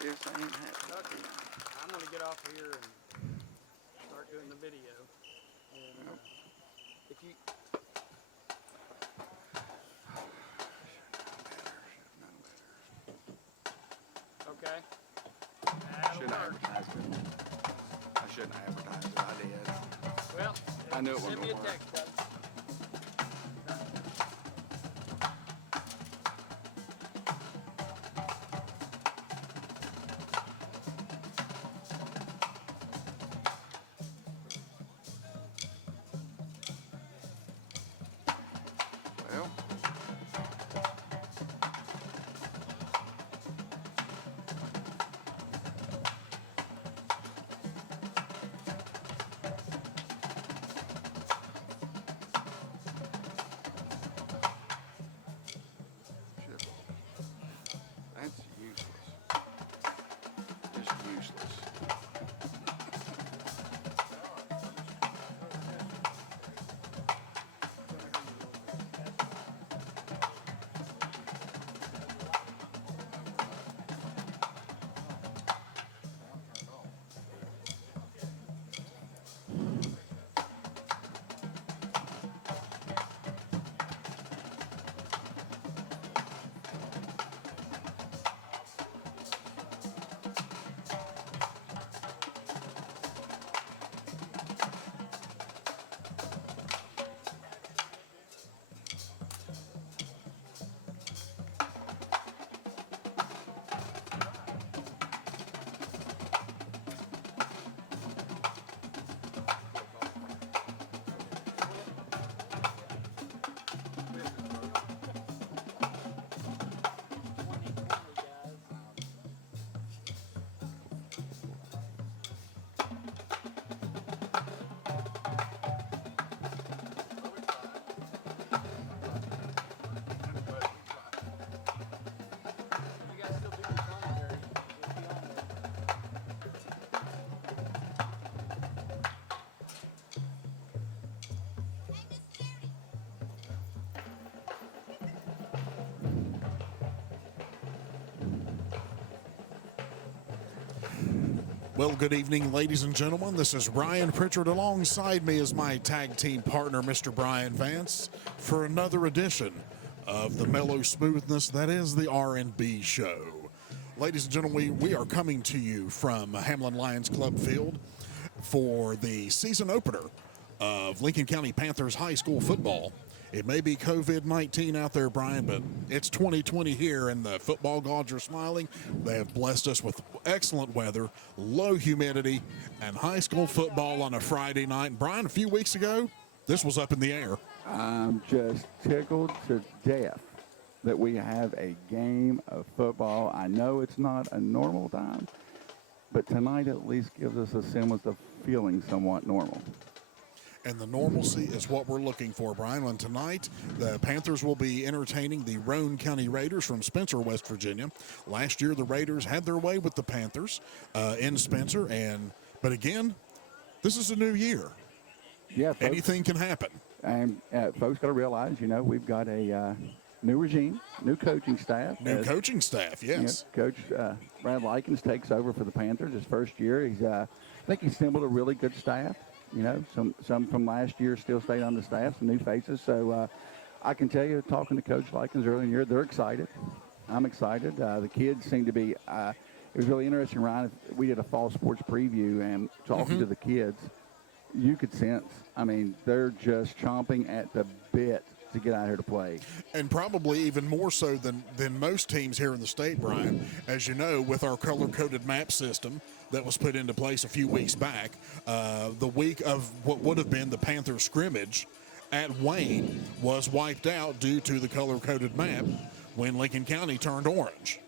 This ain't happening. Okay, I'm going to get off here and start doing the video. And if you... Okay. Should I advertise it? I shouldn't advertise it. I did. Well, I knew it send wasn't me a gonna work. text, brother. Well, shit. That's useless. Just useless. You guys still do your commentary. It'll be on there. Well, good evening, ladies and gentlemen. This is Ryan Pritchard. Alongside me is my tag team partner, Mr. Brian Vance, for another edition of the mellow smoothness that is the R&B Show. Ladies and gentlemen, we are coming to you from Hamlin Lions Club Field for the season opener of Lincoln County Panthers high school football. It may be COVID-19 out there, Brian, but it's 2020 here, and the football gods are smiling. They have blessed us with excellent weather, low humidity, and high school football on a Friday night. And Brian, a few weeks ago, this was up in the air. I'm just tickled to death that we have a game of football. I know it's not a normal time, but tonight at least gives us a semblance of feeling somewhat normal. And the normalcy is what we're looking for, Brian. And tonight, the Panthers will be entertaining the Roane County Raiders from Spencer, West Virginia. Last year, the Raiders had their way with the Panthers in Spencer. But again, this is a new year. Yeah, folks, Anything can happen. and folks got to realize, we've got a new regime, new coaching staff. New coaching staff, yes. Coach Brad Likens takes over for the Panthers his first year. I think he's assembled a really good staff. Some from last year still stayed on the staff, some new faces. So I can tell you, talking to Coach Likens earlier in the year, they're excited. I'm excited. The kids seem to be. It was really interesting, Ryan. We did a fall sports preview, and talking to the kids, you could sense. I mean, they're just chomping at the bit to get out here to play. And probably even more so than most teams here in the state, Brian. As you know, with our color-coded map system that was put into place a few weeks back, the week of what would have been the Panther scrimmage at Wayne was wiped out due to the color-coded map when Lincoln County turned orange.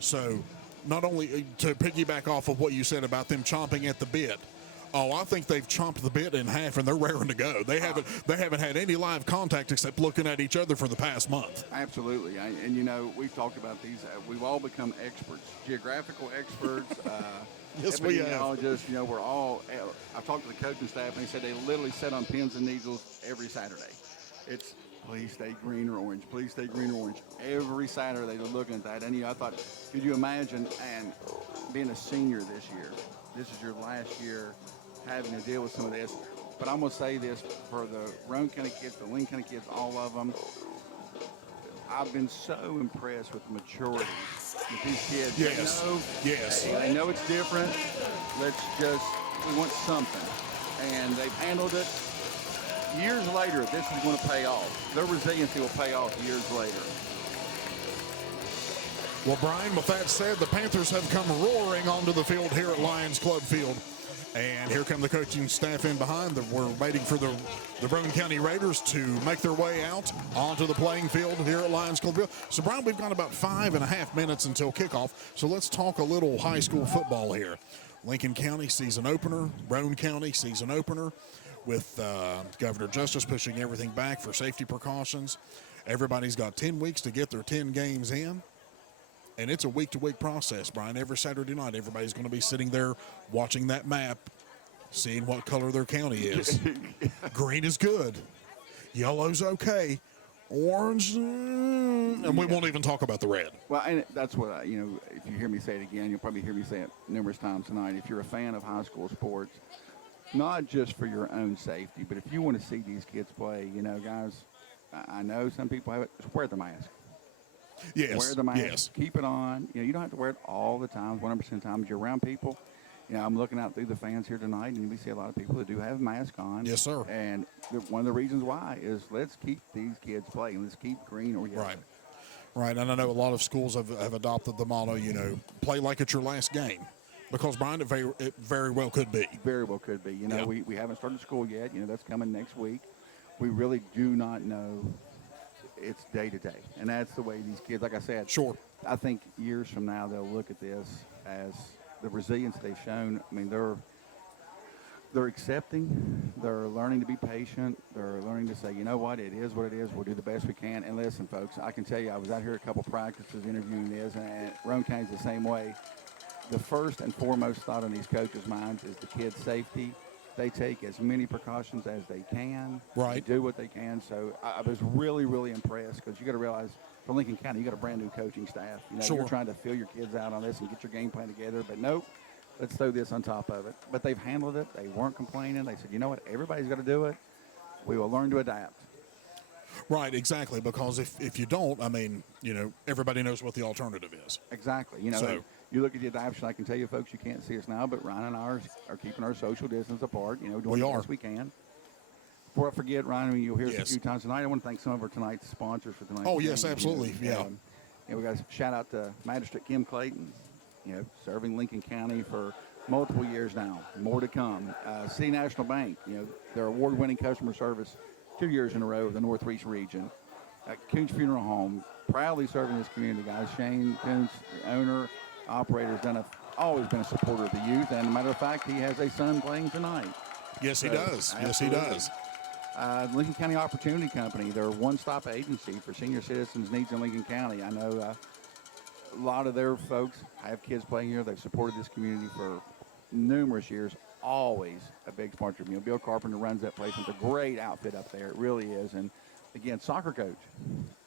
So not only to piggyback off of what you said about them chomping at the bit, I think they've chomped the bit in half and they're raring to go. They haven't had any live contact except looking at each other for the past month. Absolutely. We've talked about these. We've all become experts, geographical experts. Yes, we have. Epidemiologists. We're all. I've talked to the coaching staff, and they said they literally sit on pins and needles every Saturday. It's please stay green or orange. Please stay green or orange. Every Saturday they're looking at that. And I thought, could you imagine? And being a senior this year, this is your last year having to deal with some of this. But I'm going to say this for the Roane County kids, the Lincoln County kids, all of them. I've been so impressed with the maturity with these kids. Yes. They know it's different. We want something. And they've handled it. Years later, this is going to pay off. Their resiliency will pay off years later. Well, Brian, with that said, the Panthers have come roaring onto the field here at Lions Club Field. And here come the coaching staff in behind. We're waiting for the Roane County Raiders to make their way out onto the playing field here at Lions Club Field. So, Brian, we've got about 5.5 minutes until kickoff. So let's talk a little high school football here. Lincoln County season opener, Roane County season opener, with Governor Justice pushing everything back for safety precautions. Everybody's got 10 weeks to get their 10 games in. And it's a week-to-week process, Brian. Every Saturday night, everybody's going to be sitting there watching that map, seeing what color their county is. Green is good. Yellow's okay. Orange, and we won't even talk about the red. Well, and that's what, if you hear me say it again, you'll probably hear me say it numerous times tonight. If you're a fan of high school sports, not just for your own safety, but if you want to see these kids play, guys, I know some people have it, just wear the mask. Yes. Wear the mask. Yes. Keep it on. You don't have to wear it all the time, 100% of the time. You're around people. I'm looking out through the fans here tonight, and we see a lot of people that do have masks on. Yes, sir. And one of the reasons why is let's keep these kids playing. Let's keep green or yellow. Right. And I know a lot of schools have adopted the motto, play like it's your last game. Because, Brian, it very well could be. Very well could be. We haven't started school yet. That's coming next week. We really do not know. It's day to day, and that's the way these kids, like I said, Sure. I think years from now they'll look at this as the resilience they've shown. I mean, they're accepting, they're learning to be patient, they're learning to say, you know what, it is what it is, we'll do the best we can. And listen, folks, I can tell you, I was out here a couple practices interviewing this, and Roane County's the same way. The first and foremost thought on these coaches' minds is the kids' safety. They take as many precautions as they can. Right. They do what they can. So I was really, really impressed because you got to realize for Lincoln County, you got a brand new coaching staff. Sure. You're trying to fill your kids out on this and get your game plan together. But nope, let's throw this on top of it. But they've handled it. They weren't complaining. They said, you know what, everybody's got to do it. We will learn to adapt. Right, exactly. Because if you don't, everybody knows what the alternative is. Exactly. You look at the adoption, I can tell you, folks, you can't see us now, but Ryan and I are keeping our social distance apart, doing the best we can. Before I forget, Ryan, you'll hear us a few times tonight. I want to thank some of our tonight's sponsors for tonight. Oh, yes, absolutely. We got a shout out to Magistrate Kim Clayton, serving Lincoln County for multiple years now. More to come. City National Bank, their award-winning customer service 2 years in a row of the Northeast region. Coons Funeral Home, proudly serving this community, guys. Shane Coons, the owner, operator, has always been a supporter of the youth, and as a matter of fact, he has a son playing tonight. Yes, he does. Yes, he does. Lincoln County Opportunity Company, they're a one-stop agency for senior citizens' needs in Lincoln County. I know a lot of their folks have kids playing here. They've supported this community for numerous years. Always a big sponsor. Bill Carpenter runs that place. It's a great outfit up there. It really is. And again, soccer coach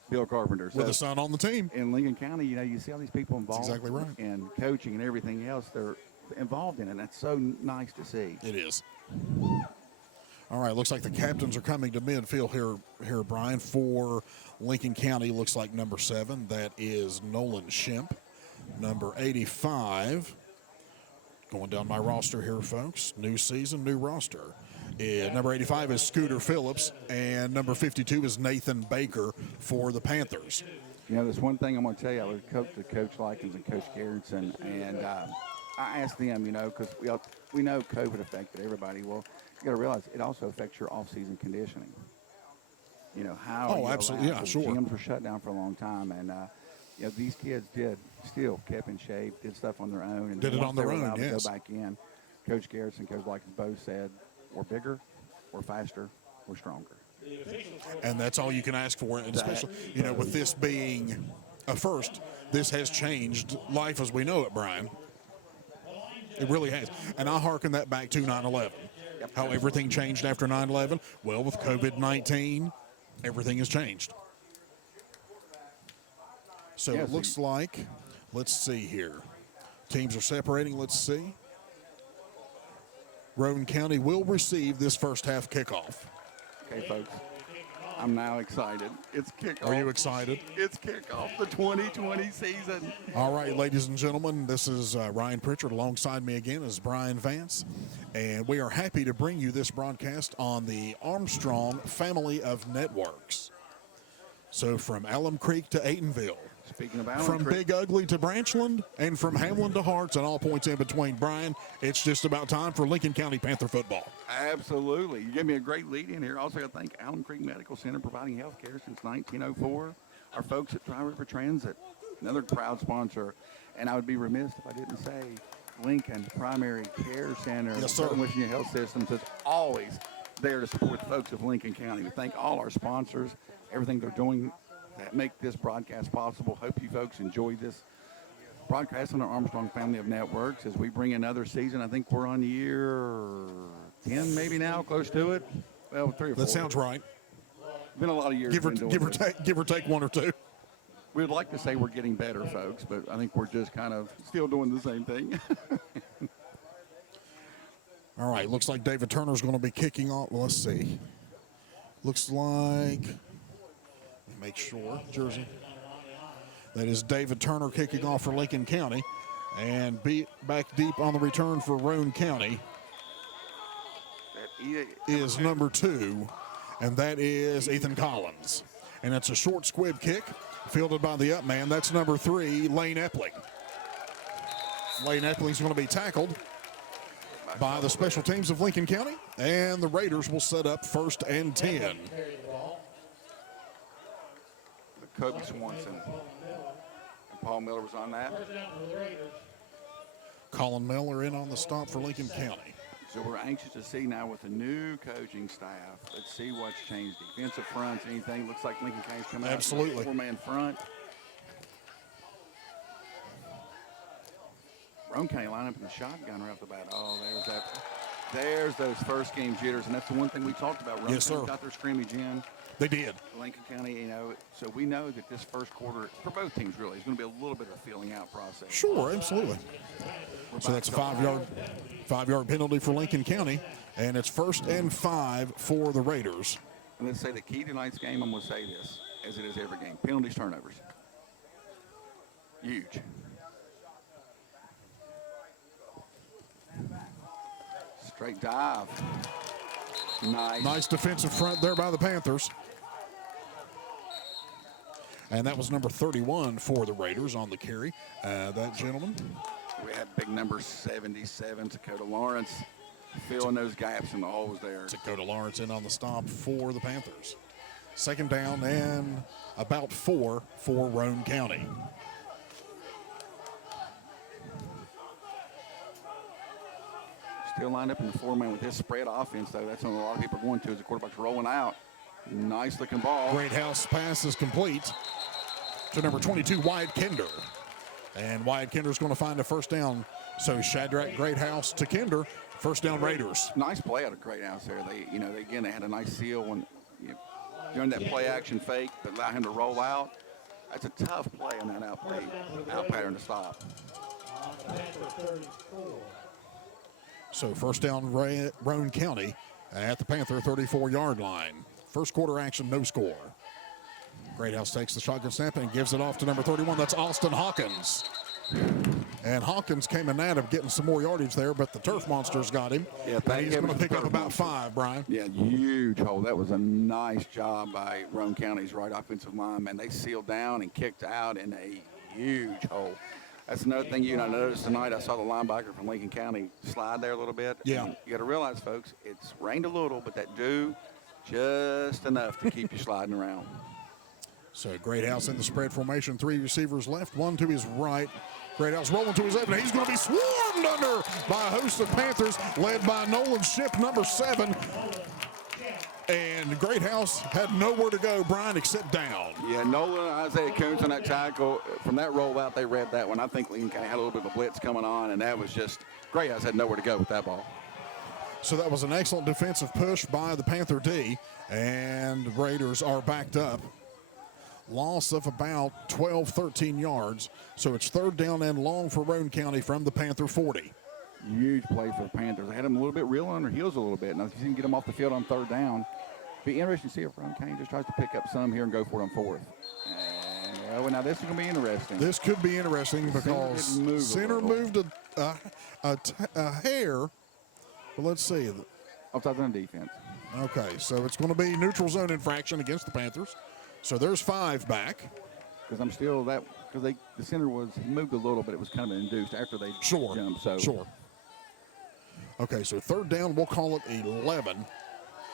Bill Carpenter. With a son on the team. In Lincoln County, you see all these people involved. That's exactly right. And coaching and everything else, they're involved in it. And that's so nice to see. It is. All right, looks like the captains are coming to midfield here, Brian, for Lincoln County. Looks like number 7. That is Nolan Shemp. Number 85. Going down my roster here, folks. New season, new roster. Number 85 is Scooter Phillips, and number 52 is Nathan Baker for the Panthers. There's one thing I'm going to tell you. I was coached with Coach Likens and Coach Garrettson, and I asked them, because we know COVID affected everybody. Well, you got to realize it also affects your off-season conditioning. Oh, absolutely, yeah, sure. Gyms were shut down for a long time, and these kids kept in shape, did stuff on their own, and did it on their own. To Yes. go back in. Coach Garrettson and Coach Likens both said, "We're bigger, we're faster, we're stronger." And that's all you can ask for, and especially, with this being a first, this has changed life as we know it, Brian. It really has. And I hearken that back to 9/11. How everything changed after 9/11. Well, with COVID-19, everything has changed. So it looks like, let's see here. Teams are separating. Let's see. Roane County will receive this first half kickoff. Okay, folks. I'm now excited. It's kickoff. Are you excited? It's kickoff, the 2020 season. All right, ladies and gentlemen, this is Ryan Pritchard. Alongside me again is Brian Vance, and we are happy to bring you this broadcast on the Armstrong family of networks. So from Alum Creek to Aytonville, Speaking of Alum from Creek, Big Ugly to Branchland, and from Hamlin to Harts and all points in between, Brian, it's just about time for Lincoln County Panther football. absolutely. You gave me a great lead in here. Also, got to thank Alum Creek Medical Center, providing health care since 1904. Our folks at Tri River Transit, another proud sponsor. And I would be remiss if I didn't say Lincoln Primary Care Center. Yes, sir. Southern West Virginia Health Systems is always there to support the folks of Lincoln County. We thank all our sponsors, everything they're doing that make this broadcast possible. Hope you folks enjoy this broadcast on the Armstrong family of networks as we bring another season. I think we're on year 10 maybe now, close to it. Well, 3 or 4. That sounds right. Been a lot of years. Give or take one or two. We'd like to say we're getting better, folks, but I think we're just kind of still doing the same thing. All right, looks like David Turner's going to be kicking off. Well, let's see. Looks like, make sure, jersey. That is David Turner kicking off for Lincoln County. And back deep on the return for Roane County is number 2, and that is Ethan Collins. And it's a short squib kick fielded by the up man. That's number 3, Lane Epling. Lane Epling's going to be tackled by the special teams of Lincoln County, and the Raiders will set up 1st and 10. Kobe Swanson. And Paul Miller was on that. Colin Miller in on the stop for Lincoln County. So we're anxious to see now with the new coaching staff. Let's see what's changed. Defensive fronts, anything. Looks like Lincoln County's coming out. Absolutely. 4-man front. Roane County lineup in the shotgun right off the bat. Oh, there's that. There's those first game jitters, and that's the one thing we talked about. Roane Yes, sir. County got their scrimmage in. They did. Lincoln County, so we know that this first quarter, for both teams really, is going to be a little bit of a feeling out process. Sure, absolutely. So that's a 5-yard penalty for Lincoln County, and it's 1st and 5 for the Raiders. And let's say the key to tonight's game, I'm going to say this, as it is every game, penalties, turnovers. Huge. Straight dive. Nice Defensive front there by the Panthers. And that was number 31 for the Raiders on the carry. That gentleman. We had big number 77, Dakota Lawrence, filling those gaps in the holes there. Dakota Lawrence in on the stop for the Panthers. 2nd down and about 4 for Roane County. Still lined up in the 4-man with this spread offense, though. That's what a lot of people are going to as the quarterback's rolling out. Nice looking ball. Great house pass is complete to number 22, Wyatt Kinder. And Wyatt Kinder's going to find a 1st down. So Shadrach Greathouse to Kinder, 1st down Raiders. Nice play out of Greathouse there. They had a nice seal when during that play action fake, but allow him to roll out. That's a tough play on that out pattern to stop. So 1st down Roane County at the Panther 34-yard line. First quarter action, no score. Greathouse takes the shotgun snap and gives it off to number 31. That's Austin Hawkins. And Hawkins came in out of getting some more yardage there, but the Turf Monsters got him. Yeah, he's going to pick up about 5, Brian. Yeah, huge hole. That was a nice job by Roane County's right offensive lineman. They sealed down and kicked out in a huge hole. That's another thing I noticed tonight. I saw the linebacker from Lincoln County slide there a little bit. Yeah. And you got to realize, folks, it's rained a little, but that dew just enough to keep you sliding around. So Greathouse in the spread formation. 3 receivers left, 1 to his right. Greathouse rolling to his left, and he's going to be swarmed under by a host of Panthers, led by Nolan Ship, number 7. And Greathouse had nowhere to go, Brian, except down. Yeah, Nolan and Isaiah Coons on that tackle. From that rollout, they read that one. I think Lincoln County had a little bit of a blitz coming on, and that was just Greathouse had nowhere to go with that ball. So that was an excellent defensive push by the Panther D, and Raiders are backed up. loss of about 12, 13 yards. So it's third down and long for Roane County from the Panther 40. Huge play for the Panthers. They had them a little bit real on their heels a little bit. Now, if you can get them off the field on third down, be interesting to see if Roane County just tries to pick up some here and go for it on fourth. And, well, now this is going to be interesting. This could be interesting because center moved a hair. But let's see. Offside on defense. Okay, so it's going to be neutral zone infraction against the Panthers. So there's 5 back. Because I'm still that – because the center was – he moved a little, but it was kind of induced after they jumped. So. Sure. Okay, so third down, we'll call it 11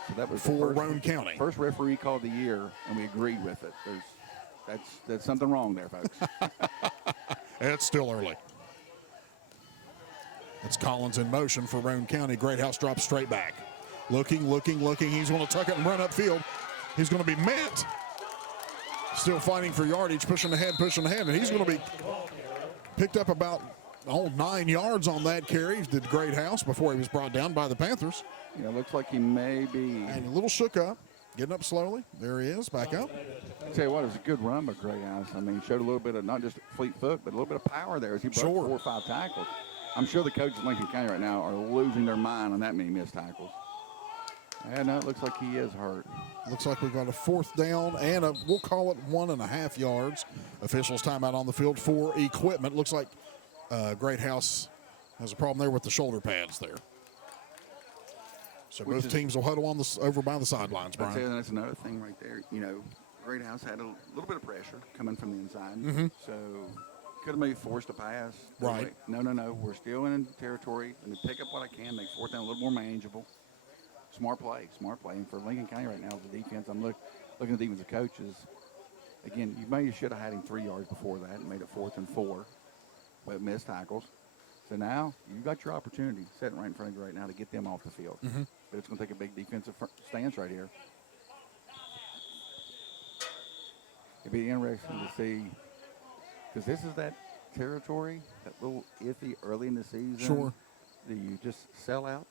so that was for Roane County. First referee call of the year, and we agreed with it. That's something wrong there, folks. It's still early. It's Collins in motion for Roane County. Greathouse drops straight back. Looking. He's going to tuck it and run upfield. He's going to be met. Still fighting for yardage, pushing ahead, and he's going to be picked up about 9 yards on that carry. Did Greathouse before he was brought down by the Panthers. Yeah, looks like he may be. And a little shook up, getting up slowly. There he is, back up. I tell you what, it was a good run by Greathouse. I mean, showed a little bit of not just fleet foot, but a little bit of power there as he broke 4 or 5 tackles. I'm sure the coaches in Lincoln County right now are losing their mind on that many missed tackles. And it looks like he is hurt. Looks like we've got a fourth down and we'll call it 1.5 yards. Officials timeout on the field for equipment. Looks like Greathouse has a problem there with the shoulder pads there. So both teams will huddle on over by the sidelines, Brian. That's another thing right there. You know, Greathouse had a little bit of pressure coming from the inside. So could have maybe forced a pass. Right. Like, no. We're still in territory. Let me pick up what I can, make fourth down a little more manageable. Smart play. And for Lincoln County right now, the defense, I'm looking at the defensive coaches. Again, you maybe should have had him 3 yards before that and made it 4th and 4, but missed tackles. So now you've got your opportunity sitting right in front of you right now to get them off the field. But it's going to take a big defensive stance right here. It'd be interesting to see, because this is that territory, that little iffy early in the season. Sure. Do you just sell out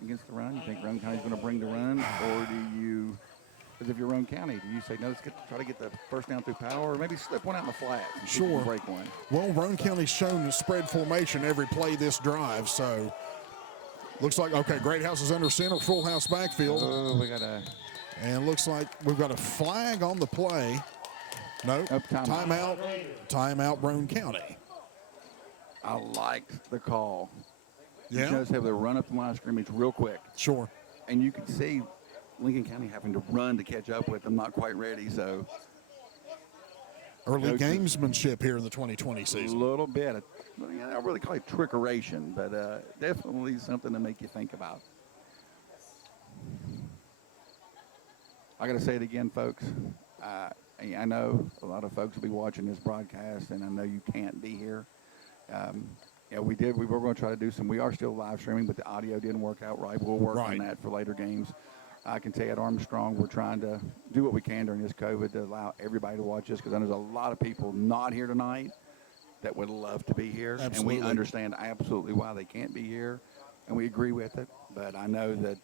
against the run? You think Roane County's going to bring the run? Or do you, because if you're Roane County, do you say, no, let's try to get the first down through power, or maybe slip one out in the flat and see if you can break one? Well, Roane County's shown the spread formation every play this drive, so looks like, okay, Greathouse is under center, full house backfield. Oh, we got a... And it looks like we've got a flag on the play. No, timeout, Roane County. I liked the call. Yeah. You just have to run up the line of scrimmage real quick. Sure. And you could see Lincoln County having to run to catch up with them, not quite ready. So early gamesmanship here in the 2020 season. A little bit. I don't really call it trickeration, but definitely something to make you think about. I got to say it again, folks. I know a lot of folks will be watching this broadcast, and I know you can't be here. We were going to try to do some. We are still live streaming, but the audio didn't work out right. We'll work on that for later games. I can tell you at Armstrong, we're trying to do what we can during this COVID to allow everybody to watch us, because I know there's a lot of people not here tonight that would love to be here. Absolutely. And we understand absolutely why they can't be here, and we agree with it. But I know that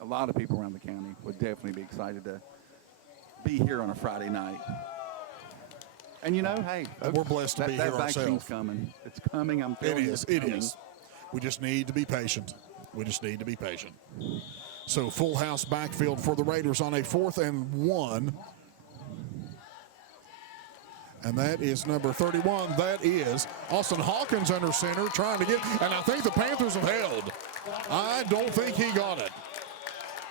a lot of people around the county would definitely be excited to be here on a Friday night. And hey, folks, we're blessed to be here ourselves. That vaccine's coming. It's coming. I'm feeling it. It is. We just need to be patient. So full house backfield for the Raiders on a 4th and 1. And that is number 31. That is Austin Hawkins under center trying to get, and I think the Panthers have held. I don't think he got it.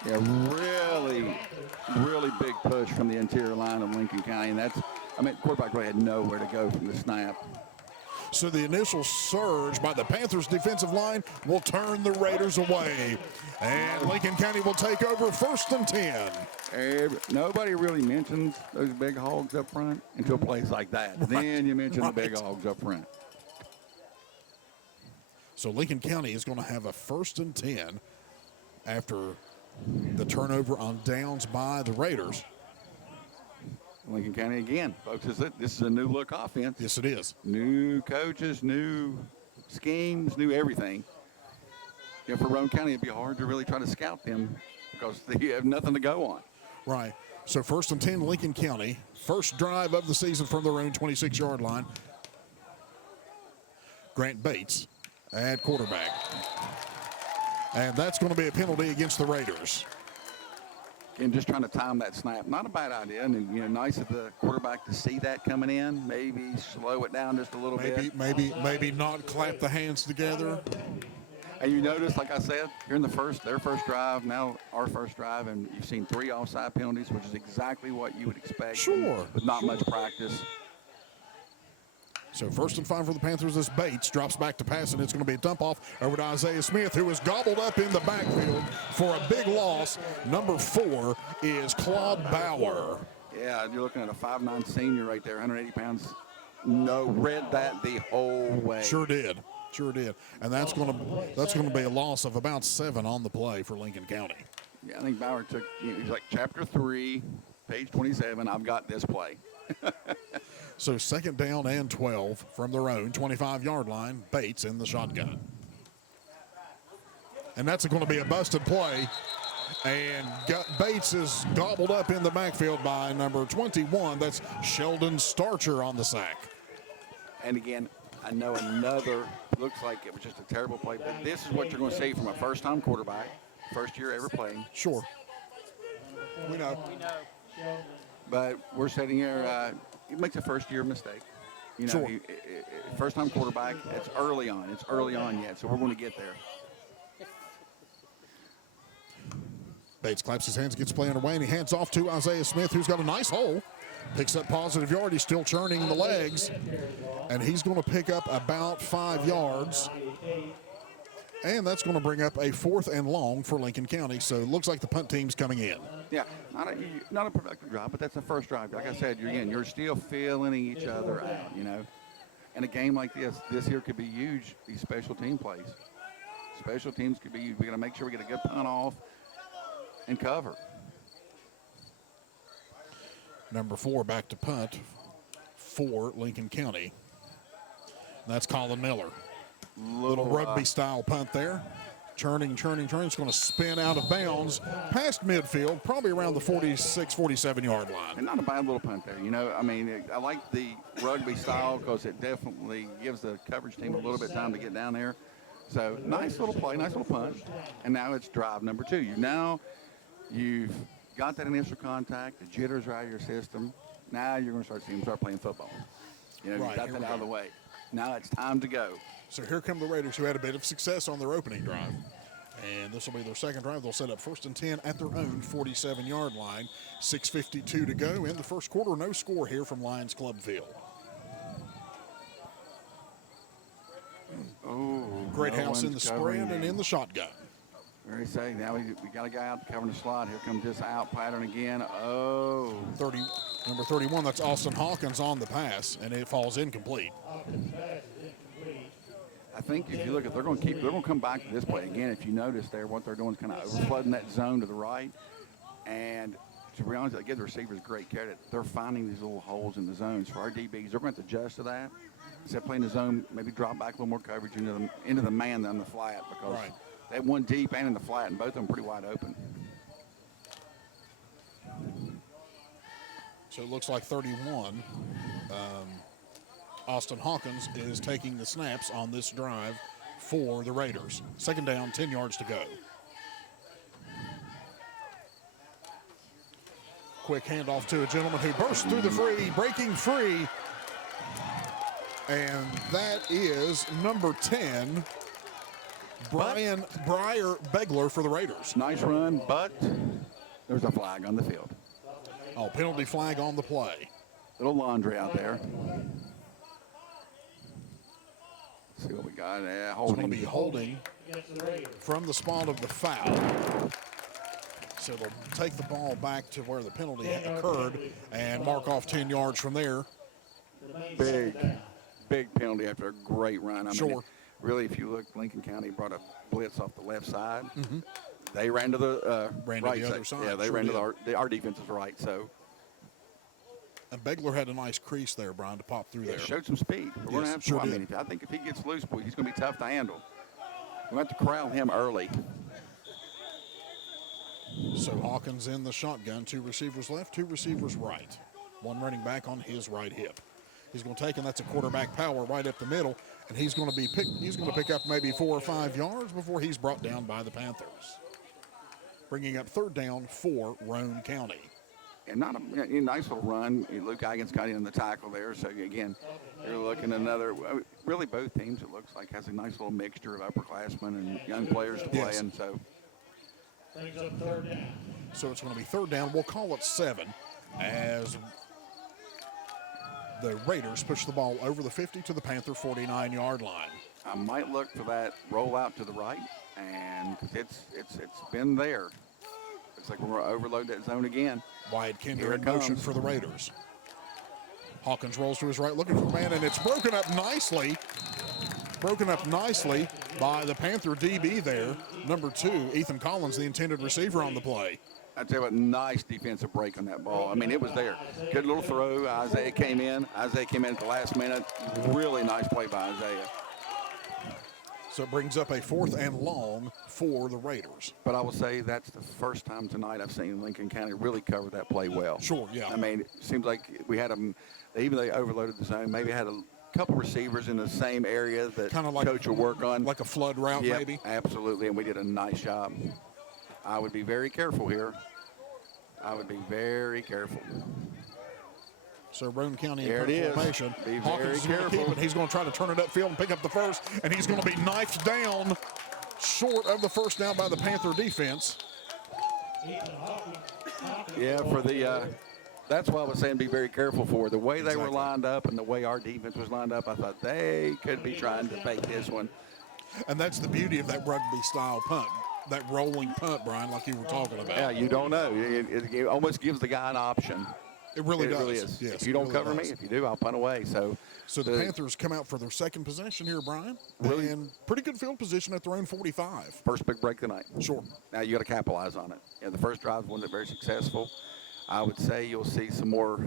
Yeah, really, really big push from the interior line of Lincoln County. And quarterback really had nowhere to go from the snap. So the initial surge by the Panthers defensive line will turn the Raiders away. And Lincoln County will take over 1st and 10. Nobody really mentions those big hogs up front until plays like that. Right. Then you mention the big hogs up front. So Lincoln County is going to have a 1st and 10 after the turnover on downs by the Raiders. Lincoln County again, folks. This is a new look offense. Yes, it is. New coaches, new schemes, new everything. For Roane County, it'd be hard to really try to scout them because they have nothing to go on. Right. So 1st and 10, Lincoln County. First drive of the season from their own 26-yard line. Grant Bates at quarterback. And that's going to be a penalty against the Raiders. And just trying to time that snap, not a bad idea. And, nice of the quarterback to see that coming in. Maybe slow it down just a little bit. Maybe not clap the hands together. And you notice, like I said, you're in their first drive, now our first drive, and you've seen 3 offside penalties, which is exactly what you would expect. Sure. With not much practice. So 1st and 5 for the Panthers as Bates drops back to pass, and it's going to be a dump off over to Isaiah Smith, who is gobbled up in the backfield for a big loss. Number 4 is Claude Bauer. Yeah, you're looking at a 5'9" senior right there, 180 pounds. Read that the whole way. Sure did. And that's going to be a loss of about 7 on the play for Lincoln County. Yeah, I think Bauer took, he's like chapter 3, page 27, I've got this play. So 2nd down and 12 from their own 25-yard line. Bates in the shotgun. And that's going to be a busted play. And Bates is gobbled up in the backfield by number 21. That's Sheldon Starcher on the sack. And again, I know another, looks like it was just a terrible play, but this is what you're going to see from a first-time quarterback, first year ever playing. Sure. We know. But we're sitting here, he makes a first-year mistake. Sure. First-time quarterback, it's early on. It's early on yet, so we're going to get there. Bates claps his hands, gets play underway, and he hands off to Isaiah Smith, who's got a nice hole. Picks up positive yard. He's still churning the legs. And he's going to pick up about 5 yards. And that's going to bring up a 4th and long for Lincoln County. So it looks like the punt team's coming in. Yeah, not a productive drive, but that's the first drive. Like I said, you're still feeling each other out, And a game like this here could be huge, these special team plays. Special teams could be huge. We got to make sure we get a good punt off and cover. Number 4 back to punt for Lincoln County. That's Colin Miller. Little rugby-style punt there. Churning. It's going to spin out of bounds past midfield, probably around the 46, 47-yard line. And not a bad little punt there. I like the rugby style because it definitely gives the coverage team a little bit of time to get down there. So nice little play, nice little punt. And now it's drive number 2. You've got that initial contact, the jitters are out of your system. Now you're going to start seeing them start playing football. You've got that out of the way. Now it's time to go. So here come the Raiders, who had a bit of success on their opening drive. And this will be their second drive. They'll set up 1st and 10 at their own 47-yard line. 6:52 to go in the first quarter. No score here from Lions Club Field. Oh, Greathouse in the sprint and in the shotgun. Very safe. Now we got a guy out covering the slot. Here comes this out pattern again. Oh. Number 31, that's Austin Hawkins on the pass, and it falls incomplete. I think if you look at, they're going to come back to this play again. If you notice there, what they're doing is kind of overflooding that zone to the right. And to be honest, I give the receivers great credit. They're finding these little holes in the zones. For our DBs, they're going to have to adjust to that. Instead of playing the zone, maybe drop back a little more coverage into the man than the flat, because they have one deep and in the flat, and both of them pretty wide open. So it looks like 31, Austin Hawkins is taking the snaps on this drive for the Raiders. 2nd down, 10 yards to go. Quick handoff to a gentleman who bursts through the free, breaking free. And that is number 10, Briar Begler for the Raiders. Nice run, but there's a flag on the field. Oh, penalty flag on the play. Little laundry out there. Let's see what we got. It's going to be holding from the spot of the foul. So they'll take the ball back to where the penalty occurred and mark off 10 yards from there. Big penalty after a great run. I Sure. mean, really, if you look, Lincoln County brought a blitz off the left side. Mm-hmm. They ran to the right to the other side. Yeah, they ran to our defense's right. So. And Begler had a nice crease there, Brian, to pop through there. Showed some speed. We're going to have to. I mean, I think if he gets loose, boy, he's going to be tough to handle. We're going to have to corral him early. So Hawkins in the shotgun, 2 receivers left, 2 receivers right. 1 running back on his right hip. He's going to take, and that's a quarterback power right up the middle, and he's going to pick up maybe 4 or 5 yards before he's brought down by the Panthers. Bringing up 3rd down for Roane County. And not a nice little run. Luke Egan's got in the tackle there. So, again, you're looking at another. Really, both teams, it looks like, has a nice little mixture of upperclassmen and young players to play Yes. in. So, Brings up 3rd down. So it's going to be 3rd down. We'll call it 7 as the Raiders push the ball over the 50 to the Panther 49-yard line. I might look for that rollout to the right, and it's been there. Looks like we're going to overload that zone again. Wyatt Kinder Here in it motion comes. for the Raiders. Hawkins rolls to his right, looking for a man, and it's broken up nicely. Broken up nicely by the Panther DB there. Number 2, Ethan Collins, the intended receiver on the play. I tell you what, nice defensive break on that ball. I mean, it was there. Good little throw. Isaiah came in. at the last minute. Really nice play by Isaiah. So it brings up a 4th and long for the Raiders. But I will say that's the first time tonight I've seen Lincoln County really cover that play well. Sure, yeah. I mean, it seems like we had them, even though they overloaded the zone, maybe had a couple receivers in the same area that Kinda like- coach will work on. Like a flood route, Yep, maybe? absolutely, and we did a nice job. I would be very careful here. I would be very careful. So Roane County There in it is. formation. Be Hawkins very is going to keep careful. it. He's going to try to turn it upfield and pick up the first, and he's going to be knifed down short of the first down by the Panther defense. Yeah, for the that's why I was saying be very careful for. The way they were Exactly. lined up and the way our defense was lined up, I thought they could be trying to fake this one. And that's the beauty of that rugby-style punt, that rolling punt, Brian, like you were talking about. Yeah, you don't know. It almost gives the guy an option. It really does. really is. Yes, if you it don't really cover does. me, if you do, I'll punt away. So So the Panthers come out for their second possession here, Brian. Really? And pretty good field position at their own 45. first big break tonight. Sure. Now you got to capitalize on it. Yeah, the first drive wasn't very successful. I would say you'll see some more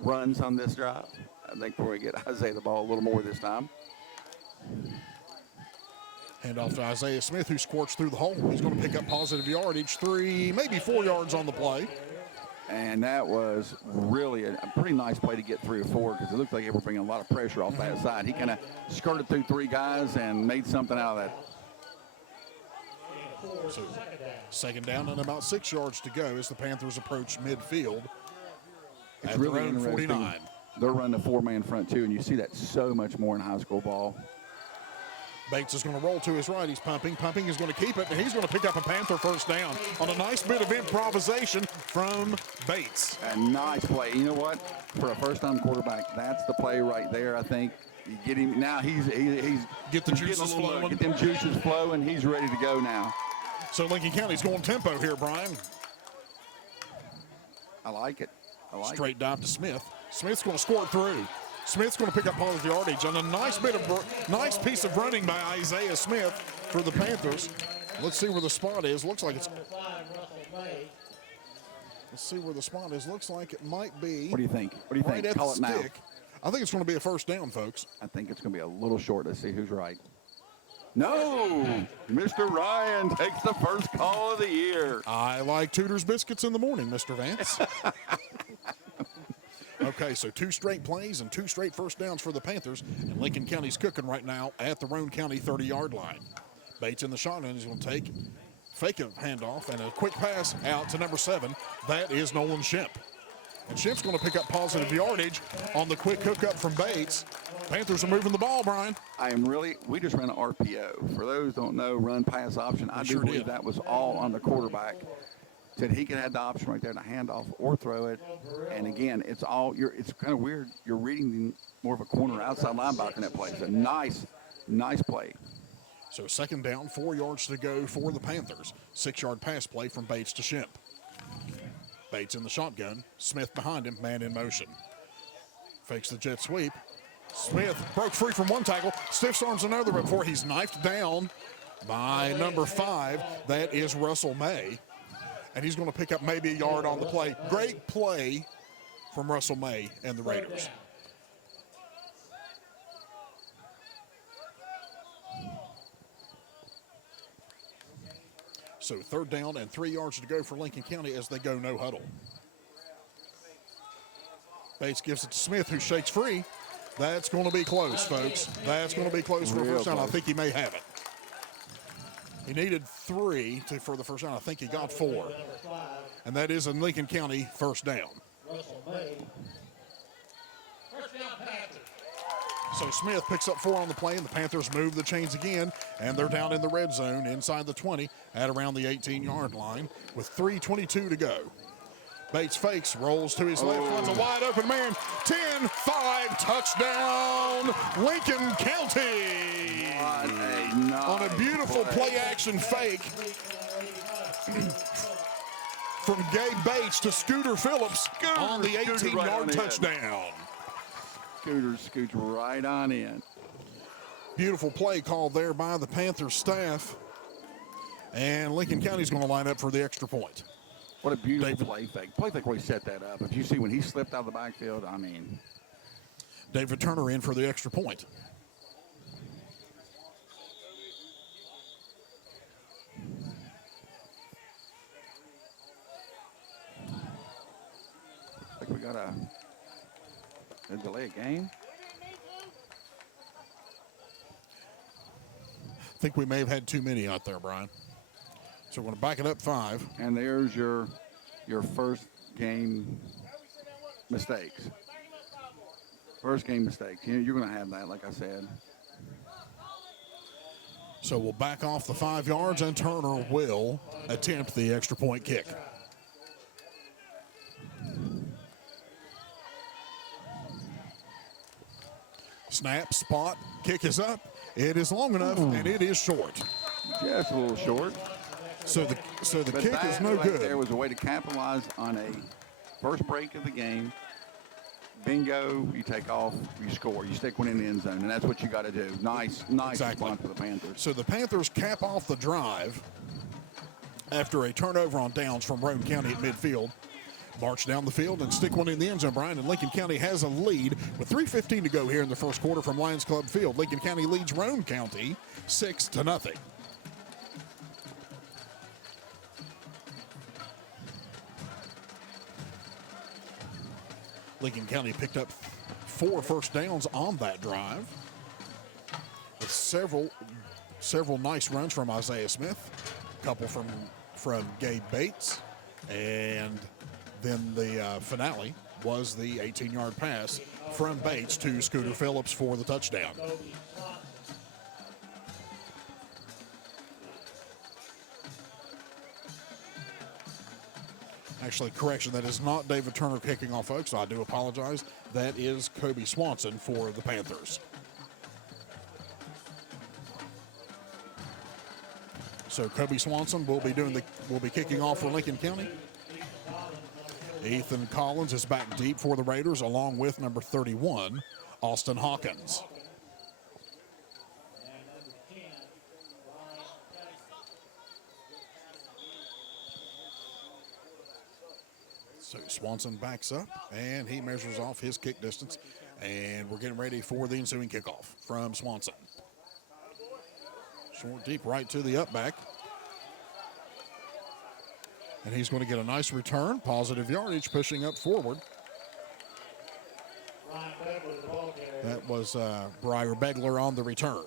runs on this drive. I think we're going to get Isaiah the ball a little more this time. Hand off to Isaiah Smith, who squirts through the hole. He's going to pick up positive yardage, 3, maybe 4 yards on the play. And that was really a pretty nice play to get 3 or 4 because it looked like they were bringing a lot of pressure off that side. He kind of skirted through 3 guys and made something out of that. So second down and about 6 yards to go as the Panthers approach midfield It's at really their own interesting. 49. They're running a 4-man front too, and you see that so much more in high school ball. Bates is going to roll to his right. He's pumping. Pumping is going to keep it, and he's going to pick up a Panther first down on a nice bit of improvisation from Bates. A nice play. You know what? For a first-time quarterback, that's the play right there. I think you get him now. He's Get the getting a juices little- flowing. Get them juices flowing. He's ready to go now. So Lincoln County's going tempo here, Brian. I like it. Straight dive to Smith. Smith's going to score it through. Smith's going to pick up positive yardage on a nice piece of running by Isaiah Smith for the Panthers. Let's see where the spot is. Looks like it's. Let's see where the spot is. Looks like it might be. What do you think? What do you right think? at Call the it now. stick. I think it's going to be a first down, folks. I think it's going to be a little short. Let's see who's right. No! Mr. Ryan takes the first call of the year. I like Tudor's biscuits in the morning, Mr. Vance. Okay, so 2 straight plays and 2 straight first downs for the Panthers. And Lincoln County's cooking right now at the Roane County 30-yard line. Bates in the shotgun. He's going to take, fake a handoff, and a quick pass out to number 7. That is Nolan Shemp. And Shemp's going to pick up positive yardage on the quick hookup from Bates. Panthers are moving the ball, Brian. We just ran an RPO. For those who don't know, run pass option. I do sure believe did. that was all on the quarterback. Said he could have the option right there to hand off or throw it. And again, it's kind of weird. You're reading more of a corner outside linebacker in that play. It's a nice play. So second down, 4 yards to go for the Panthers. 6-yard pass play from Bates to Shemp. Bates in the shotgun. Smith behind him, man in motion. Fakes the jet sweep. Smith broke free from one tackle, stiffs arms another before he's knifed down by number 5. That is Russell May. And he's going to pick up maybe a yard on the play. Great play from Russell May and the Raiders. So 3rd down and 3 yards to go for Lincoln County as they go no huddle. Bates gives it to Smith, who shakes free. That's going to be close, folks. That's going to be close for a first down. I think he may have it. He needed 3 for the first down. I think he got 4. And that is a Lincoln County first down. So Smith picks up 4 on the play, and the Panthers move the chains again, and they're down in the red zone inside the 20 at around the 18-yard line with 3:22 to go. Bates fakes, rolls to his left, finds a wide open man. 10-5 touchdown, Lincoln County. On a beautiful play-action fake from Gabe Bates to Scooter Phillips on the 18-yard touchdown. Scooter scoots right on in. Beautiful play called there by the Panthers staff. And Lincoln County's going to line up for the extra point. What a beautiful play fake. Play fake really set that up. If you see when he slipped out of the backfield, I mean. David Turner in for the extra point. I think we got a delay a game. I think we may have had too many out there, Brian. So we're going to back it up 5. And there's your first game mistakes. First game mistakes. You're going to have that, like I said. So we'll back off the 5 yards, and Turner will attempt the extra point kick. Snap, spot, kick is up. It is long enough, and it is short. Just a little short. So the But kick that is no right good. There was a way to capitalize on a first break of the game. Bingo, you take off, you score. You stick one in the end zone, and that's what you got to do. Nice response for the Panthers. So the Panthers cap off the drive after a turnover on downs from Roane County at midfield. March down the field and stick one in the end zone, Brian, and Lincoln County has a lead with 3:15 to go here in the first quarter from Lions Club Field. Lincoln County leads Roane County 6-0. Lincoln County picked up 4 first downs on that drive with several nice runs from Isaiah Smith, a couple from Gabe Bates, and then the finale was the 18-yard pass from Bates to Scooter Phillips for the touchdown. Actually, correction, that is not David Turner kicking off, folks. I do apologize. That is Kobe Swanson for the Panthers. So Kobe Swanson will be kicking off for Lincoln County. Ethan Collins is back deep for the Raiders, along with number 31, Austin Hawkins. So Swanson backs up, and he measures off his kick distance, and we're getting ready for the ensuing kickoff from Swanson. Short deep right to the up back. And he's going to get a nice return, positive yardage, pushing up forward. That was Briar Begler on the return.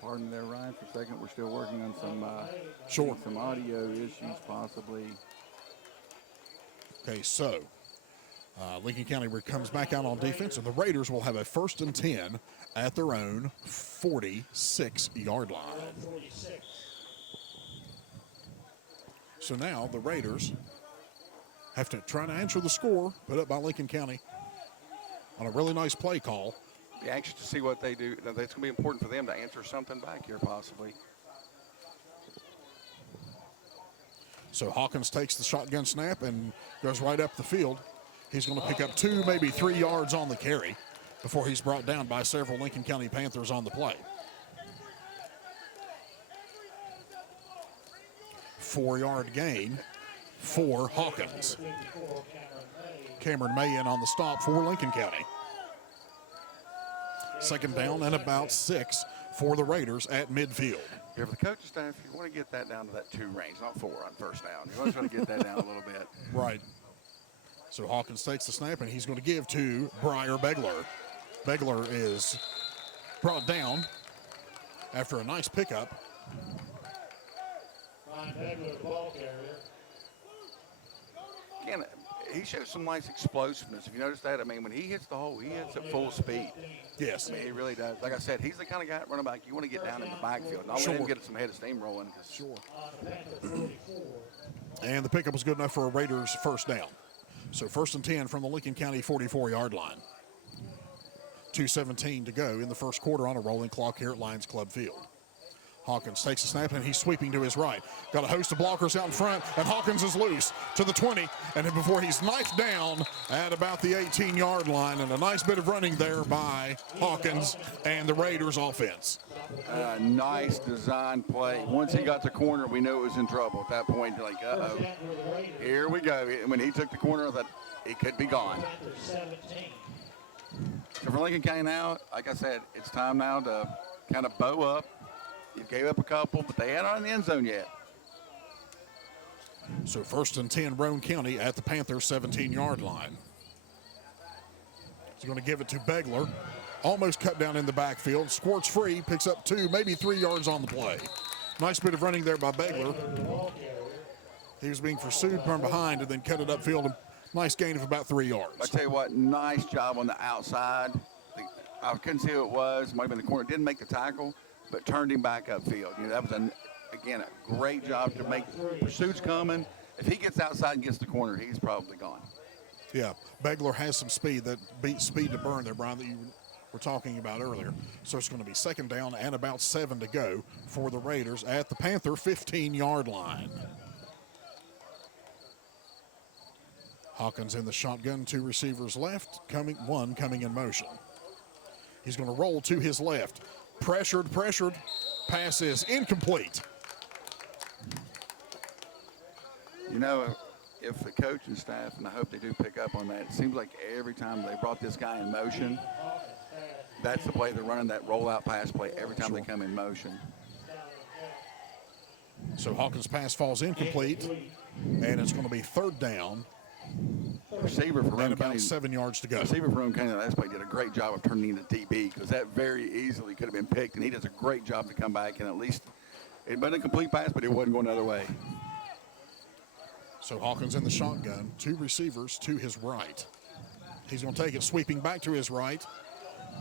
Pardon there, Ryan, for a second. We're still working on some audio issues, possibly. Okay, so Lincoln County comes back out on defense, and the Raiders will have a 1st and 10 at their own 46-yard line. So now the Raiders have to try to answer the score put up by Lincoln County on a really nice play call. Be anxious to see what they do. That's going to be important for them to answer something back here, possibly. So Hawkins takes the shotgun snap and goes right up the field. He's going to pick up 2, maybe 3 yards on the carry before he's brought down by several Lincoln County Panthers on the play. 4-yard gain for Hawkins. Cameron May in on the stop for Lincoln County. 2nd down and about 6 for the Raiders at midfield. Yeah, for the coaching staff, you want to get that down to that 2 range, not 4 on first down. You always want to get that down a little bit. Right. So Hawkins takes the snap, and he's going to give to Briar Begler. Begler is brought down after a nice pickup. Ryan Begler, the ball carrier. Again, he shows some nice explosiveness. If you notice that, I mean, when he hits the hole, he hits at full speed. Yes. I mean, he really does. Like I said, he's the kind of guy at running back you want to get down in the backfield. Not let him get some head of steam rolling. Sure. And the pickup was good enough for a Raiders first down. So 1st and 10 from the Lincoln County 44-yard line. 2:17 to go in the first quarter on a rolling clock here at Lions Club Field. Hawkins takes a snap, and he's sweeping to his right. Got a host of blockers out in front, and Hawkins is loose to the 20. And then before he's knifed down at about the 18-yard line, and a nice bit of running there by Hawkins and the Raiders offense. Nice design play. Once he got the corner, we knew it was in trouble at that point. Like, uh-oh, here we go. When he took the corner, I thought he could be gone. So for Lincoln County now, like I said, it's time now to kind of bow up. You gave up a couple, but they ain't on the end zone yet. So 1st and 10, Roane County at the Panthers 17-yard line. He's going to give it to Begler. Almost cut down in the backfield. Squirts free, picks up 2, maybe 3 yards on the play. Nice bit of running there by Begler. He was being pursued from behind and then cut it upfield. Nice gain of about 3 yards. I tell you what, nice job on the outside. I couldn't see who it was. Might have been the corner. Didn't make the tackle, but turned him back upfield. You know, that was, again, a great job to make pursuits coming. If he gets outside and gets the corner, he's probably gone. Yeah, Begler has some speed that beats speed to burn there, Brian, that you were talking about earlier. So it's going to be 2nd down and about 7 to go for the Raiders at the Panther 15-yard line. Hawkins in the shotgun, 2 receivers left, one coming in motion. He's going to roll to his left. Pressured. Pass is incomplete. You know, if the coaching staff, and I hope they do pick up on that, it seems like every time they brought this guy in motion, that's the play they're running, that rollout pass play every time they come in motion. So Hawkins' pass falls incomplete, and it's going to be 3rd down. Receiver for And Roane about County. 7 yards to go. Receiver for Roane County last play did a great job of turning into DB, because that very easily could have been picked, and he does a great job to come back, and at least it wasn't a complete pass, but it wasn't going the other way. So Hawkins in the shotgun, 2 receivers to his right. He's going to take it sweeping back to his right.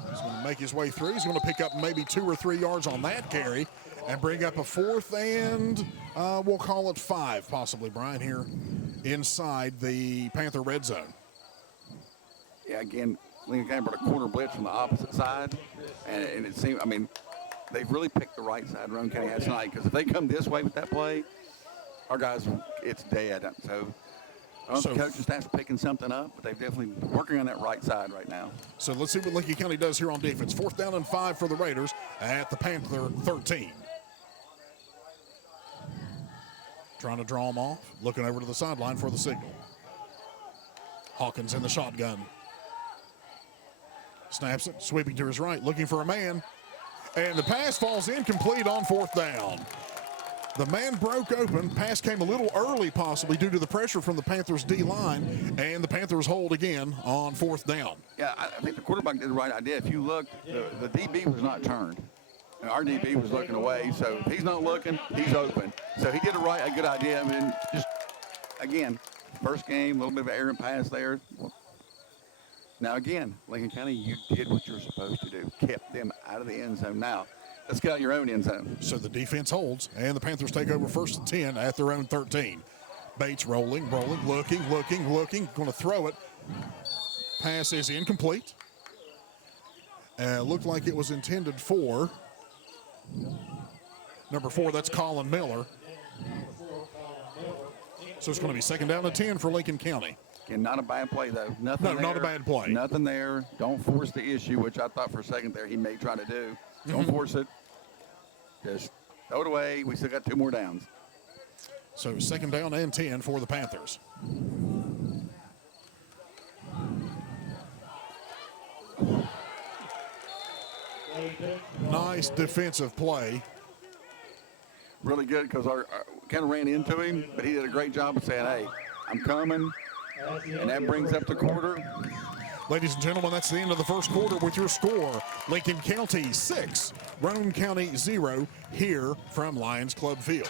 He's going to make his way through. He's going to pick up maybe 2 or 3 yards on that carry and bring up a 4th and we'll call it 5 possibly, Brian, here inside the Panther red zone. Yeah, again, Lincoln County brought a corner blitz from the opposite side, and it seemed, I mean, they've really picked the right side Roane County has tonight, because if they come this way with that play, our guys, it's dead. So I don't know if the coaching staff's picking something up, but they've definitely working on that right side right now. So let's see what Lincoln County does here on defense. 4th down and 5 for the Raiders at the Panther 13. Trying to draw them off, looking over to the sideline for the signal. Hawkins in the shotgun. Snaps it, sweeping to his right, looking for a man. And the pass falls incomplete on 4th down. The man broke open. Pass came a little early, possibly, due to the pressure from the Panthers' D-line, and the Panthers hold again on 4th down. Yeah, I think the quarterback did the right idea. If you looked, the DB was not turned. And our DB was looking away, so if he's not looking, he's open. So he did a good idea. I mean, just, again, first game, a little bit of an errant pass there. Now, again, Lincoln County, you did what you're supposed to do. Kept them out of the end zone. Now, let's get out your own end zone. So the defense holds, and the Panthers take over 1st and 10 at their own 13. Bates rolling, looking, going to throw it. Pass is incomplete. Looked like it was intended for number 4, that's Colin Miller. So it's going to be 2nd down and 10 for Lincoln County. Again, not a bad play, though. Nothing No, there, not a bad play. Nothing there. Don't force the issue, which I thought for a second there he may try to do. Don't force it. Just throw it away. We still got 2 more downs. So 2nd down and 10 for the Panthers. Nice defensive play really good because our kind of ran into him, but he did a great job of saying, hey, I'm coming, and that brings up the quarter. Ladies and gentlemen, that's the end of the first quarter with your score. Lincoln County 6, Roane County 0 here from Lions Club Field.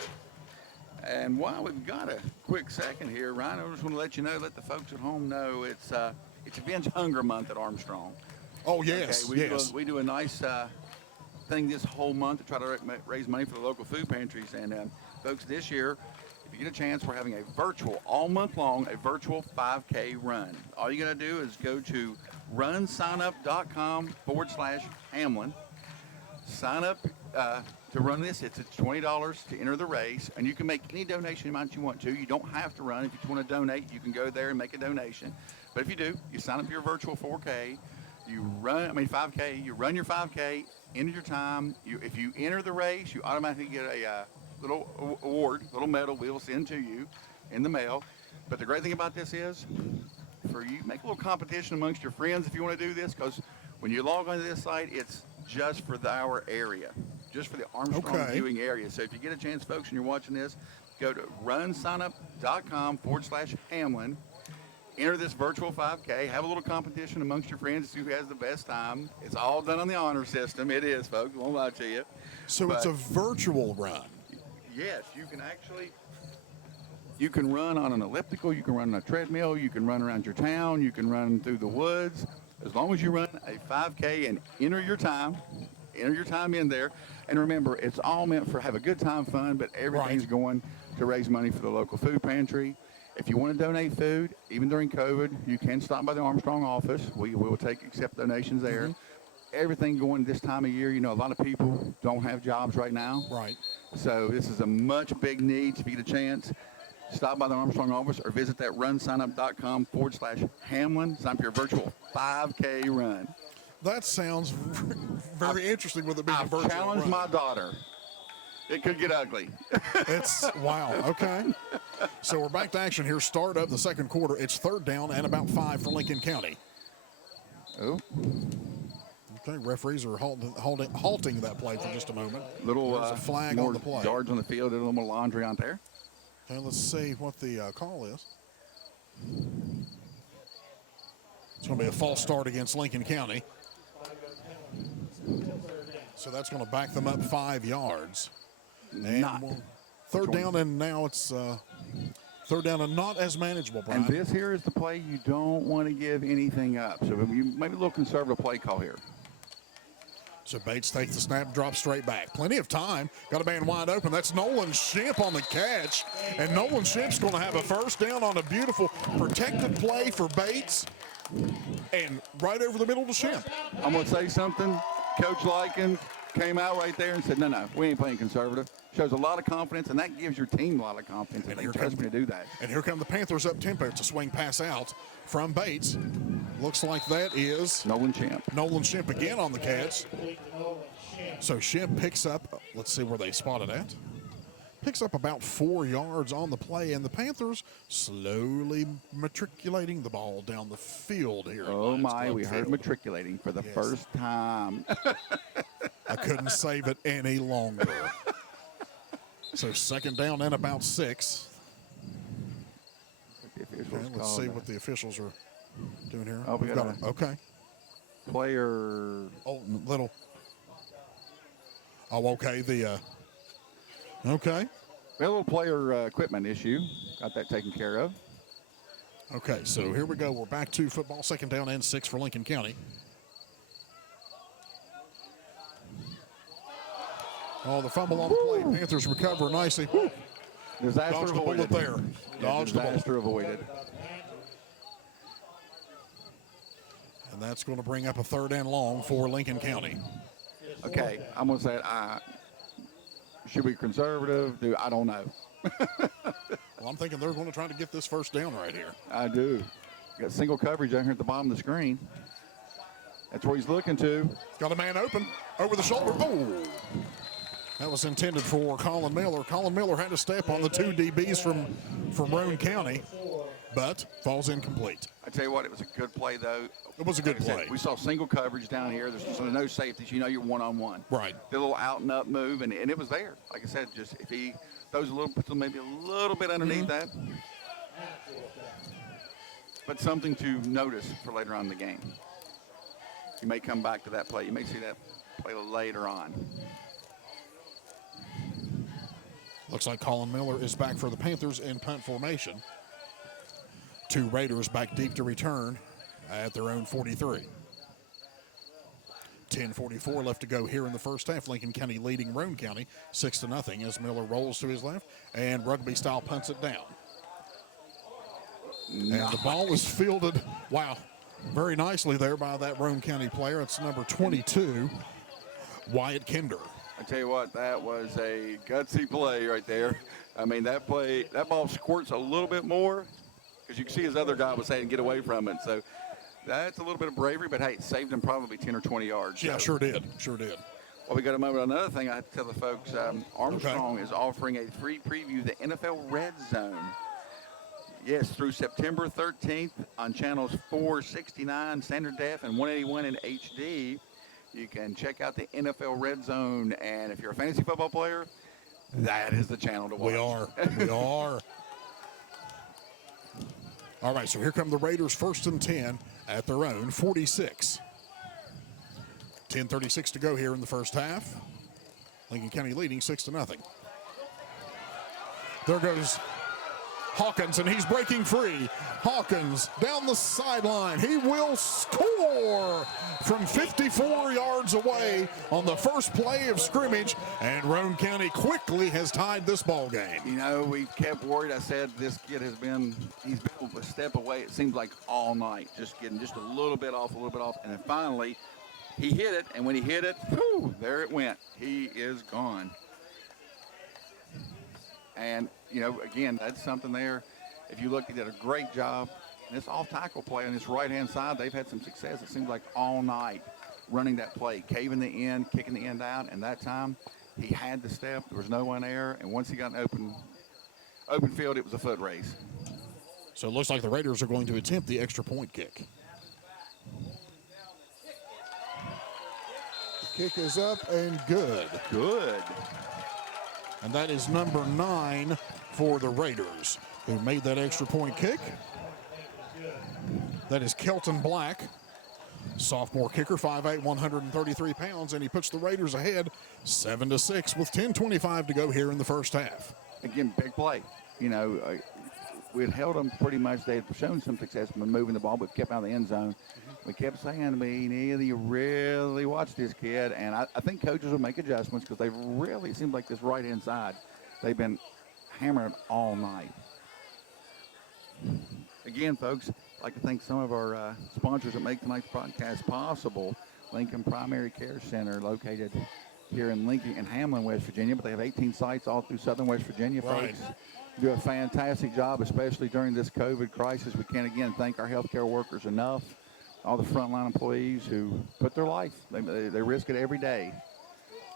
And while we've got a quick second here, Ryan, I just want to let you know, let the folks at home know it's Avenge Hunger Month at Armstrong. Oh, yes, Okay, yes. we do a nice thing this whole month to try to raise money for the local food pantries. And folks, this year, if you get a chance, we're having a virtual, all month long, a virtual 5K run. All you got to do is go to runsignup.com/Hamlin. Sign up to run this. It's $20 to enter the race, and you can make any donation amount you want to. You don't have to run. If you just want to donate, you can go there and make a donation. But if you do, you sign up for your virtual 4K. You run, 5K. You run your 5K, enter your time. If you enter the race, you automatically get a little award, little medal we will send to you in the mail. But the great thing about this is, for you, make a little competition amongst your friends if you want to do this, because when you log onto this site, it's just for our area, just for the Armstrong viewing area. So if you get a chance, folks, and you're watching this, go to runsignup.com/Hamlin. Enter this virtual 5K. Have a little competition amongst your friends to see who has the best time. It's all done on the honor system. It is, folks. Won't lie to you. So it's a virtual run. Yes, you can run on an elliptical. You can run on a treadmill. You can run around your town. You can run through the woods. As long as you run a 5K and enter your time in there. And remember, it's all meant for have a good time, fun, but everything's going to raise money for the local food pantry. If you want to donate food, even during COVID, you can stop by the Armstrong office. We will accept donations there. Everything going this time of year, a lot of people don't have jobs right now. Right. So this is a much big need. If you get a chance, stop by the Armstrong office or visit that runsignup.com/Hamlin. Sign up for your virtual 5K run. That sounds very interesting with it being a virtual Challenge run. my daughter. It could get ugly. It's wow. Okay. So we're back to action here. Start of the second quarter. It's third down and about 5 for Lincoln County. Oh. Okay, referees are halting that play for just a moment. Little There's a flag more on the play. yards on the field, a little more laundry on there. Okay, let's see what the call is. It's going to be a false start against Lincoln County. So that's going to back them up 5 yards. And third down, and now it's third down and not as manageable, Brian. And this here is the play you don't want to give anything up. So you maybe a little conservative play call here. So Bates takes the snap, drops straight back. Plenty of time. Got a man wide open. That's Nolan Shimp on the catch. And Nolan Shimp's going to have a first down on a beautiful protected play for Bates. And right over the middle to Shimp. I'm going to say something. Coach Likens came out right there and said, no, we ain't playing conservative. Shows a lot of confidence, and that gives your team a lot of confidence. And they trust me to do that. And here come the Panthers up tempo. It's a swing pass out from Bates. Looks like that is Nolan Shimp. Nolan Shimp again on the catch. So Shimp picks up, let's see where they spotted at. Picks up about 4 yards on the play, and the Panthers slowly matriculating the ball down the field here. Oh, my, we heard matriculating for the first time. I couldn't save it any longer. So second down and about 6. Okay, let's see what the officials are doing here. Oh, we got a okay. Player. Oh, little. Oh, okay. Okay. We had a little player equipment issue. Got that taken care of. Okay, so here we go. We're back to football. Second down and 6 for Lincoln County. Oh, the fumble on the play. Panthers recover nicely. Woo. Disaster Dodged avoided. the bullet there. Dodged the bullet. Disaster avoided. And that's going to bring up a third and long for Lincoln County. Okay, I'm going to say it. Should we conservative? I don't know. Well, I'm thinking they're going to try to get this first down right here. I do. Got single coverage down here at the bottom of the screen. That's where he's looking to. Got a man open over the shoulder. Oh, that was intended for Colin Miller. Colin Miller had to step on the 2 DBs from Roane County, but falls incomplete. I tell you what, it was a good play, though. It was a good Like I said, play. we saw single coverage down here. There's no safeties. You know you're one-on-one. Right. The little out and up move, and it was there. Like I said, just if he throws maybe a little bit underneath that. But something to notice for later on in the game. You may come back to that play. You may see that play later on. Looks like Colin Miller is back for the Panthers in punt formation. 2 Raiders back deep to return at their own 43. 10:44 left to go here in the first half. Lincoln County leading Roane County 6-0 as Miller rolls to his left and rugby style punts it down. And the ball was fielded, wow, very nicely there by that Roane County player. It's number 22, Wyatt Kinder. I tell you what, that was a gutsy play right there. I mean, that ball squirts a little bit more because you can see his other guy was saying get away from it. So that's a little bit of bravery, but hey, it saved him probably 10 or 20 yards. Yeah, so. sure did. Sure did. Well, we got a moment. Another thing I have to tell the folks, Armstrong is offering a free preview of the NFL Red Zone. Yes, through September 13th on channels 469 Standard Def and 181 in HD. You can check out the NFL Red Zone, and if you're a fantasy football player, that is the channel to watch. We are. All right, so here come the Raiders, 1st and 10 at their own 46. 10:36 to go here in the first half. Lincoln County leading 6-0. There goes Hawkins, and he's breaking free. Hawkins down the sideline. He will score from 54 yards away on the first play of scrimmage, and Roane County quickly has tied this ball game. You know, we kept worried. I said this kid he's been a step away, it seems like, all night, just getting just a little bit off, and then finally he hit it, and when he hit it, whew, there it went. He is gone. And, you know, again, that's something there. If you look, he did a great job. And this off-tackle play on this right-hand side, they've had some success, it seems like, all night running that play, caving the end, kicking the end out. And that time, he had the step. There was no one there. And once he got an open field, it was a foot race. So it looks like the Raiders are going to attempt the extra point kick. Kick is up and good. Good. And that is number 9 for the Raiders, who made that extra point kick. That is Kelton Black, sophomore kicker, 5'8", 133 pounds, and he puts the Raiders ahead 7-6 with 10:25 to go here in the first half. Again, big play. You know, we had held them pretty much. They had shown some success when moving the ball, but kept out of the end zone. We kept saying, we need to really watch this kid. And I think coaches will make adjustments because they've really, it seems like this right-hand side, they've been hammering all night. Again, folks, I'd like to thank some of our sponsors that make tonight's podcast possible. Lincoln Primary Care Center, located here in Lincoln and Hamlin, West Virginia, but they have 18 sites all through southern West Virginia, folks. Do a fantastic job, especially during this COVID crisis. We can't, again, thank our healthcare workers enough. All the frontline employees who put their life, they risk it every day.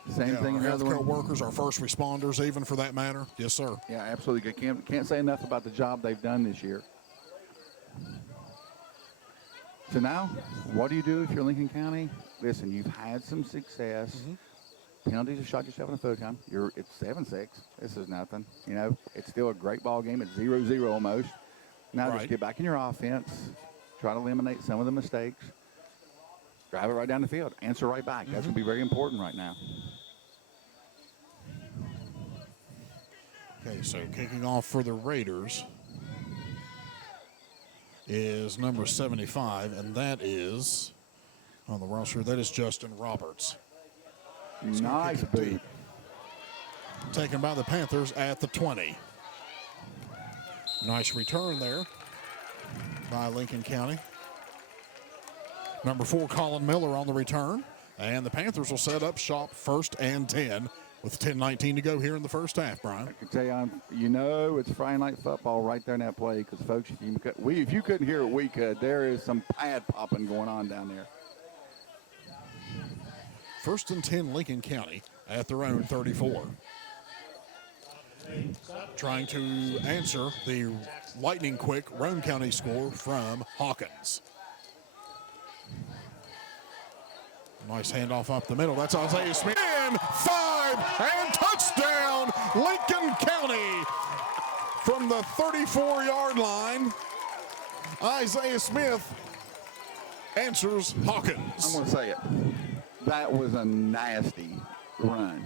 Same thing in Our another healthcare one. workers, our first responders, even for that matter. Yes, sir. Yeah, absolutely. Can't say enough about the job they've done this year. So now, what do you do if you're Lincoln County? Listen, you've had some success. Penalties have shot yourself in the foot. It's 7-6. This is nothing. You know, it's still a great ball game. It's 0-0 almost. Now just get back in your offense. Try to eliminate some of the mistakes. Drive it right down the field. Answer right back. That's going to be very important right now. Okay, so kicking off for the Raiders is number 75, and that is, on the roster, that is Justin Roberts. Nice beat. Taken by the Panthers at the 20. Nice return there by Lincoln County. Number 4, Colin Miller on the return. And the Panthers will set up shop 1st and 10 with 10:19 to go here in the first half, Brian. I can tell you, you know it's Friday Night Football right there in that play because, folks, if you couldn't hear it, we could. There is some pad popping going on down there. 1st and 10, Lincoln County at their own 34. trying to answer the lightning quick Roane County score from Hawkins. Nice handoff up the middle. That's Isaiah Smith. And 5 and touchdown, Lincoln County. From the 34-yard line, Isaiah Smith answers Hawkins. I'm going to say it. That was a nasty run.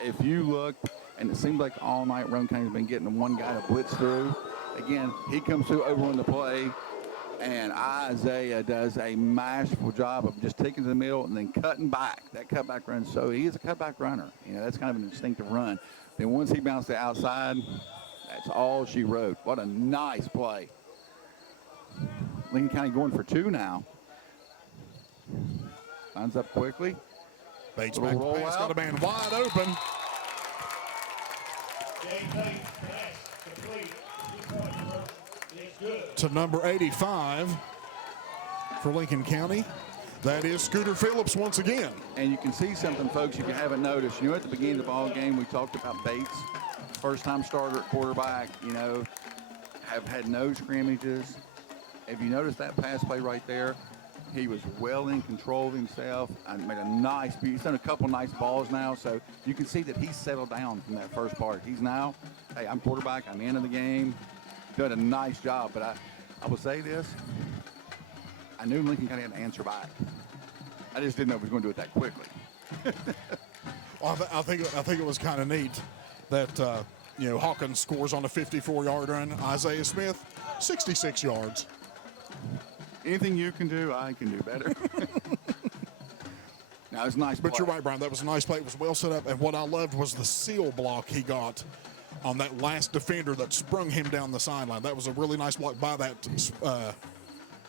If you look, and it seems like all night Roane County's been getting one guy to blitz through. Again, he comes through over on the play, and Isaiah does a masterful job of just taking to the middle and then cutting back. That cutback run, so he is a cutback runner. You know, that's kind of an instinctive run. Then once he bounced it outside, that's all she wrote. What a nice play. Lincoln County going for 2 now. Lines up quickly. Bates Little back roll pass, out. got a man wide open. To number 85 for Lincoln County. That is Scooter Phillips once again. And you can see something, folks, if you haven't noticed. You know, at the beginning of the ball game, we talked about Bates, first-time starter at quarterback, you know, have had no scrimmages. If you notice that pass play right there, he was well in control of himself. I made a nice, he's done a couple nice balls now, so you can see that he's settled down from that first part. He's now, hey, I'm quarterback, I'm into the game, done a nice job. But I will say this, I knew Lincoln County had to answer back. I just didn't know if he was going to do it that quickly. Well, I think it was kind of neat that you know, Hawkins scores on a 54-yard run. Isaiah Smith, 66 yards. Anything you can do, I can do better. Now, it's nice. But you're right, Brian. That was a nice play. It was well set up. And what I loved was the seal block he got on that last defender that sprung him down the sideline. That was a really nice block by that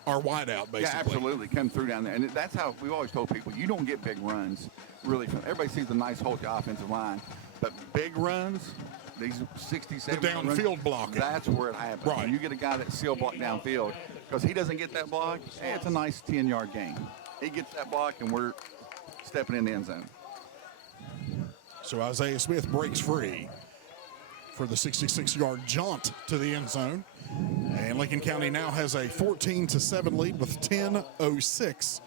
our wideout, basically. Yeah, absolutely. Come through down there. And that's how we've always told people, you don't get big runs, really. Everybody sees the nice hole at the offensive line. But big runs, these 67 The downfield blocking. That's where it happens. Right. When you get a guy that seal block downfield, because he doesn't get that block, hey, it's a nice 10-yard gain. He gets that block, and we're stepping in the end zone. So Isaiah Smith breaks free for the 66-yard jaunt to the end zone. And Lincoln County now has a 14-7 lead with 10:06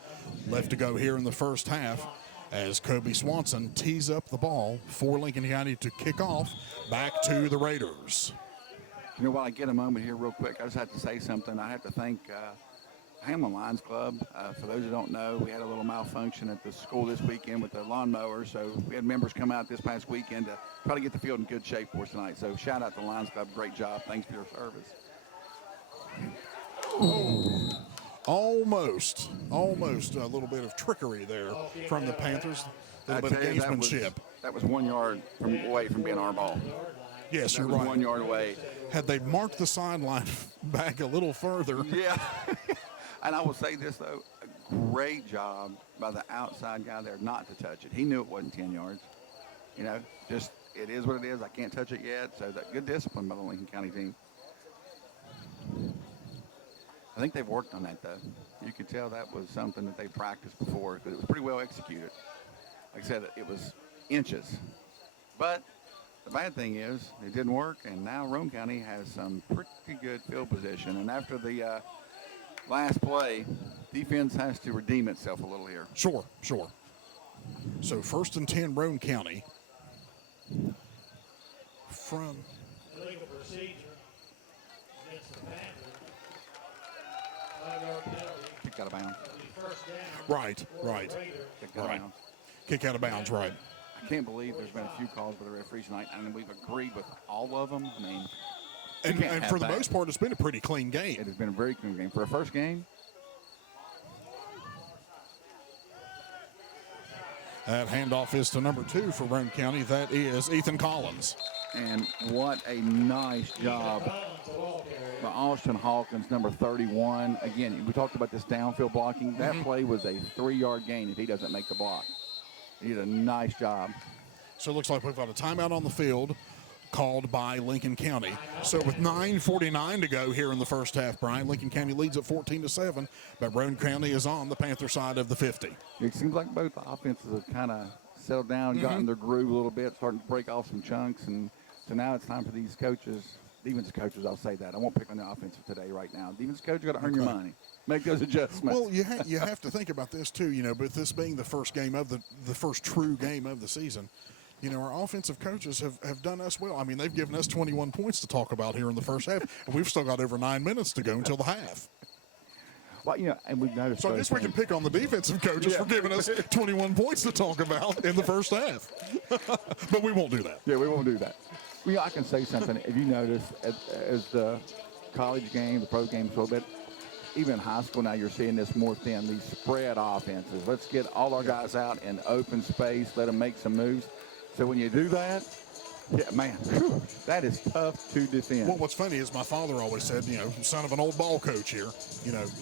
left to go here in the first half as Kobe Swanson tees up the ball for Lincoln County to kick off back to the Raiders. You know, while I get a moment here real quick, I just have to say something. I have to thank Hamlin Lions Club. For those who don't know, we had a little malfunction at the school this weekend with the lawnmower, so we had members come out this past weekend to try to get the field in good shape for us tonight. So shout out to the Lions Club. Great job. Thanks for your service. Almost a little bit of trickery there from the Panthers. A little bit of gamesmanship. That was 1 yard away from being our ball. Yes, That you're was right. 1 yard away. Had they marked the sideline back a little further. Yeah. And I will say this, though. A great job by the outside guy there not to touch it. He knew it wasn't 10 yards. You know, just it is what it is. I can't touch it yet. So that good discipline by the Lincoln County team. I think they've worked on that, though. You could tell that was something that they practiced before, because it was pretty well executed. Like I said, it was inches. But the bad thing is it didn't work, and now Roane County has some pretty good field position. And after the last play, defense has to redeem itself a little here. Sure. So 1st and 10, Roane County. From Illegal procedure against the Panthers. 5-yard penalty. Kicked out of bounds. First down. right. Kicked out of Right. bounds. Kick out of bounds, right. I can't believe there's been a few calls by the referees tonight, and we've agreed with all of them. I mean, And can't have for the that. most part, it's been a pretty clean it game. has been a very clean game. For a first game, That handoff is to number 2 for Roane County. That is Ethan Collins. and what a nice job by Austin Hawkins, number 31. Again, we talked about this downfield blocking. That play was a 3-yard gain if he doesn't make the block. He did a nice job. So it looks like we've got a timeout on the field called by Lincoln County. So with 9:49 to go here in the first half, Brian, Lincoln County leads at 14-7, but Roane County is on the Panther side of the 50. It seems like both offenses have kind of settled down, gotten their groove a little bit, starting to break off some chunks, and So now it's time for these coaches, defensive coaches, I'll say that. I won't pick on the offensive today right now. Defensive coach, you got to earn your money. Make those adjustments. Well, you have to think about this too, but this being the first game of the first true game of the season, our offensive coaches have done us well. I mean, they've given us 21 points to talk about here in the first half, and we've still got over 9 minutes to go until the half. Well, and we've noticed. So I guess we can pick on the defensive coaches for giving us 21 points to talk about in the first half. But we won't do that. Yeah, we won't do that. Well, I can say something. If you notice, as the college game, the pro game, a little bit, even in high school now, you're seeing this more thin, these spread offenses. Let's get all our guys out in open space, let them make some moves. So when you do that, yeah, man, that is tough to defend. Well, what's funny is my father always said, son of an old ball coach here,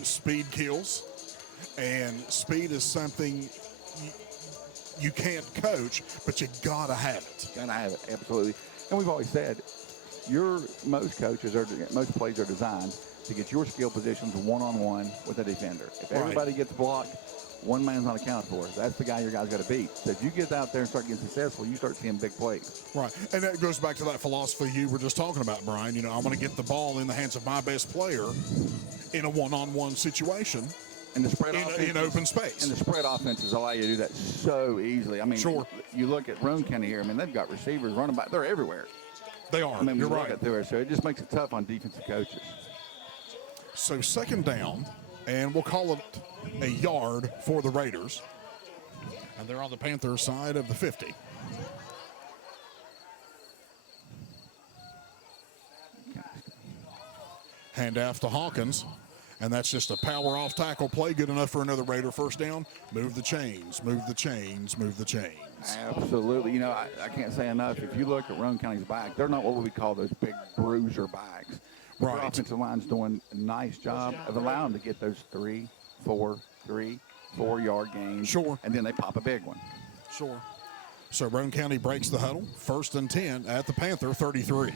speed kills. And speed is something you can't coach, but you got to have it. Got to have it, absolutely. And we've always said, most plays are designed to get your skill positions one-on-one with a defender. If everybody gets blocked, one man's not accounted for. That's the guy your guy's got to beat. So if you get out there and start getting successful, you start seeing big plays. Right. And that goes back to that philosophy you were just talking about, Brian. I want to get the ball in the hands of my best player in a one-on-one situation. And the spread in open space. And the spread offenses allow you to do that so easily. I mean, you look at Roane County here, they've got receivers running back. They're everywhere. They are. You're right. So it just makes it tough on defensive coaches. So second down, and we'll call it a yard for the Raiders. And they're on the Panthers side of the 50. Handoff to Hawkins. And that's just a power off tackle play, good enough for another Raider first down. Move the chains, move the chains, move the chains. Absolutely. I can't say enough. If you look at Roane County's back, they're not what we call those big bruiser backs. Right. The offensive line's doing a nice job of allowing them to get those 3, 4 yard gains. Sure. And then they pop a big one. Sure. So Roane County breaks the huddle. 1st and 10 at the Panther 33.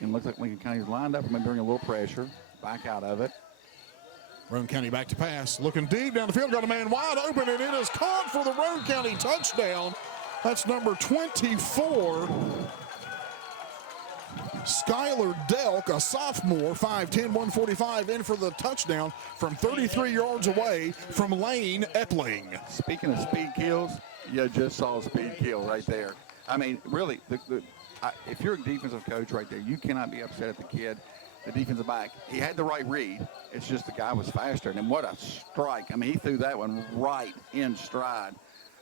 And looks like Lincoln County's lined up. Maybe bring a little pressure. Back out of it. Roane County back to pass. Looking deep down the field. Got a man wide open, and it is caught for the Roane County touchdown. That's number 24. Skylar Delk, a sophomore, 5'10", 145, in for the touchdown from 33 yards away from Lane Epling. Speaking of speed kills, you just saw a speed kill right there. I mean, really, if you're a defensive coach right there, you cannot be upset at the kid, the defensive back. He had the right read. It's just the guy was faster. And what a strike. I mean, he threw that one right in stride.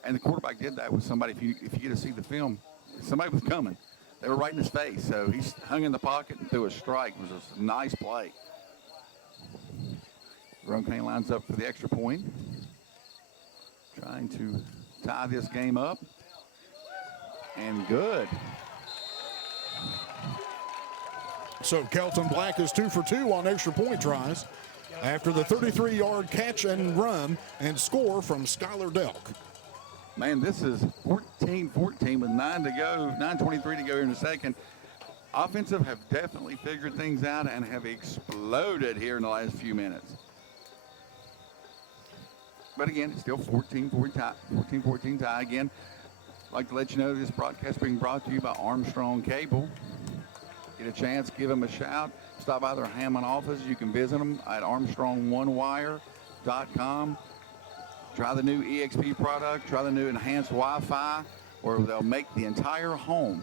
And the quarterback did that with somebody. If you get to see the film, somebody was coming. They were right in his face. So he hung in the pocket and threw a strike. It was a nice play. Roane County lines up for the extra point. Trying to tie this game up. And good. So Kelton Black is 2 for 2 on extra point tries after the 33-yard catch and run and score from Skylar Delk. Man, this is 14-14 with 9:23 to go here in the second. Offensive have definitely figured things out and have exploded here in the last few minutes. But again, it's still 14-14 tie. Again, I'd like to let you know this broadcast being brought to you by Armstrong Cable. Get a chance, give them a shout. Stop by their Hammond office. You can visit them at ArmstrongOneWire.com. Try the new EXP product. Try the new enhanced Wi-Fi, where they'll make the entire home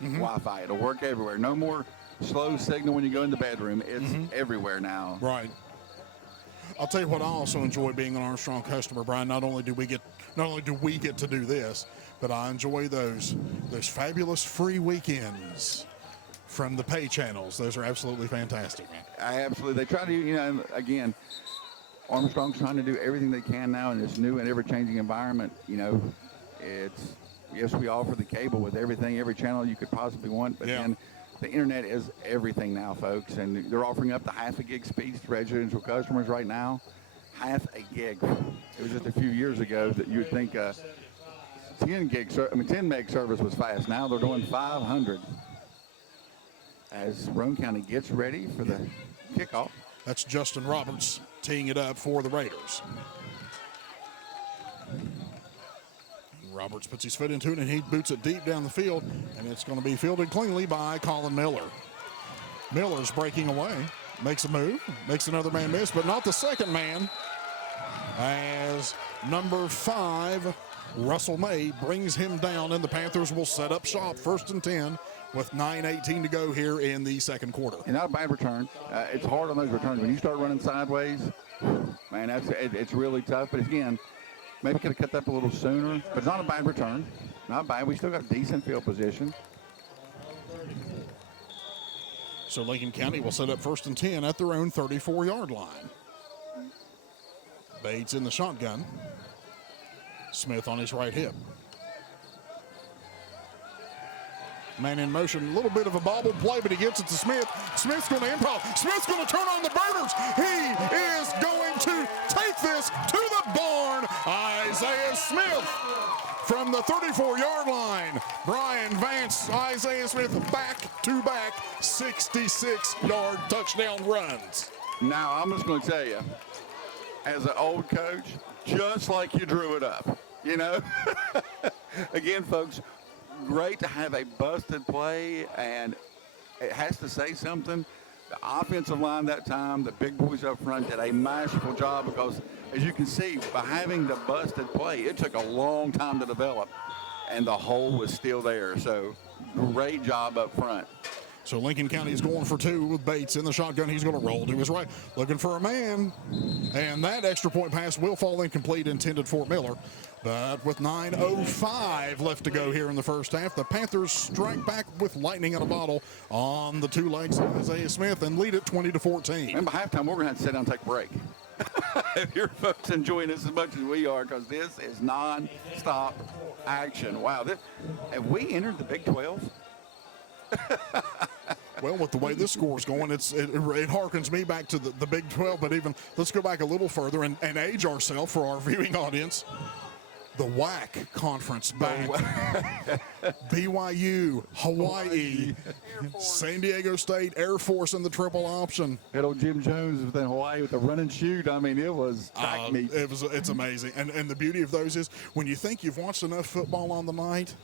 Wi-Fi. It'll work everywhere. No more slow signal when you go in the bedroom. It's everywhere now. Right. I'll tell you what I also enjoy being an Armstrong customer, Brian. Not only do we get to do this, but I enjoy those fabulous free weekends from the pay channels. Those are absolutely fantastic, man. Absolutely. They try to, again, Armstrong's trying to do everything they can now in this new and ever-changing environment. Yes, we offer the cable with everything, every channel you could possibly want, but then the internet is everything now, folks, and they're offering up the half a gig speeds to residential customers right now. Half a gig. It was just a few years ago that you would think 10 meg service was fast. Now they're doing 500. As Roane County gets ready for the kickoff. That's Justin Roberts teeing it up for the Raiders. Roberts puts his foot into it, and he boots it deep down the field, and it's going to be fielded cleanly by Colin Miller. Miller's breaking away, makes a move, makes another man miss, but not the second man, as number 5, Russell May, brings him down, and the Panthers will set up shop 1st and 10 with 9:18 to go here in the second quarter. And not a bad return. It's hard on those returns. When you start running sideways, man, it's really tough. But again, maybe could have cut that up a little sooner. But it's not a bad return. Not bad. We still got decent field position. So Lincoln County will set up 1st and 10 at their own 34-yard line. Bates in the shotgun. Smith on his right hip. Man in motion, a little bit of a bobble play, but he gets it to Smith. Smith's going to improv. Smith's going to turn on the burners. He is going to take this to the barn. Isaiah Smith from the 34-yard line. Brian Vance, Isaiah Smith, back-to-back 66-yard touchdown runs. Now, I'm just going to tell you, as an old coach, just like you drew it up, you know? Again, folks, great to have a busted play, and it has to say something. The offensive line that time, the big boys up front did a masterful job because, as you can see, by having the busted play, it took a long time to develop, and the hole was still there. So, great job up front. So Lincoln County is going for 2 with Bates in the shotgun. He's going to roll to his right, looking for a man. And that extra point pass will fall incomplete, intended for Miller. But with 9:05 left to go here in the first half, the Panthers strike back with lightning in a bottle on the 2 legs of Isaiah Smith and lead it 20-14. And by halftime, we're going to have to sit down and take a break. If your folks enjoying this as much as we are, because this is non-stop action. Wow, have we entered the Big 12? Well, with the way this score's going, it harkens me back to the Big 12, but even let's go back a little further and age ourselves for our viewing audience. The WAC conference back. BYU, Hawaii, San Diego State, Air Force in the triple option. That old Jim Jones with Hawaii with the run and shoot. I mean, it was track meet. It's amazing. And the beauty of those is when you think you've watched enough football on the night,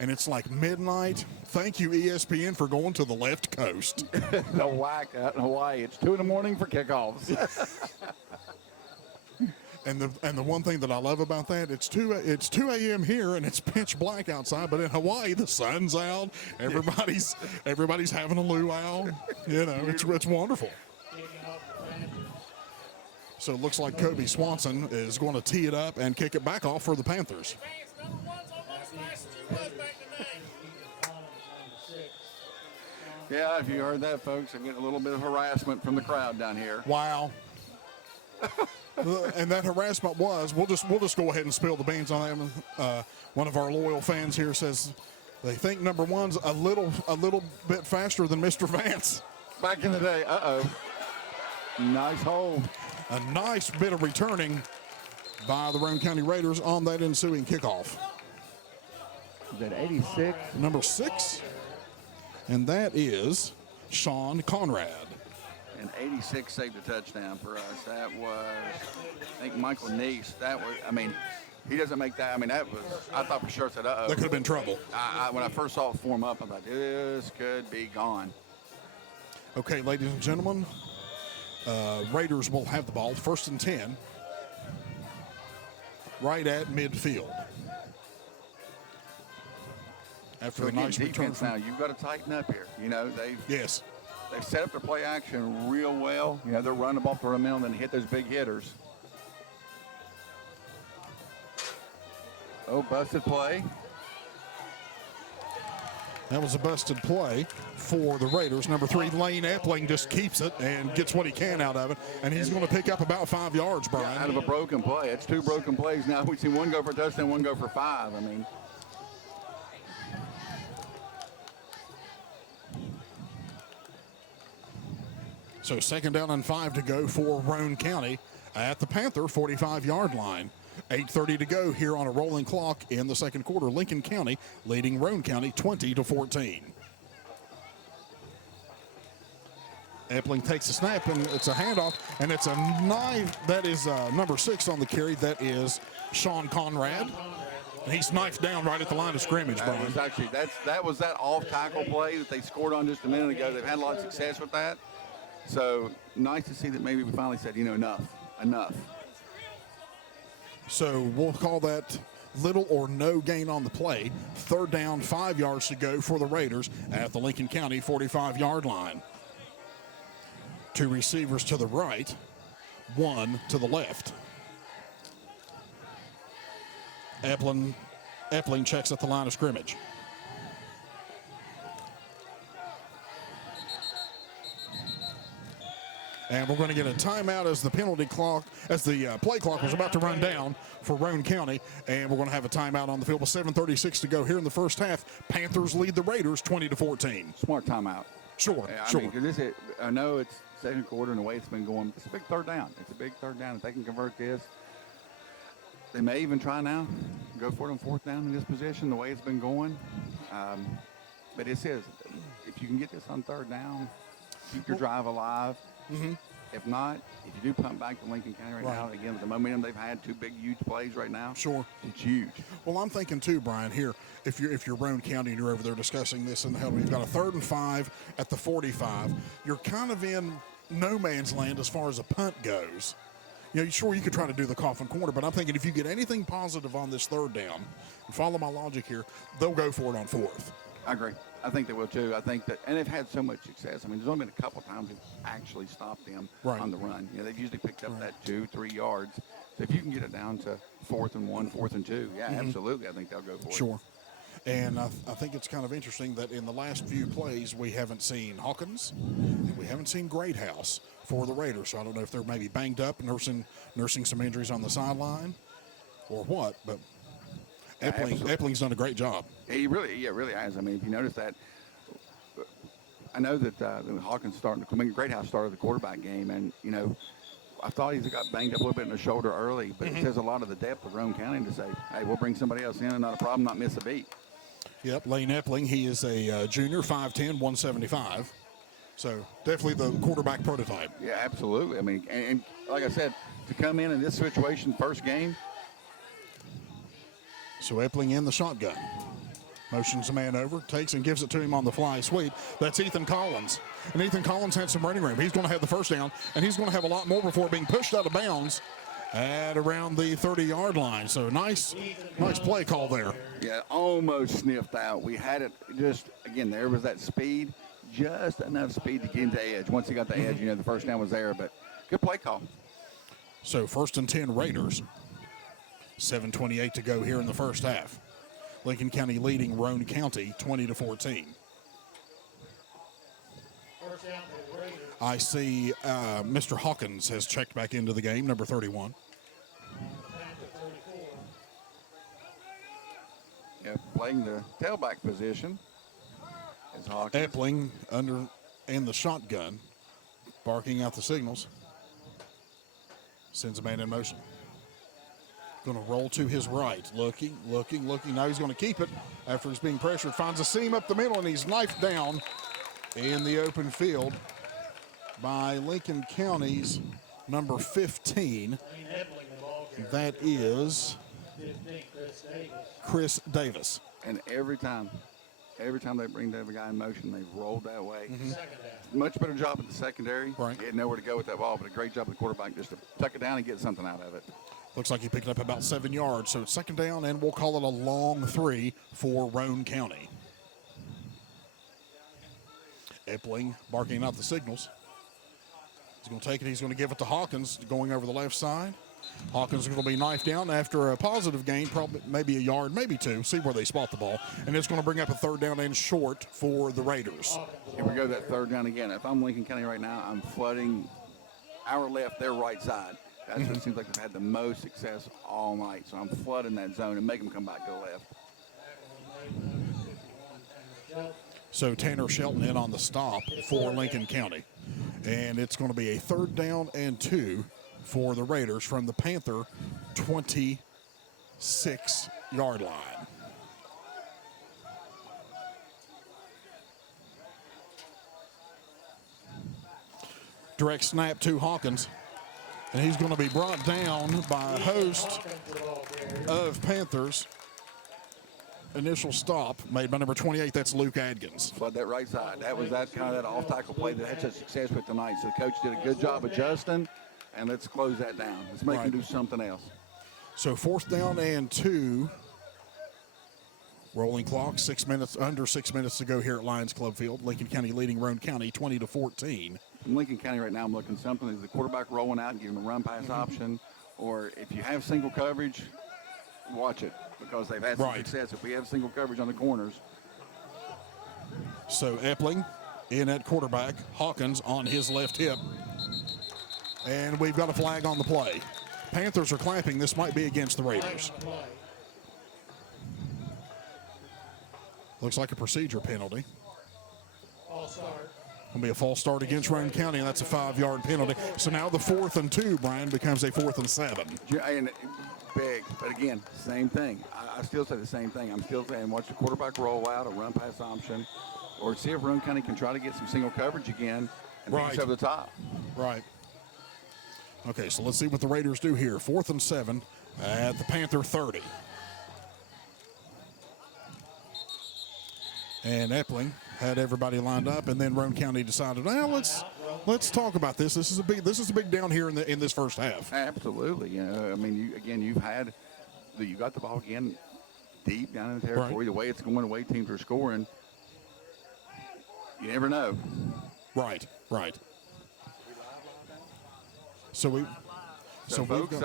and it's like midnight. Thank you, ESPN, for going to the left coast. The WAC out in Hawaii. It's 2 in the morning for kickoffs. And the one thing that I love about that, it's 2 a.m. here and it's pitch black outside, but in Hawaii the sun's out. Everybody's having a luau. You know, it's wonderful. So it looks like Kobe Swanson is going to tee it up and kick it back off for the Panthers. Yeah, if you heard that, folks, I'm getting a little bit of harassment from the crowd down here. Wow. And that harassment was, we'll just go ahead and spill the beans on that. One of our loyal fans here says they think number 1's a little bit faster than Mr. Vance. Back in the day, nice hold. A nice bit of returning by the Roane County Raiders on that ensuing kickoff. Is that 86? Number 6, and that is Sean Conrad. And 86 saved a touchdown for us. That was, I think, Michael Neese. He doesn't make that. I mean, I thought for sure, I said, uh-oh. That could have been trouble. When I first saw it form up, I thought, this could be gone. Okay, ladies and gentlemen, Raiders will have the ball, 1st and 10, right at midfield. After a nice return now, you've got to tighten up here. You know, they've set up their play action real well. You know, they're running the ball through the middle and then hit those big hitters. Oh, busted play. That was a busted play for the Raiders. Number 3, Lane Epling, just keeps it and gets what he can out of it. And he's going to pick up about 5 yards, Brian. Out of a broken play. It's 2 broken plays now. We've seen one go for a touchdown, one go for 5. I mean. So 2nd down and 5 to go for Roane County at the Panther 45-yard line. 8:30 to go here on a rolling clock in the second quarter. Lincoln County leading Roane County 20-14. Epling takes a snap, and it's a handoff, and it's a knife. That is number 6 on the carry. That is Sean Conrad. And he's knifed down right at the line of scrimmage, That Brian. was actually that was that off tackle play that they scored on just a minute ago. They've had a lot of success with that. So nice to see that maybe we finally said, enough. So we'll call that little or no gain on the play. 3rd down, 5 yards to go for the Raiders at the Lincoln County 45-yard line. 2 receivers to the right, 1 to the left. Epling checks at the line of scrimmage. And we're going to get a timeout as the play clock was about to run down for Roane County. And we're going to have a timeout on the field with 7:36 to go here in the first half. Panthers lead the Raiders 20-14. Smart timeout. Sure, Yeah, sure. I know it's second quarter and the way it's been going. It's a big 3rd down. It's a big 3rd down. If they can convert this, they may even try now, go for it on 4th down in this position, the way it's been going. But it says, if you can get this on 3rd down, keep your drive alive. Mm-hmm. If not, if you do pump back to Lincoln County right now, again, with the momentum they've had, 2 big, huge plays right now. Sure. It's huge. Well, I'm thinking too, Brian, here, if you're Roane County and you're over there discussing this in the huddle, you've got a 3rd and 5 at the 45. You're kind of in no man's land as far as a punt goes. Sure, you could try to do the coffin corner, but I'm thinking if you get anything positive on this 3rd down, and follow my logic here, they'll go for it on 4th. I agree. I think they will too. I think that, and they've had so much success. I mean, there's only been a couple times they've actually stopped them on the run. They've usually picked up that 2-3 yards. So if you can get it down to 4th and 1, 4th and 2, absolutely, I think they'll go for it. Sure. And I think it's kind of interesting that in the last few plays, we haven't seen Hawkins and we haven't seen Greathouse for the Raiders. So I don't know if they're maybe banged up, nursing some injuries on the sideline or what, but Epling's done a great job. He really has. I mean, if you notice that, I know that Hawkins Greathouse started the quarterback game, and I thought he got banged up a little bit in the shoulder early, but it says a lot of the depth of Roane County to say, hey, we'll bring somebody else in, and not a problem, not miss a beat. Yep, Lane Epling, he is a junior, 5'10", 175. So definitely the quarterback prototype. Yeah, absolutely. I mean, and like I said, to come in this situation, first game. So Epling in the shotgun. Motions a man over, takes and gives it to him on the fly sweep. That's Ethan Collins. And Ethan Collins had some running room. He's going to have the first down, and he's going to have a lot more before being pushed out of bounds at around the 30-yard line. So nice play call there. Yeah, almost sniffed out. We had it just, again, there was that speed, just enough speed to get into edge. Once he got the edge, the first down was there, but good play call. So 1st and 10 Raiders. 7:28 to go here in the first half. Lincoln County leading Roane County 20-14. First down to the Raiders. I see Mr. Hawkins has checked back into the game, number 31. Panther 34. Yeah, playing the tailback position is Hawkins. Epling in the shotgun, barking out the signals. Sends a man in motion. Going to roll to his right. Looking. Now he's going to keep it after he's being pressured. Finds a seam up the middle, and he's knifed down in the open field by Lincoln County's number 15. That is 15, Chris Davis. And every time they bring the other guy in motion, they've rolled that way. Second down. Much better job at the secondary. Right. He had nowhere to go with that ball, but a great job at the quarterback just to tuck it down and get something out of it. Looks like he picked up about 7 yards. So it's 2nd down, and we'll call it a long 3 for Roane County. Epling barking out the signals. He's going to take it. He's going to give it to Hawkins going over the left side. Hawkins is going to be knifed down after a positive gain, probably maybe a yard, maybe 2. See where they spot the ball. And it's going to bring up a 3rd down and short for the Raiders. Here we go, that 3rd down again. If I'm Lincoln County right now, I'm flooding our left, their right side. That's what it seems like they've had the most success all night. So I'm flooding that zone and make them come back to the left. So Tanner Shelton in on the stop for Lincoln County. And it's going to be a 3rd down and 2 for the Raiders from the Panther 26-yard line. Direct snap to Hawkins. And he's going to be brought down by a host of Panthers. initial stop made by number 28. That's Luke Adkins. Flood that right side. That was that kind of that off-tackle play that had such success with tonight. So the coach did a good job adjusting, and let's close that down. Let's make him do something else. So 4th down and 2. Rolling clock, under 6 minutes to go here at Lions Club Field. Lincoln County leading Roane County 20-14. In Lincoln County right now, I'm looking something is the quarterback rolling out and giving a run-pass option, or if you have single coverage, watch it because they've had some success. If we have single coverage on the corners. So Epling in at quarterback, Hawkins on his left hip, and we've got a flag on the play. Panthers are clapping. This might be against the Raiders. Looks like a procedure penalty. False start. Going to be a false start against Roane County, and that's a 5-yard penalty. So now the 4th and 2, Brian, becomes a 4th and 7. Yeah, and big, but again, same thing. I still say the same thing. I'm still saying watch the quarterback roll out, a run pass option, or see if Roane County can try to get some single coverage again and beat us over the top. Right. Okay, so let's see what the Raiders do here. 4th and 7 at the Panther 30. And Epling had everybody lined up, and then Roane County decided, well, let's talk about this. This is a big down here in this first half. Absolutely. You know, I mean, you got the ball again deep down in the territory. Right. The way it's going, the way teams are scoring, you never know. Right. So folks,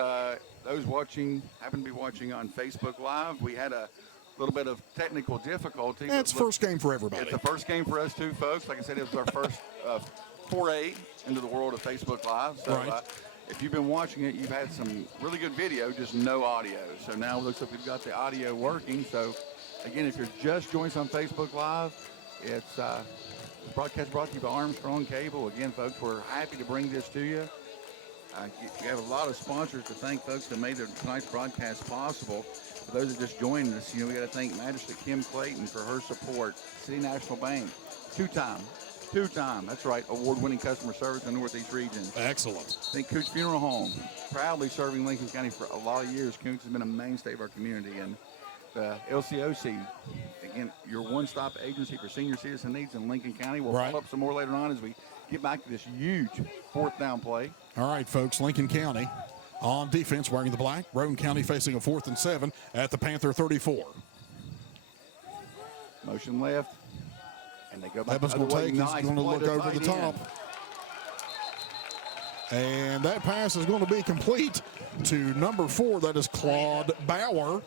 those watching happen to be watching on Facebook Live. We had a little bit of technical difficulty. It's first game for everybody. It's the first game for us too, folks. Like I said, it was our first foray into the world of Facebook Live. So if you've been watching it, you've had some really good video, just no audio. So now it looks like we've got the audio working. So again, if you're just joining us on Facebook Live, it's broadcast brought to you by Armstrong Cable. Again, folks, we're happy to bring this to you. We have a lot of sponsors to thank, folks, that made tonight's broadcast possible. For those that just joined us, we got to thank Magistrate Kim Clayton for her support. City National Bank, two-time, that's right, award-winning customer service in the Northeast region. Excellent. Thank Cooch Funeral Home, proudly serving Lincoln County for a lot of years. Cooch has been a mainstay of our community. And the LCOC, again, your one-stop agency for senior citizen needs in Lincoln County. We'll follow up some more later on as we get back to this huge 4th down play. All right, folks, Lincoln County on defense wearing the black. Roane County facing a 4th and 7 at the Panther 34. Motion left, and they go back. He's going to look over the top. And that pass is going to be complete to number 4. That is Claude Bauer.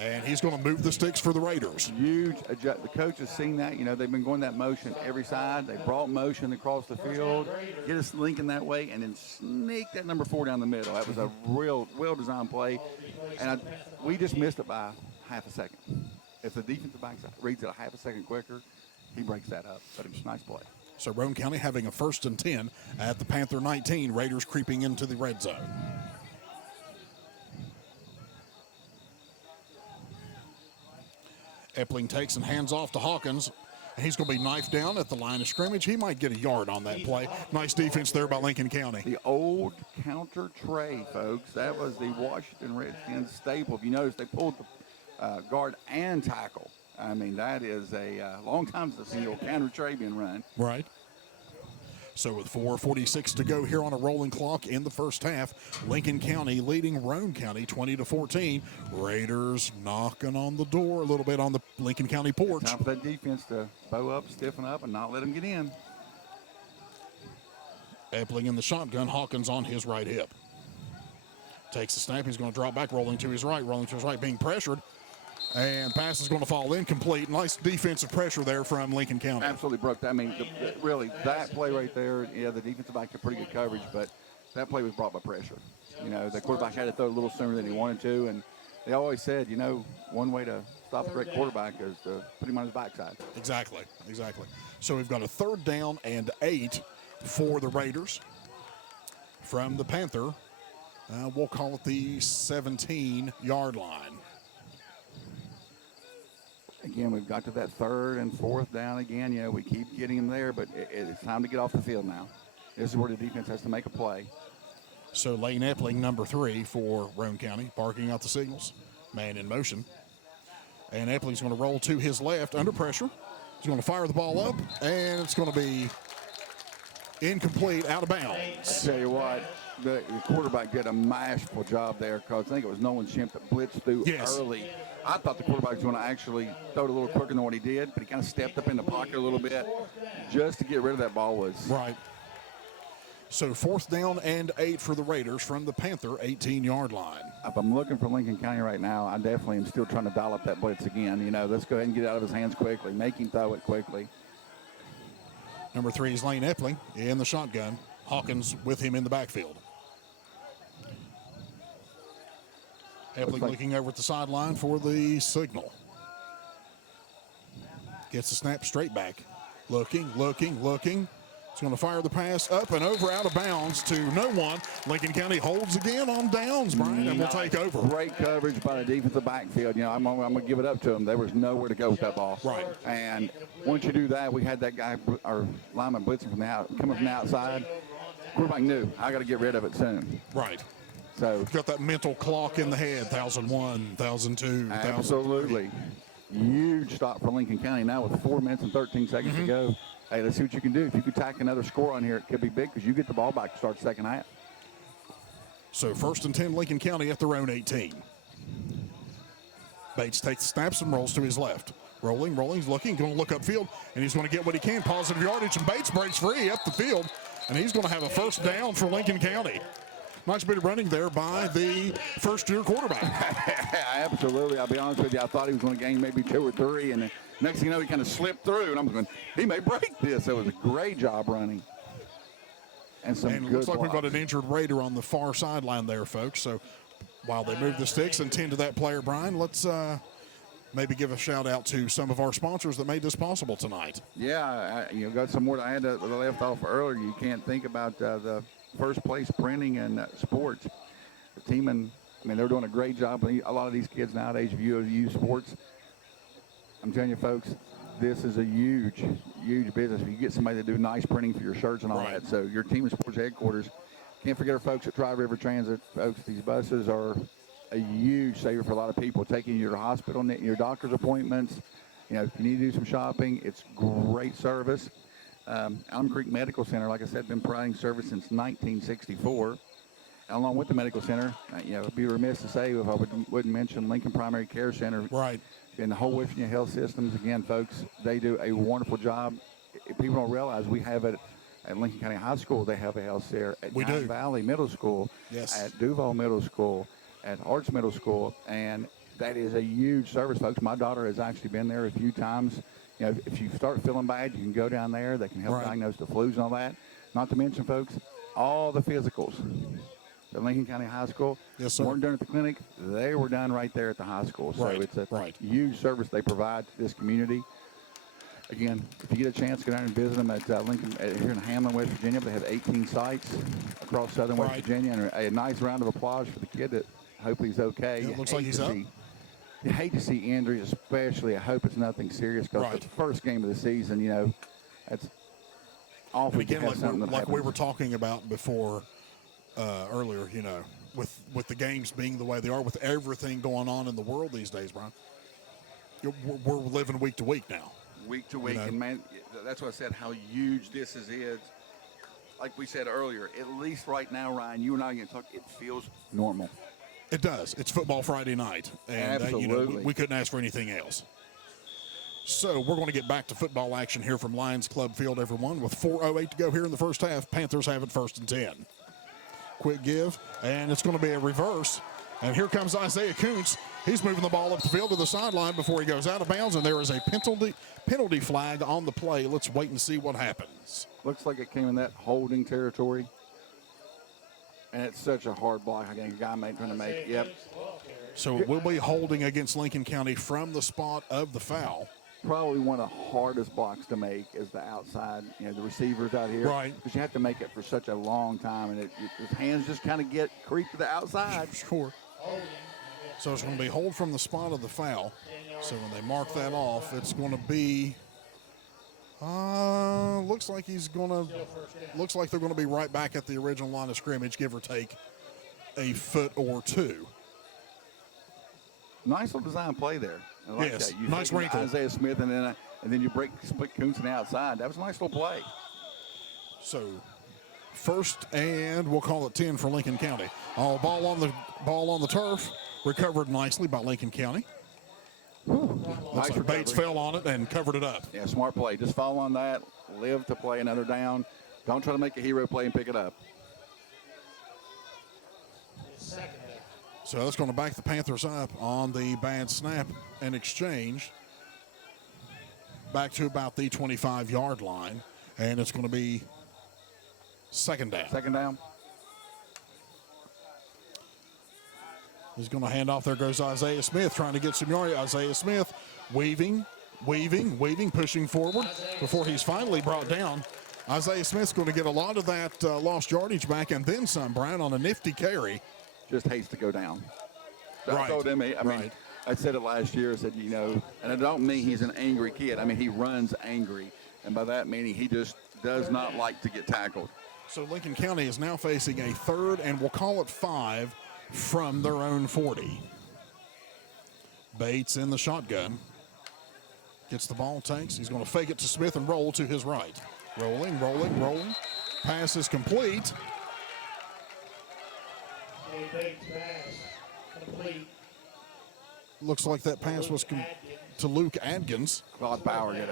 And he's going to move the sticks for the Raiders. Huge adjust. The coach has seen that. They've been going that motion every side. They brought motion across the field, get us Lincoln that way, and then sneak that number 4 down the middle. That was a real well-designed play. And we just missed it by half a second. If the defensive back reads it a half a second quicker, he breaks that up. But it was a nice play. So Roane County having a 1st and 10 at the Panther 19. Raiders creeping into the red zone. Epling takes and hands off to Hawkins. And he's going to be knifed down at the line of scrimmage. He might get a yard on that play. Nice defense there by Lincoln County. The old counter tray, folks. That was the Washington Redskins staple. If you notice, they pulled the guard and tackle. I mean, that is a long time since the old counter tray being run. Right. So with 4:46 to go here on a rolling clock in the first half, Lincoln County leading Roane County 20-14. Raiders knocking on the door a little bit on the Lincoln County porch. Time for that defense to bow up, stiffen up, and not let them get in. Epling in the shotgun, Hawkins on his right hip. Takes the snap, he's going to drop back, rolling to his right, being pressured. And pass is going to fall incomplete. Nice defensive pressure there from Lincoln County. Absolutely broke that. I mean, really, that play right there, the defensive back did pretty good coverage, but that play was brought by pressure. The quarterback had to throw a little sooner than he wanted to, and they always said, one way to stop a great quarterback is to put him on his backside. Exactly. So we've got a 3rd down and 8 for the Raiders from the Panther. We'll call it the 17-yard line. Again, we've got to that 3rd and 4th down again. We keep getting them there, but it's time to get off the field now. This is where the defense has to make a play. So Lane Epling, number 3 for Roane County, barking out the signals. Man in motion. And Epley's going to roll to his left under pressure. He's going to fire the ball up, and it's going to be incomplete, out of bounds. Tell you what, the quarterback did a masterful job there because I think it was Nolan Shemp that blitzed through early. I thought the quarterback was going to actually throw it a little quicker than what he did, but he kind of stepped up in the pocket a little bit just to get rid of that ball. Right. So 4th down and 8 for the Raiders from the Panther 18-yard line. If I'm looking for Lincoln County right now, I definitely am still trying to dial up that blitz again. You know, let's go ahead and get it out of his hands quickly, make him throw it quickly. Number 3 is Lane Epley in the shotgun. Hawkins with him in the backfield. Epley looking over at the sideline for the signal. Gets the snap straight back. Looking. He's going to fire the pass up and over, out of bounds to no one. Lincoln County holds again on downs, Brian, and will take over. Great coverage by the defensive backfield. You know, I'm going to give it up to him. There was nowhere to go with that ball. Right. And once you do that, we had that guy, our lineman blitzing coming from the outside. Quarterback knew, I got to get rid of it soon. Right. So got that mental clock in the head, 1,001, 1,002, 1,003. absolutely. Huge stop for Lincoln County now with 4 minutes and 13 seconds to go. Hey, let's see what you can do. If you could tack another score on here, it could be big because you get the ball back to start the second half. So 1st and 10, Lincoln County at their own 18. Bates takes the snaps and rolls to his left. Rolling, he's looking, going to look upfield, and he's going to get what he can, positive yardage, and Bates breaks free up the field, and he's going to have a 1st down for Lincoln County. Nice bit of running there by the first-year quarterback. Absolutely. I'll be honest with you. I thought he was going to gain maybe 2 or 3, and next thing you know, he kind of slipped through, and I'm going, he may break this. It was a great job running. And some And it good looks like we've blocks. got an injured Raider on the far sideline there, folks. So while they move the sticks and tend to that player, Brian, let's maybe give a shout-out to some of our sponsors that made this possible tonight. Yeah, you got some more that I had that left off earlier. You can't think about the first place printing and sports. The team, they're doing a great job. A lot of these kids nowadays view sports. I'm telling you, folks, this is a huge, huge business. You get somebody to do nice printing for your shirts and all Right. that. So your team of sports headquarters, can't forget our folks at Tri-River Transit. Folks, these buses are a huge saver for a lot of people, taking you to your hospital, your doctor's appointments. You know, if you need to do some shopping, it's great service. Elm Creek Medical Center, like I said, been providing service since 1964. And along with the medical center, it'd be remiss to say if I wouldn't mention Lincoln Primary Care Center. Right. And the whole West Virginia Health Systems, again, folks, they do a wonderful job. People don't realize we have it at Lincoln County High School. They have a health center at We Nine do. Valley Middle School, Yes. at Duval Middle School, at Arts Middle School, and that is a huge service, folks. My daughter has actually been there a few times. You know, if you start feeling bad, you can go down there. They can help Right. diagnose the flus and all that. Not to mention, folks, all the physicals at Lincoln County High School. Yes, sir. Weren't done at the clinic. They were done right there at the high school. So Right, it's a right. huge service they provide to this community. Again, if you get a chance, go down and visit them at Lincoln, here in Hamlin, West Virginia. They have 18 sites across southern West Right. Virginia. And a nice round of applause for the kid that hopefully he's okay. Yeah, it You looks like hate he's to up. You hate to see injuries, especially. I hope it's nothing serious because Right. the first game of the season, that's awful. Again, to have something that like we happens. were talking about before earlier, with the games being the way they are, with everything going on in the world these days, Brian. We're living week to week now. Week to week, know? and man, that's what I said, how huge this is. Like we said earlier, at least right now, Ryan, you and I are going to talk, it feels normal. It does. It's football Friday night, and Absolutely. we couldn't ask for anything else. So we're going to get back to football action here from Lions Club Field, everyone, with 4:08 to go here in the first half. Panthers have it 1st and 10. Quick give, and it's going to be a reverse. And here comes Isaiah Kuntz. He's moving the ball up the field to the sideline before he goes out of bounds, and there is a penalty flag on the play. Let's wait and see what happens. Looks like it came in that holding territory. And it's such a hard block. I think a guy trying to make. Yep. So it will be holding against Lincoln County from the spot of the foul. Probably one of the hardest blocks to make is the outside, the receivers out here. Right. Because you have to make it for such a long time, and his hands just kind of creep to the outside. Sure. So it's going to be hold from the spot of the foul. So when they mark that off, it's going to be. Looks like they're going to be right back at the original line of scrimmage, give or take a foot or two. Nice little design play there. I like Yes, that. You nice take wrinkle. Isaiah Smith, and then you split Coons on the outside. That was a nice little play. So first and we'll call it 10 for Lincoln County. Ball on the turf, recovered nicely by Lincoln County. Looks Nice like Bates recovery. fell on it and covered it up. Yeah, smart play. Just follow on that. Live to play another down. Don't try to make a hero play and pick it up. Second down. So that's going to back the Panthers up on the bad snap and exchange back to about the 25-yard line, and it's going to be second down. Second down. He's going to hand off. There goes Isaiah Smith trying to get some yardage. Isaiah Smith weaving, pushing forward before he's finally brought down. Isaiah Smith's going to get a lot of that lost yardage back and then some, Brian, on a nifty carry. Just hates to go down. Right. I told him, I mean, Right. I said it last year. I said, and I don't mean he's an angry kid. I mean, he runs angry. And by that meaning, he just does not like to get tackled. So Lincoln County is now facing a third, and we'll call it 5 from their own 40. Bates in the shotgun. Gets the ball, takes. He's going to fake it to Smith and roll to his right. Rolling. Pass is complete. A Bates pass complete. Looks like that pass was to Luke Adkins. Claude Bauer did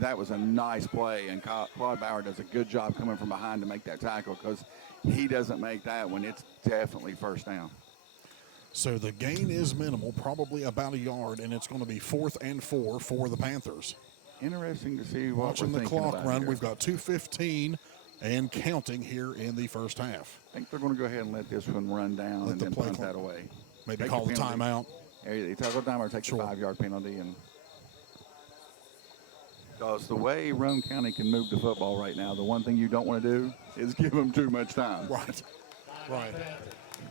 that was a nice play, and Claude Bauer does a good job coming from behind to make that tackle because he doesn't make that when it's definitely first down. So the gain is minimal, probably about a yard, and it's going to be 4th and 4 for the Panthers. Interesting to see what Watching we're the thinking clock about run, here. we've got 2:15 and counting here in the first half. I think they're going to go ahead and let this one run down Let and the then play punt clock- that away. Maybe Take call the penalty. timeout. They take the timeout or take Sure. the 5-yard penalty. And because the way Roane County can move the football right now, the one thing you don't want to do is give them too much time. Right.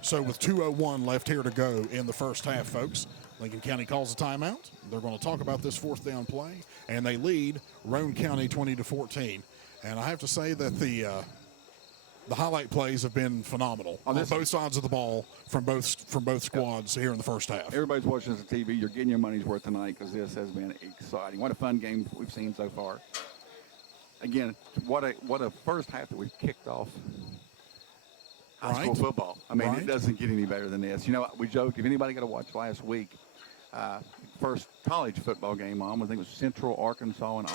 So with 2:01 left here to go in the first half, folks, Lincoln County calls a timeout. They're going to talk about this 4th down play, and they lead Roane County 20-14. And I have to say that the highlight plays have been phenomenal on both sides of the ball from both squads here in the first half. Everybody's watching this on TV. You're getting your money's worth tonight because this has been exciting. What a fun game we've seen so far. Again, what a first half that we've kicked off high school football. I mean, Right. it doesn't get any better than this. We joked, if anybody got to watch last week, first college football game on, I think it was Central Arkansas and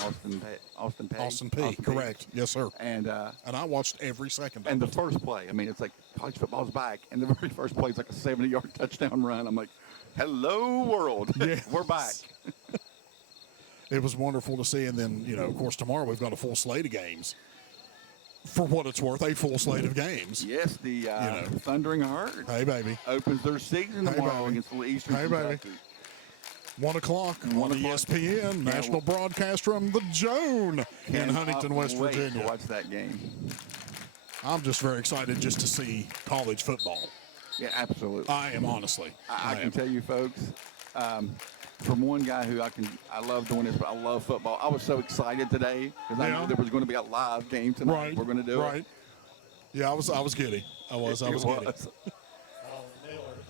Austin Peay. Correct. Yes, sir. And I watched every second of and the it. first play, I mean, it's like college football's back, and the very first play is like a 70-yard touchdown run. I'm like, hello, world. Yes. We're back. It was wonderful to see. And then, of course, tomorrow we've got a full slate of games. For what it's worth, a full slate of games. Yes, the Thundering Herd Hey, baby. opens their season Hey, tomorrow baby. against Eastern Hey, baby. Kentucky. 1 o'clock on 1 o'clock. ESPN, national broadcast from the Joan in Cannot Huntington, West wait Virginia. to watch that game. I'm just very excited just to see college football. Yeah, absolutely. I am, honestly. I am. can tell you, folks, from one guy who I love doing this, but I love football. I was so excited today because I Yeah. knew there was going to be a live game tonight. Right. We're going to do right. it. Yeah, I was giddy. I was It giddy. was.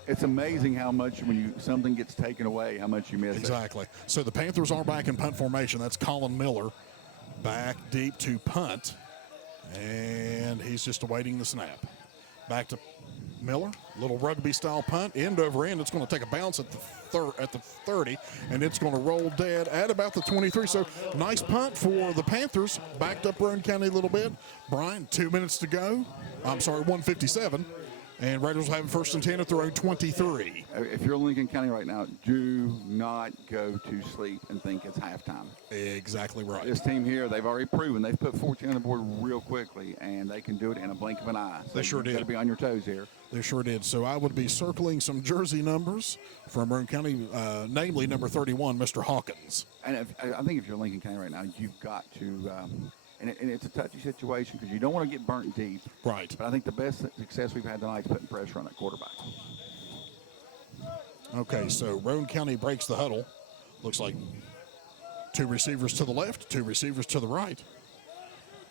It's amazing how much when something gets taken away, how much you miss it. Exactly. So the Panthers are back in punt formation. That's Colin Miller back deep to punt. And he's just awaiting the snap. Back to Miller. Little rugby-style punt, end over end. It's going to take a bounce at the 30, and it's going to roll dead at about the 23. So nice punt for the Panthers. Backed up Roane County a little bit. Brian, 2 minutes to go. 1:57. And Raiders will have 1st and 10 at their own 23. If you're in Lincoln County right now, do not go to sleep and think it's halftime. Exactly right. This team here, they've already proven they've put 14 on the board real quickly, and they can do it in a blink of an eye. So They sure you've did. got to be on your toes here. They sure did. So I would be circling some jersey numbers from Roane County, namely number 31, Mr. Hawkins. And I think if you're in Lincoln County right now, you've got to, and it's a touchy situation because you don't want to get burnt deep. Right. But I think the best success we've had tonight is putting pressure on that quarterback. Okay, so Roane County breaks the huddle. Looks like 2 receivers to the left, 2 receivers to the right.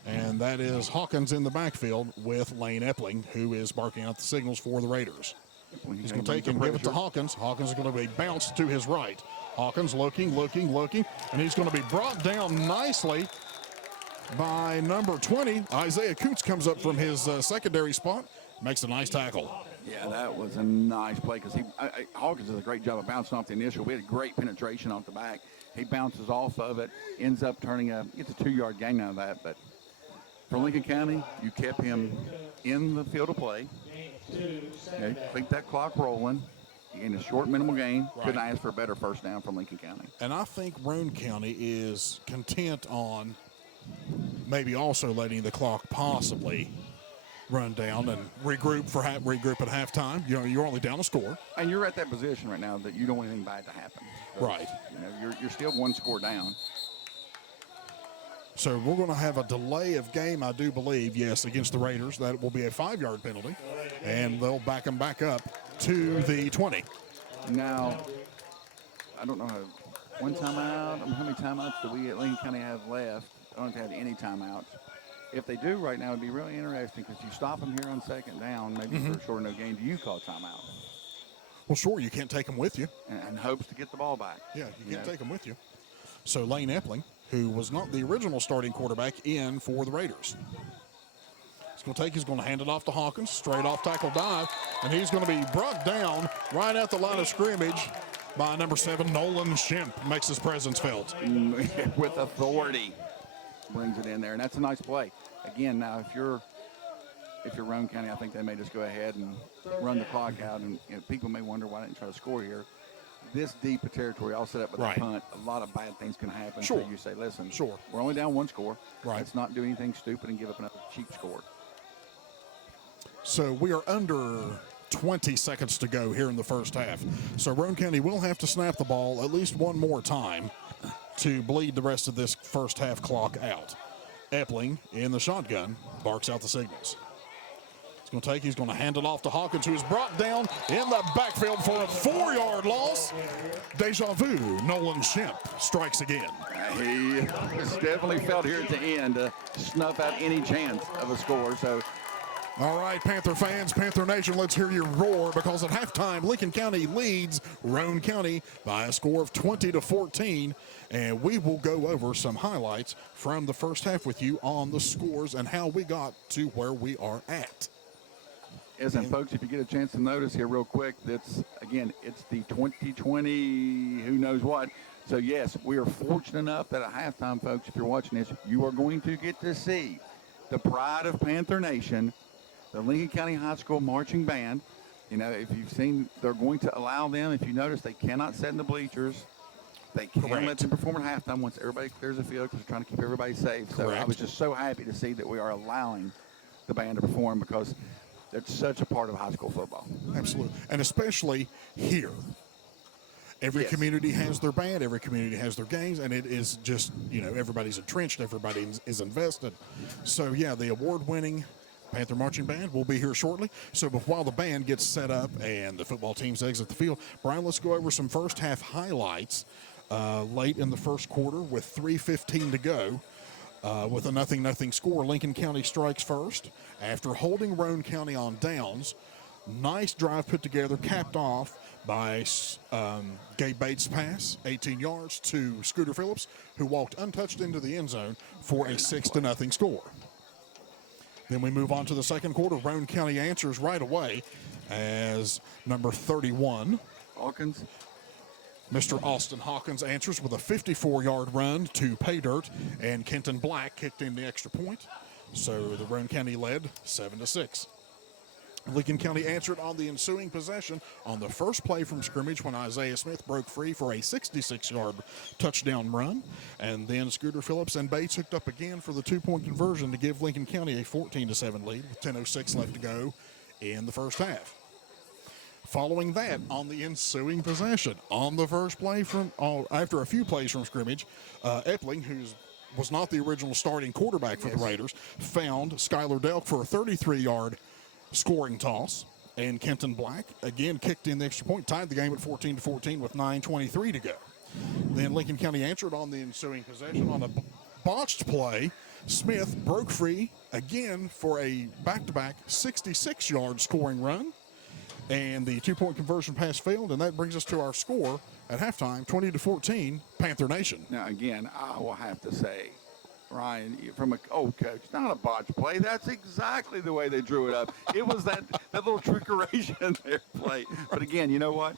And that is Hawkins in the backfield with Lane Epling, who is barking out the signals for the Raiders. He's going to take and give it to Hawkins. Hawkins is going to be bounced to his right. Hawkins looking, and he's going to be brought down nicely by number 20. Isaiah Coots comes up from his secondary spot, makes a nice tackle. Yeah, that was a nice play because Hawkins does a great job of bouncing off the initial. We had great penetration off the back. He bounces off of it, ends up gets a 2-yard gain out of that. But for Lincoln County, you kept him in the field of play. Okay, keep that clock rolling. You gained a short minimal gain. Right. Couldn't ask for a better first down from Lincoln County. And I think Roane County is content on maybe also letting the clock possibly run down and regroup at halftime. You know, you're only down a score. And you're at that position right now that you don't want anything bad to happen. So, Right. You know, you're still 1 score down. So we're going to have a delay of game, I do believe, yes, against the Raiders. That will be a 5-yard penalty, and they'll back them back up to the 20. Now, I don't know one timeout. How many timeouts do we at Lincoln County have left? I don't think they have any timeouts. If they do right now, it'd be really interesting because you stop them here on second down, maybe for a short no gain. Do you call timeout? Well, sure, you can't take them with you. And hopes to get the ball back. Yeah, you can't take them with you. So Lane Epling, who was not the original starting quarterback, in for the Raiders. He's going to hand it off to Hawkins, straight off tackle dive, and he's going to be brought down right at the line of scrimmage by number 7, Nolan Shemp, makes his presence felt. With authority, brings it in there, and that's a nice play. Again, now if you're Roane County, I think they may just go ahead and run the clock out, and people may wonder why they didn't try to score here. This deep a territory, all set up with a punt, a lot of bad things can happen. Sure. So you say, listen, Sure. we're only down 1 score. Right. Let's not do anything stupid and give up another cheap score. So we are under 20 seconds to go here in the first half. So Roane County will have to snap the ball at least one more time to bleed the rest of this first half clock out. Epling in the shotgun barks out the signals. He's going to hand it off to Hawkins, who is brought down in the backfield for a 4-yard loss. Deja vu, Nolan Shemp strikes again. He definitely felt here at the end to snuff out any chance of a score. So, all right, Panther fans, Panther Nation, let's hear your roar, because at halftime, Lincoln County leads Roane County by a score of 20-14, and we will go over some highlights from the first half with you on the scores and how we got to where we are at. Yes, and folks, if you get a chance to notice here real quick, it's the 2020 who knows what. So, yes, we are fortunate enough that at halftime, folks, if you're watching this, you are going to get to see the pride of Panther Nation, the Lincoln County High School Marching Band. You know, if you've seen, they're going to allow them, if you notice, they cannot sit in the bleachers. They can let them perform at halftime once everybody clears the field because they're trying to keep everybody safe. So I was just so happy to see that we are allowing the band to perform because it's such a part of high school football. Absolutely. And especially here. Every community has their band, every community has their games, and it is just, you know, everybody's entrenched, everybody is invested. So, yeah, the award-winning Panther Marching Band will be here shortly. So while the band gets set up and the football teams exit the field, Brian, let's go over some first half highlights late in the first quarter with 3:15 to go. With a 0-0 score, Lincoln County strikes first. After holding Roane County on downs, nice drive put together, capped off by Gabe Bates' pass, 18 yards to Scooter Phillips, who walked untouched into the end zone for a 6-0 score. Then we move on to the second quarter. Roane County answers right away as number 31, Hawkins. Mr. Austin Hawkins answers with a 54-yard run to pay dirt, and Kenton Black kicked in the extra point. So the Roane County led 7-6. Lincoln County answered on the ensuing possession on the first play from scrimmage when Isaiah Smith broke free for a 66-yard touchdown run. And then Scooter Phillips and Bates hooked up again for the 2-point conversion to give Lincoln County a 14-7 lead with 10:06 left to go in the first half. Following that, on the ensuing possession, on the first play after a few plays from scrimmage, Epling, who was not the original starting quarterback for the Raiders, found Skylar Delk for a 33-yard scoring toss, and Kenton Black again kicked in the extra point, tied the game at 14-14 with 9:23 to go. Then Lincoln County answered on the ensuing possession on a botched play. Smith broke free again for a back-to-back 66-yard scoring run. And the 2-point conversion pass failed, and that brings us to our score at halftime, 20-14, Panther Nation. Now, again, I will have to say, Ryan, from an old coach, not a botch play. That's exactly the way they drew it up. It was that little trickeration in their play. But again, you know what?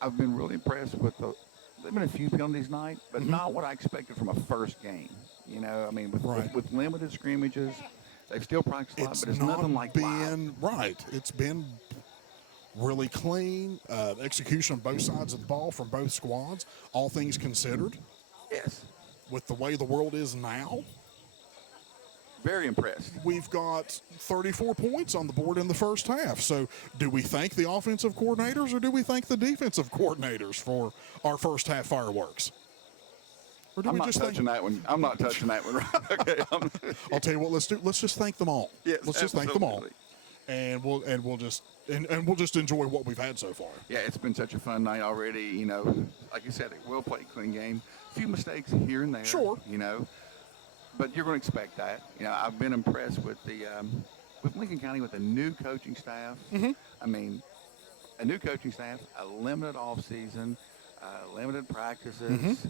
I've been really impressed with there've been a few penalties tonight, but not what I expected from a first game. You know, I mean, with limited scrimmages, they've still practiced a lot, but it's nothing like live. Right. It's been really clean execution on both sides of the ball from both squads, all things considered. Yes. With the way the world is now, very impressed. We've got 34 points on the board in the first half. So do we thank the offensive coordinators or do we thank the defensive coordinators for our first half fireworks? Or do I'm we not just touching that one. I'm not touching that one. Okay. I'll tell you what. Let's just thank them all. Yes, let's just thank them all, and we'll just enjoy what we've had so far. Yeah, it's been such a fun night already. You know, like you said, a well played, clean game. A few mistakes here and there. Sure. You know, but you're going to expect that. You know, I've been impressed with with Lincoln County with a new coaching staff. I mean, a new coaching staff, a limited off season, limited practices.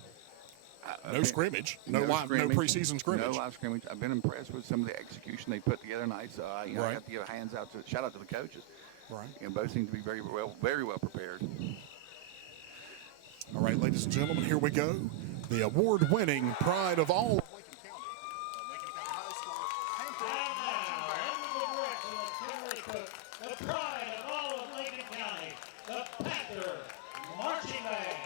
No scrimmage, no preseason scrimmage. No live scrimmage. I've been impressed with some of the execution they put together tonight. So I have to give shout out to the coaches. Right. You know, both seem to be very well prepared. All right, ladies and gentlemen, here we go. The award-winning pride of all of Lincoln County, Lincoln County High School Panther. The pride of all of Lincoln County, the Panther Marching Band.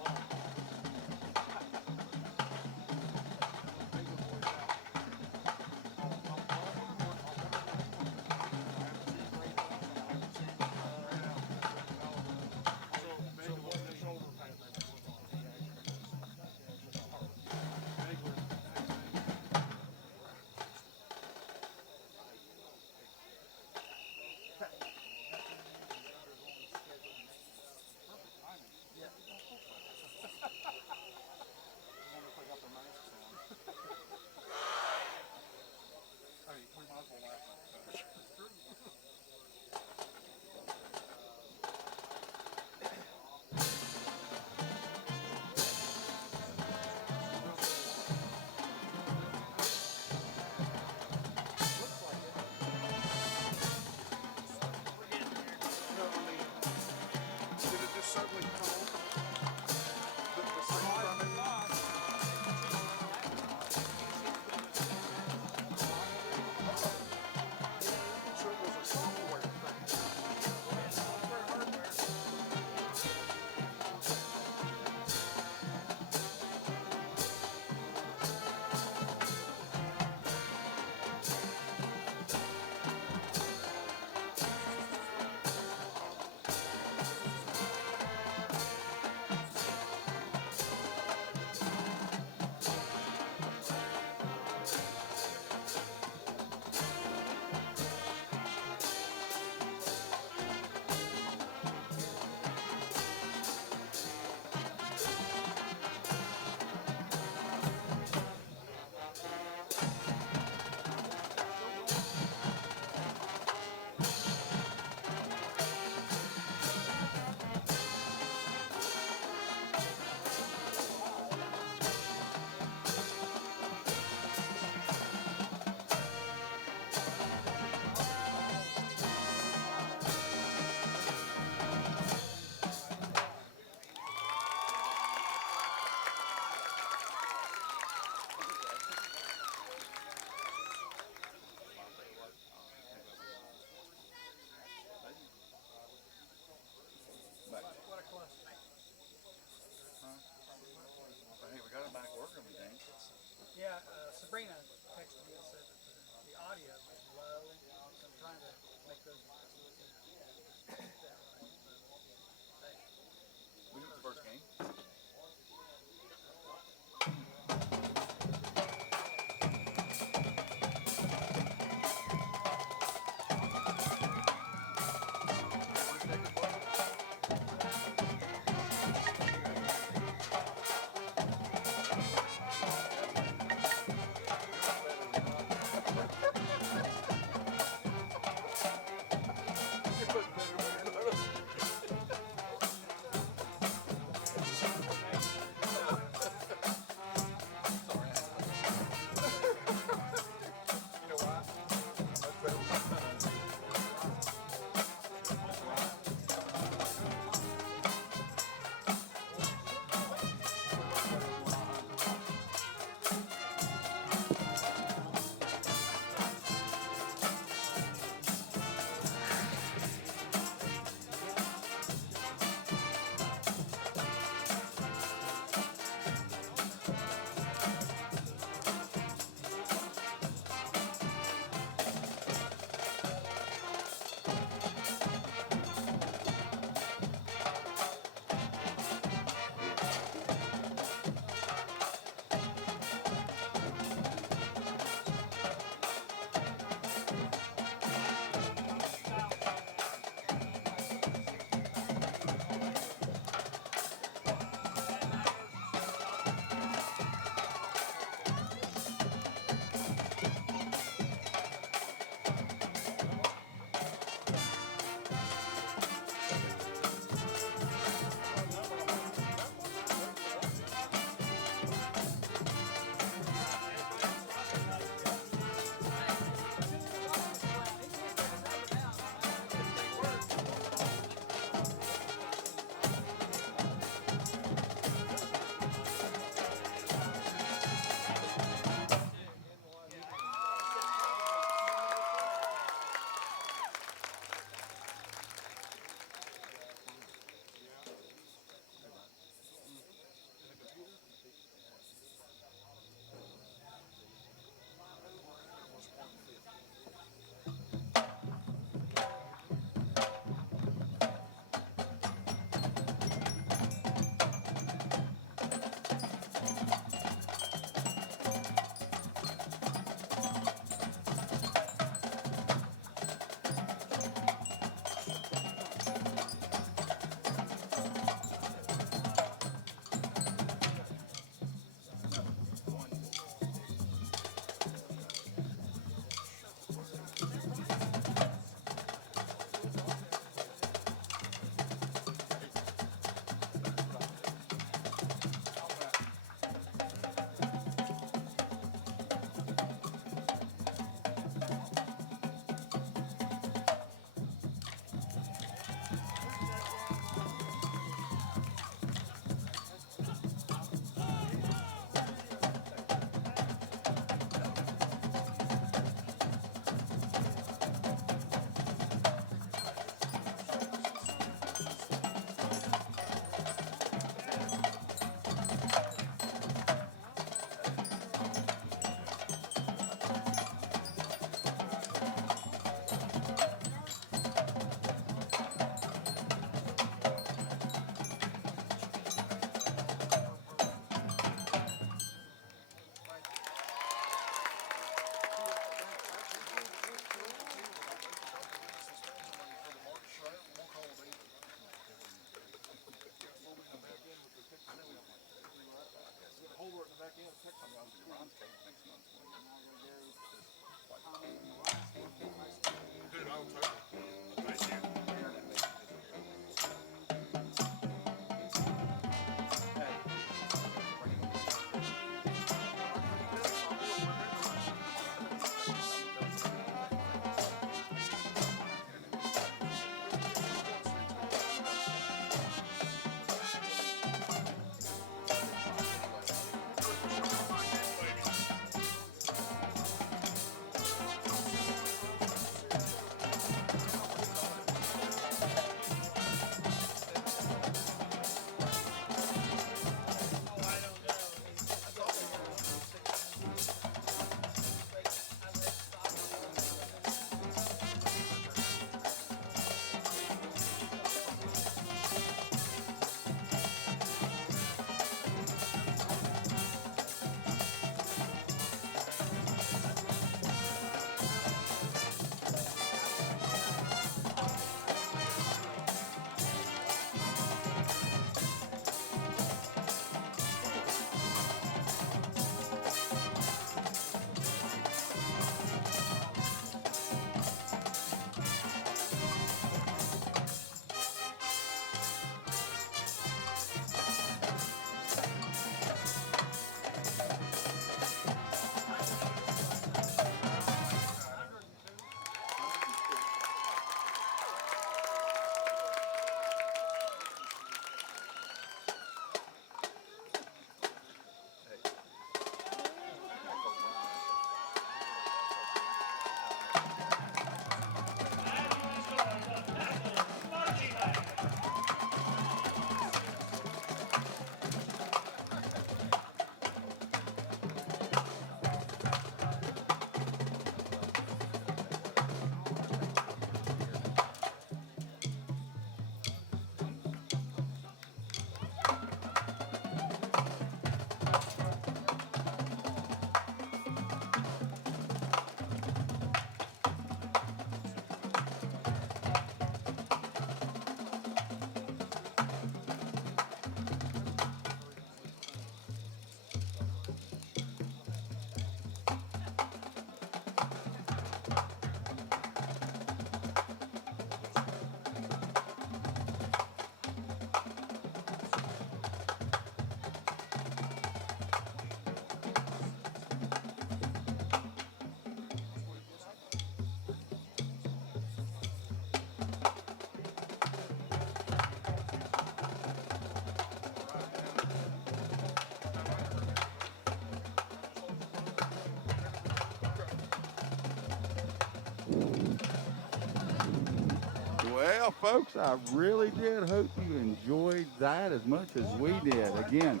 folks, I really did hope you enjoyed that as much as we did. Again,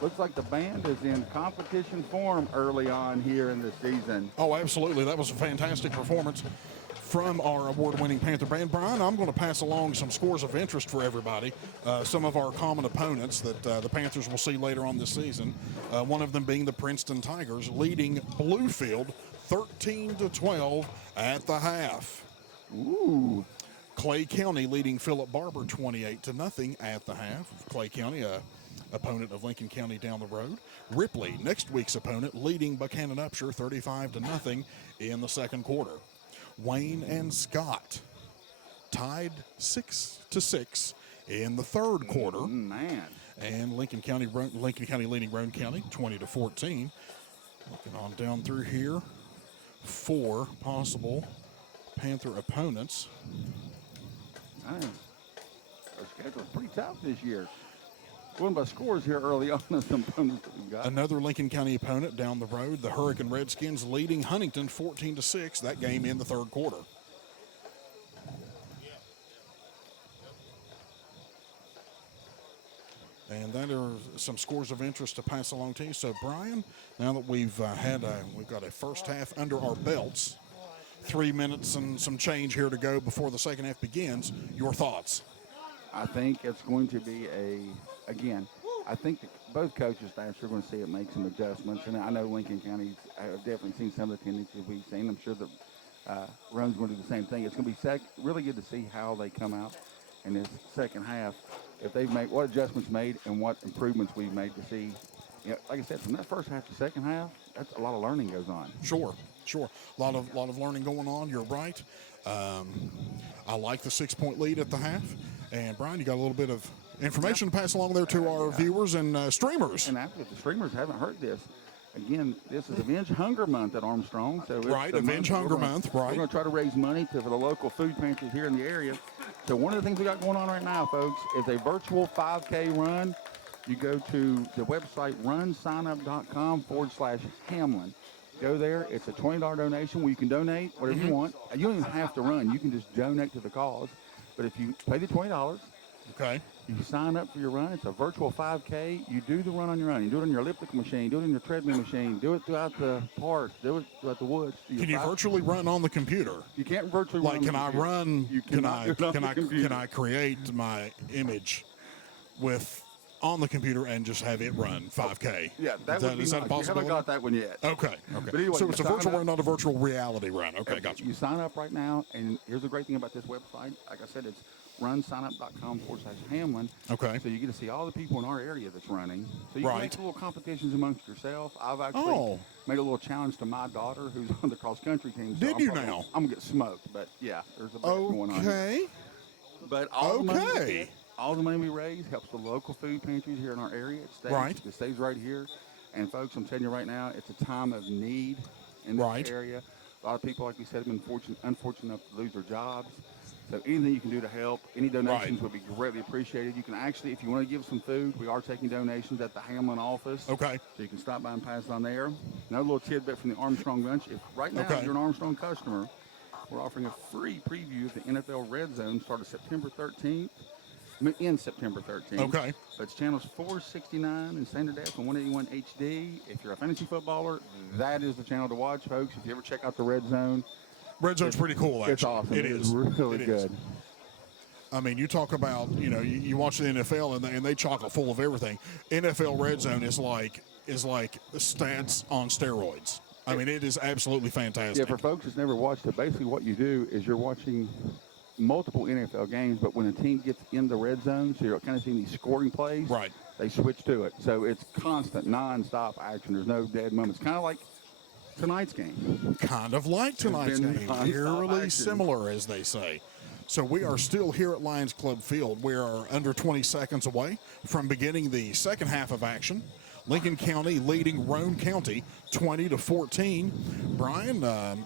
looks like the band is in competition form early on here in the season. Oh, absolutely. That was a fantastic performance from our award-winning Panther band. Brian, I'm going to pass along some scores of interest for everybody, some of our common opponents that the Panthers will see later on this season, one of them being the Princeton Tigers, leading Bluefield 13-12 at the half. Ooh. Clay County leading Philip Barber 28-0 at the half. Clay County, opponent of Lincoln County down the road. Ripley, next week's opponent, leading Buchanan Upshur 35-0 in the second quarter. Wayne and Scott tied 6-6 in the third quarter. Man. And Lincoln County leading Roane County 20-14. Looking on down through here, 4 possible Panther opponents. Man, our schedule's pretty tough this year. Going by scores here early on of some opponents that we've got. Another Lincoln County opponent down the road, the Hurricane Redskins leading Huntington 14-6, that game in the third quarter. And that are some scores of interest to pass along to you. So, Brian, now that we've got a first half under our belts, 3 minutes and some change here to go before the second half begins, your thoughts? I think it's going to be I think both coaches' staffs are going to see it make some adjustments. And I know Lincoln County's have definitely seen some of the tendencies we've seen. I'm sure that Roane's going to do the same thing. It's going to be really good to see how they come out in this second half. If they've made what adjustments made and what improvements we've made to see. You know, like I said, from that first half to second half, that's a lot of learning goes on. Sure. A lot of learning going on. You're right. I like the 6-point lead at the half. And, Brian, you got a little bit of information to pass along there to our viewers and streamers. And actually, if the streamers haven't heard this, again, this is Avenge Hunger Month at Armstrong. So Right, Avenge Hunger Month, right. We're going to try to raise money for the local food pantries here in the area. So one of the things we got going on right now, folks, is a virtual 5K run. You go to the website runsignup.com/Hamlin. Go there. It's a $20 donation where you can donate whatever you want. You don't even have to run. You can just donate to the cause. But if you pay the $20, Okay. you sign up for your run. It's a virtual 5K. You do the run on your own. You do it on your elliptical machine. Do it on your treadmill machine. Do it throughout the park. Do it throughout the woods. Can you virtually run on the computer? You can't virtually Like, run. can I run? You Can cannot do it on the computer. can I create my image on the computer and just have it run 5K? Yeah, that would be is that a nice. You possibility? haven't got that one yet. Okay. But anyway, So you it's a sign virtual up. run, not a virtual reality run. Okay, gotcha. You sign up right now, and here's the great thing about this website. Like I said, it's runsignup.com/Hamlin. Okay. So you get to see all the people in our area that's running. So you can Right. make little competitions amongst yourself. I've actually made a little challenge to my daughter who's on the cross country team. So Did you now? I'm gonna get smoked, but yeah, there's a bet going on. Okay. But all the money we Okay. get, all the money we raise helps the local food pantries here in our area. Right. It stays right here. And folks, I'm telling you right now, it's a time of need in this Right. area. A lot of people, like we said, have been unfortunate enough to lose their jobs. So anything you can do to help, any donations Right. would be greatly appreciated. You can actually, if you want to give some food, we are taking donations at the Hamlin office. Okay. So you can stop by and pass it on there. Another little tidbit from the Armstrong Lunch. If right now Okay. you're an Armstrong customer, we're offering a free preview of the NFL Red Zone starting September 13th. In September 13th. Okay. So it's channels 469 and standard def and 181 HD. If you're a fantasy footballer, that is the channel to watch, folks. If you ever check out the Red Zone, Red Zone's pretty cool, actually. it's awesome. It It's is. really It good. is. I mean, you talk about, you watch the NFL and they chock it full of everything. NFL Red Zone is like stats on steroids. I mean, it is absolutely fantastic. Yeah, for folks that's never watched it, basically what you do is you're watching multiple NFL games, but when a team gets in the red zone, so you're kind of seeing these scoring plays, Right. they switch to it. So it's constant, non-stop action. There's no dead moments. Kind of like tonight's game. Kind of like tonight's been game. nonstop Eerily action. similar, as they say. So we are still here at Lions Club Field. We are under 20 seconds away from beginning the second half of action. Lincoln County leading Roane County 20-14. Brian,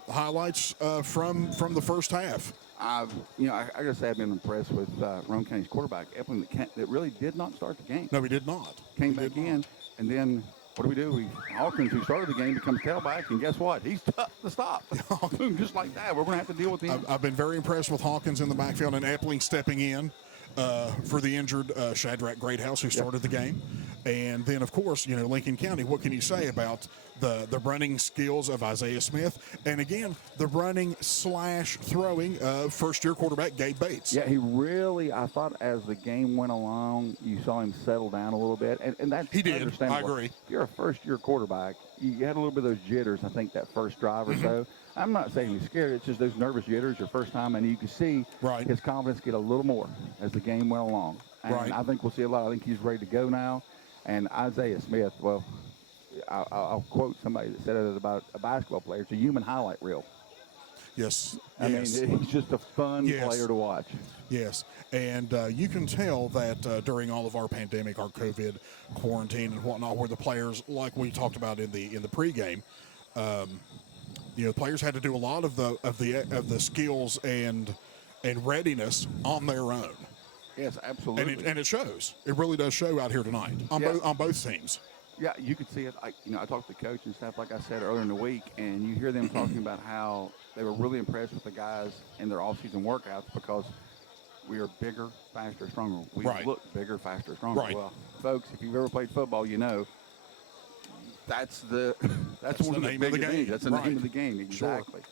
highlights from the first half. I gotta say I've been impressed with Roane County's quarterback, Eplin, that really did not start the game. No, we did not. Came We back did in, not. and then what do? Hawkins, who started the game, becomes tailback, and guess what? He's tough to stop. Boom, just like that. We're going to have to deal with him. I've been very impressed with Hawkins in the backfield and Epling stepping in for the injured Shadrach Greathouse, who started the game. And then, of course, Lincoln County, what can you say about the running skills of Isaiah Smith? And, again, the running/throwing of first-year quarterback Gabe Bates. Yeah, he really, I thought as the game went along, you saw him settle down a little bit. And that's He did. understandable. I agree. If you're a first-year quarterback, you had a little bit of those jitters, I think, that first drive or so. I'm not saying he's scared. It's just those nervous jitters your first time, and you can see his confidence get a little more as the game went along. And I think we'll see a lot. I think he's ready to go now. And Isaiah Smith, well, I'll quote somebody that said it about a basketball player. It's a human highlight reel. Yes. I mean, he's just a fun player to watch. Yes, and you can tell that during all of our pandemic, our COVID quarantine and whatnot, where the players, like we talked about in the pregame, players had to do a lot of the skills and readiness on their own. Yes, absolutely. And it shows. It really does show out here tonight on both teams. Yeah, you could see it. I talked to the coach and stuff, like I said earlier in the week, and you hear them talking about how they were really impressed with the guys in their off-season workouts because we are bigger, faster, stronger. We look bigger, faster, stronger. Right. Well, folks, if you've ever played football, you know that's one of the name of the game. That's the name of the game. Exactly. Sure.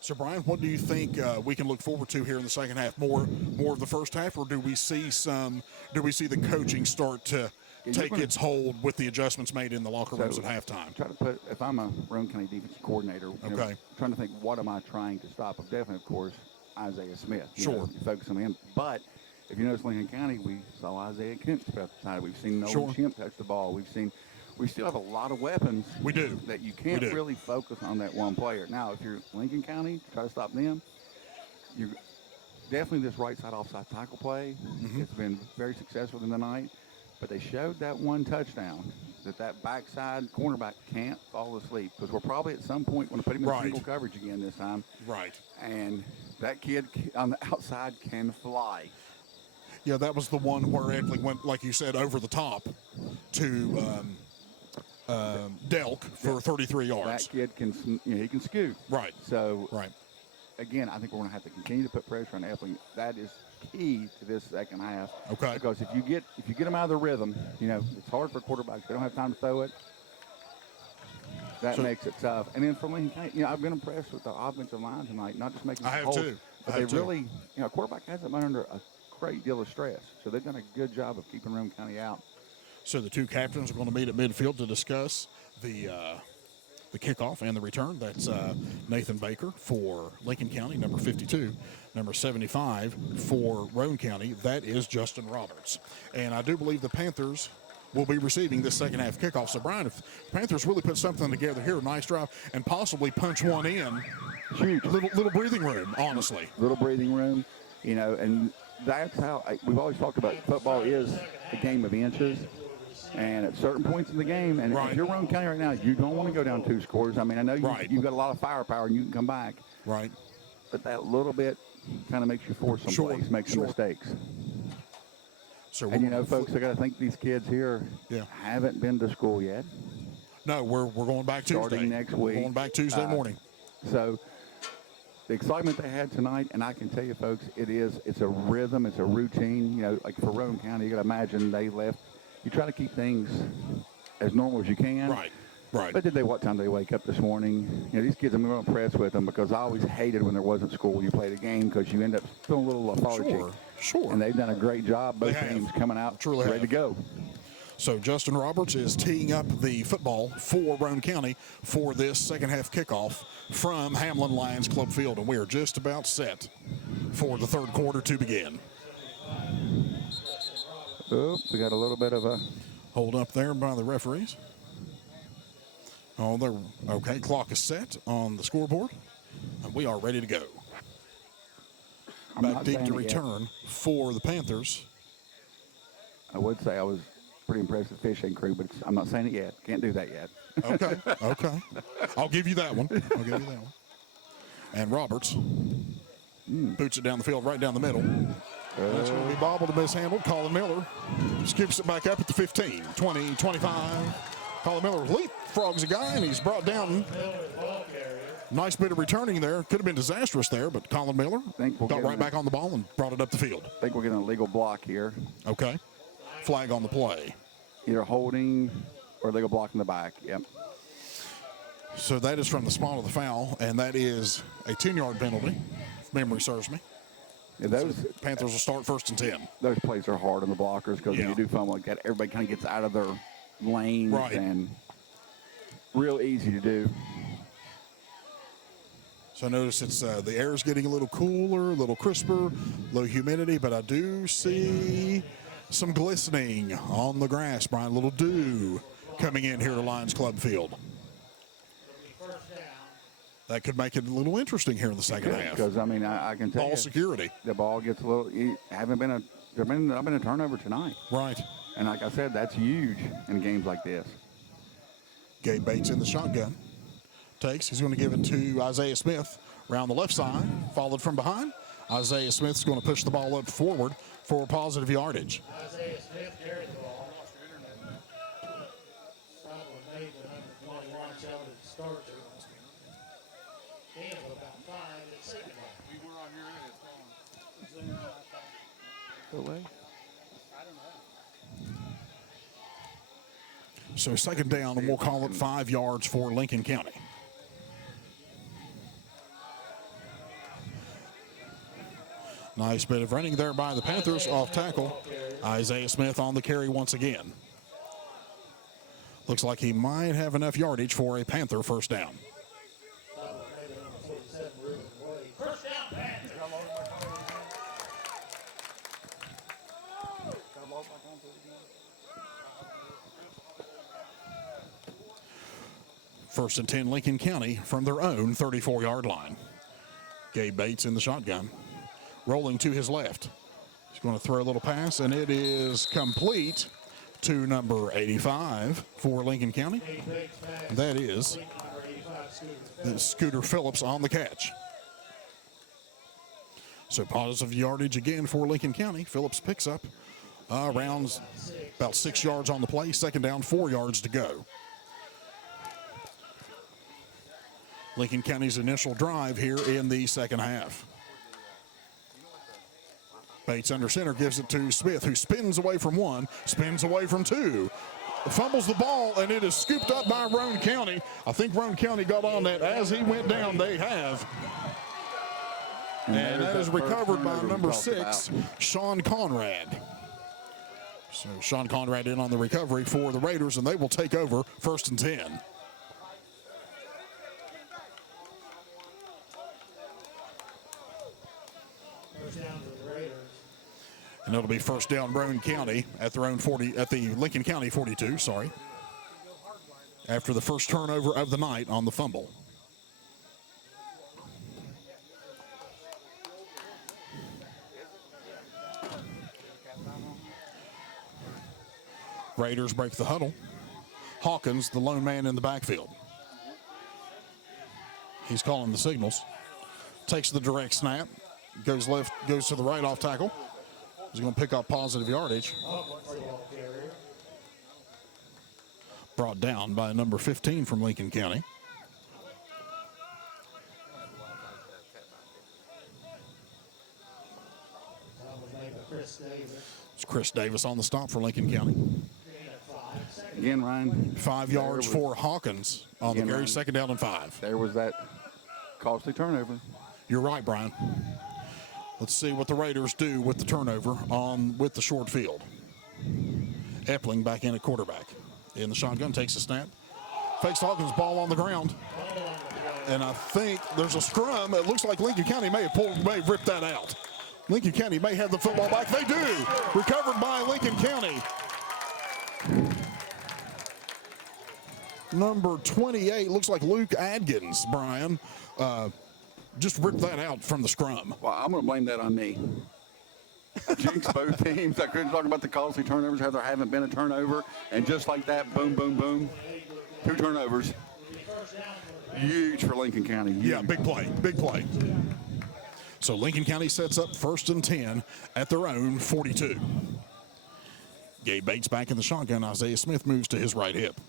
So, Brian, what do you think we can look forward to here in the second half? More of the first half, or do we see the coaching start to take its hold with the adjustments made in the locker rooms at halftime? Try to put, if I'm a Roane County defensive coordinator, trying to think, what am I trying to stop? Definitely, of course, Isaiah Smith. You focus on him. But if you notice Lincoln County, we saw Isaiah Kemp step outside. We've seen Nolan Kemp touch the ball. We still have a lot of weapons. We do. That you can't really focus on that one player. Now, if you're Lincoln County, try to stop them. You're definitely this right side offside tackle play. It's been very successful in the night. But they showed that one touchdown that backside cornerback can't fall asleep, because we're probably at some point going to put him in single coverage again this time. Right. And that kid on the outside can fly. Yeah, that was the one where Epling went, like you said, over the top to Delk for 33 yards. That kid can, he can scoot. Right. So, again, I think we're going to have to continue to put pressure on Epling. That is key to this second half. Okay. Because if you get them out of the rhythm, it's hard for quarterbacks. They don't have time to throw it. That makes it tough. And then for Lincoln County, I've been impressed with the offensive line tonight, not just making I have holes, too. but they really, quarterback hasn't been under a great deal of stress. So they've done a good job of keeping Roane County out. So the two captains are going to meet at midfield to discuss the kickoff and the return. That's Nathan Baker for Lincoln County, number 52. Number 75 for Roane County, that is Justin Roberts. And I do believe the Panthers will be receiving this second half kickoff. So, Brian, if the Panthers really put something together here, a nice drive, and possibly punch one in, huge. Little breathing room, honestly. Little breathing room, and that's how we've always talked about football is a game of inches. And at certain points in the game, and if you're Roane County right now, you don't want to go down 2 scores. I mean, I know you've got a lot of firepower and you can come back. Right. But that little bit kind of makes you force some plays, make some mistakes. So and, folks, I got to think these kids here haven't been to school yet. No, we're going back Tuesday. Starting next week. We're going back Tuesday morning. So the excitement they had tonight, and I can tell you, folks, it's a rhythm, it's a routine. Like for Roane County, you got to imagine they left. You try to keep things as normal as you can. Right. But what time did they wake up this morning? These kids, I'm real impressed with them, because I always hated when there wasn't school when you played a game, because you end up feeling a little lethargic. Sure. And they've done a great job. Both teams coming out ready to go. So Justin Roberts is teeing up the football for Roane County for this second half kickoff from Hamlin Lions Club Field. And we are just about set for the third quarter to begin. Oh, we got a little bit of a hold up there by the referees. Oh, they're okay. Clock is set on the scoreboard, and we are ready to go. Back deep to return for the Panthers. I would say I was pretty impressed with the fishing crew, but I'm not saying it yet. Can't do that yet. Okay. I'll give you that one. And Roberts boots it down the field, right down the middle. That's going to be bobbled and mishandled. Colin Miller scoops it back up at the 15, 20, 25, Colin Miller leapfrogs a guy, and he's brought down. Nice bit of returning there. Could have been disastrous there, but Colin Miller got right back on the ball and brought it up the field. I think we're getting a legal block here. Okay. Flag on the play. Either holding or legal block in the back. Yep. So that is from the spot of the foul, and that is a 10-yard penalty, if memory serves me. Yeah, those Panthers will start 1st and 10. Those plays are hard on the blockers because when you do fumble like that, everybody kind of gets out of their lanes and real easy to do. So notice it's the air is getting a little cooler, a little crisper, low humidity, but I do see some glistening on the grass, Brian. A little dew coming in here to Lions Club Field. That could make it a little interesting here in the second half. Because, I mean, I can tell ball you. security. The ball gets a little, there's not been a turnover tonight. Right. And like I said, that's huge in games like this. Gabe Bates in the shotgun. He's going to give it to Isaiah Smith around the left side, followed from behind. Isaiah Smith's going to push the ball up forward for positive yardage. Isaiah Smith carried the ball. Someone made the number 21 tell it to start to. Gain of about 5 at second half. We were on your end. Go away. So second down, and we'll call it 5 yards for Lincoln County. Nice bit of running there by the Panthers off tackle. Isaiah Smith on the carry once again. Looks like he might have enough yardage for a Panther first down. First down, Panthers. First and 10, Lincoln County from their own 34-yard line. Gabe Bates in the shotgun. Rolling to his left. He's going to throw a little pass, and it is complete to number 85 for Lincoln County. And that is Scooter Phillips on the catch. So positive yardage again for Lincoln County. Phillips picks up around about 6 yards on the play. Second down, 4 yards to go. Lincoln County's initial drive here in the second half. Bates under center gives it to Smith, who spins away from one, spins away from two. Fumbles the ball, and it is scooped up by Roane County. I think Roane County got on that as he went down. They have. And that is recovered by number 6, Sean Conrad. So Sean Conrad in on the recovery for the Raiders, and they will take over first and 10. And it'll be first down Roane County at their own 40, at the Lincoln County 42, sorry. After the first turnover of the night on the fumble. Raiders break the huddle. Hawkins, the lone man in the backfield. He's calling the signals. Takes the direct snap. Goes left, goes to the right off tackle. He's going to pick up positive yardage. Brought down by number 15 from Lincoln County. It's Chris Davis on the stop for Lincoln County. Again, Ryan. 5 yards for Hawkins on the carry, Ryan. Second down and 5. There was that costly turnover. You're right, Brian. Let's see what the Raiders do with the turnover with the short field. Epling back in at quarterback. In the shotgun, takes a snap. Fakes Hawkins, ball on the ground. And I think there's a scrum. It looks like Lincoln County may have ripped that out. Lincoln County may have the football back. They do. Recovered by Lincoln County. Number 28, looks like Luke Adkins, Brian. Just ripped that out from the scrum. Well, I'm going to blame that on me. I jinxed both teams. I couldn't talk about the costly turnovers, how there haven't been a turnover. And just like that, boom, boom, boom. 2 turnovers. Huge for Lincoln County. Huge. Yeah, big play, big play. So Lincoln County sets up first and 10 at their own 42. Gabe Bates back in the shotgun. Isaiah Smith moves to his right hip.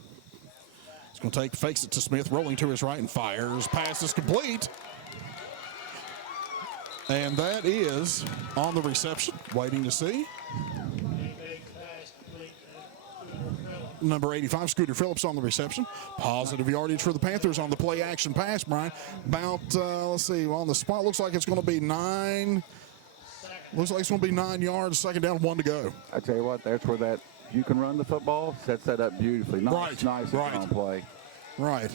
He's going to fakes it to Smith, rolling to his right and fires. Pass is complete. And that is on the reception. Waiting to see. Number 85, Scooter Phillips on the reception. Positive yardage for the Panthers on the play action pass, Brian. About, let's see, on the spot, looks like it's going to be 9. Looks like it's going to be 9 yards, second down, 1 to go. I tell you what, that's where that you can run the football, sets that up beautifully. Nice, nice on play. Right.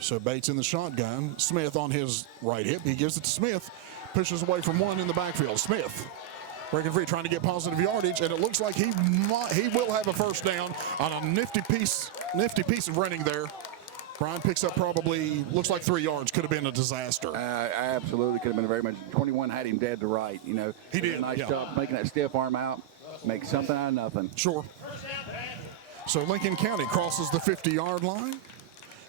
So Bates in the shotgun. Smith on his right hip. He gives it to Smith. Pushes away from one in the backfield. Smith breaking free, trying to get positive yardage, and it looks like he will have a first down on a nifty piece of running there. Brian picks up probably, looks like 3 yards. Could have been a disaster. Absolutely could have been very much. 21 had him dead to right. You know, he did. Nice job making that stiff arm out, make something out of nothing. Sure. So Lincoln County crosses the 50-yard line,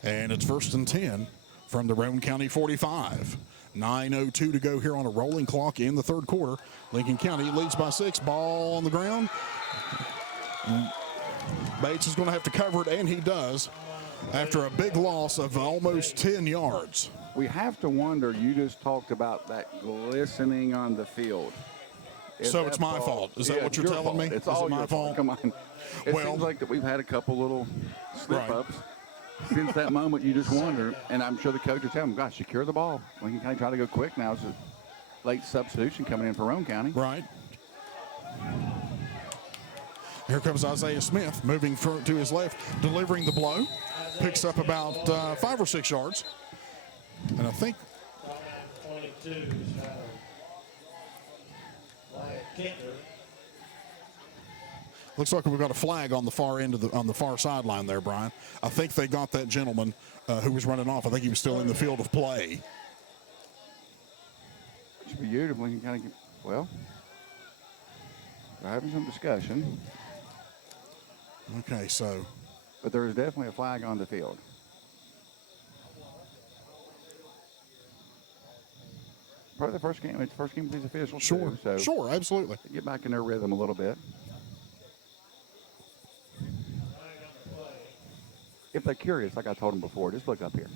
and it's 1st and 10 from the Roane County 45. 9:02 to go here on a rolling clock in the third quarter. Lincoln County leads by 6. Ball on the ground. Bates is going to have to cover it, and he does, after a big loss of almost 10 yards. We have to wonder, you just talked about that glistening on the field. So it's my fault. Is that what you're telling me? It's all my fault? Come on. It seems like that we've had a couple little slip-ups. Since that moment, you just wonder, and I'm sure the coach will tell them, gosh, secure the ball. Lincoln County try to go quick now. It's a late substitution coming in for Roane County. Right. Here comes Isaiah Smith, moving to his left, delivering the blow. Picks up about 5 or 6 yards. And I think 22 is Wyatt Kinder. looks like we've got a flag on the far end of on the far sideline there, Brian. I think they got that gentleman who was running off. I think he was still in the field of play. Should be beautiful. You kind of well, we're having some discussion. Okay, so. But there is definitely a flag on the field. Probably the first game. It's the first game with these officials. Sure, too, so sure, absolutely. get back in their rhythm a little bit. If they're curious, like I told them before, just look up here.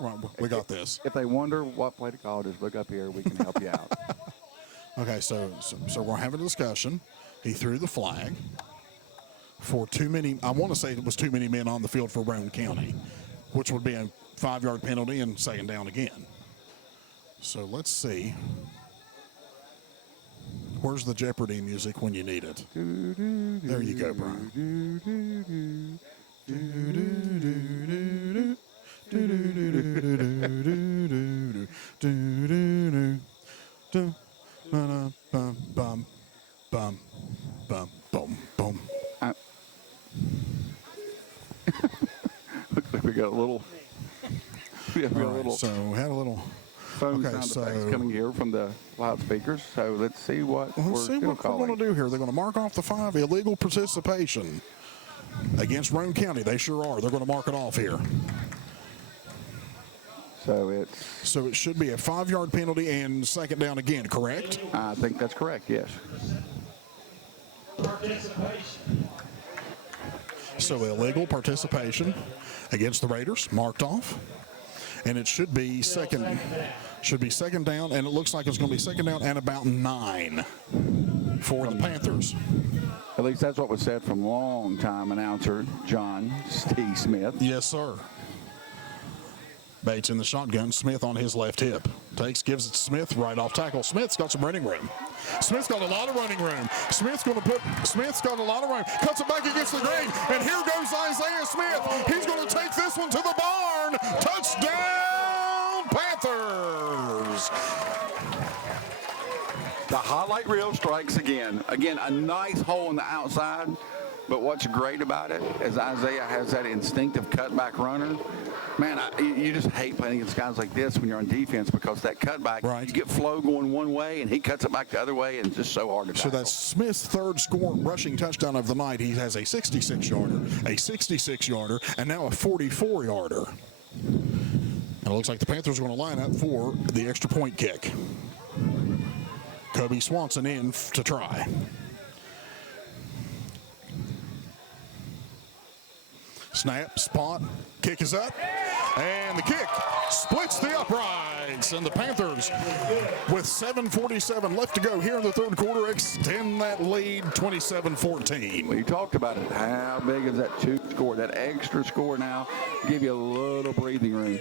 Right, we got this. If they wonder what play to call, just look up here. We can help you out. Okay, so we're having a discussion. He threw the flag for too many. I want to say it was too many men on the field for Roane County, which would be a 5-yard penalty and second down again. So let's see. Where's the Jeopardy music when you need it? There you go, Brian. Looks like we got a little. We have a little. So we had a little. Phone sound effects coming here from the loudspeakers. So let's see what we're going to do here. They're going to mark off the 5 illegal participation against Roane County. They sure are. They're going to mark it off here. So it should be a 5-yard penalty and second down again, correct? I think that's correct, yes. So illegal participation against the Raiders, marked off. And it should be second down, and it looks like it's going to be second down and about 9 for the Panthers. At least that's what was said from long-time announcer John Steve Smith. Yes, sir. Bates in the shotgun, Smith on his left hip. Gives it to Smith, right off tackle. Smith's got some running room. Smith's got a lot of running room. Smith's got a lot of room. Cuts it back against the grain, and here goes Isaiah Smith. He's going to take this one to the barn. Touchdown, Panthers. The highlight reel strikes again. Again, a nice hole on the outside. But what's great about it is Isaiah has that instinctive cutback runner. Man, you just hate playing against guys like this when you're on defense because that cutback, right. You get flow going one way and he cuts it back the other way and it's just so hard to tackle. So that's Smith's third rushing touchdown of the night. He has a 66-yarder, a 66-yarder, and now a 44-yarder. And it looks like the Panthers are going to line up for the extra point kick. Kobe Swanson in to try. Snap, spot, kick is up, and the kick splits the uprights, and the Panthers, with 7:47 left to go here in the third quarter, extend that lead 27-14. Well, you talked about it. How big is that score, that extra score now? Give you a little breathing room.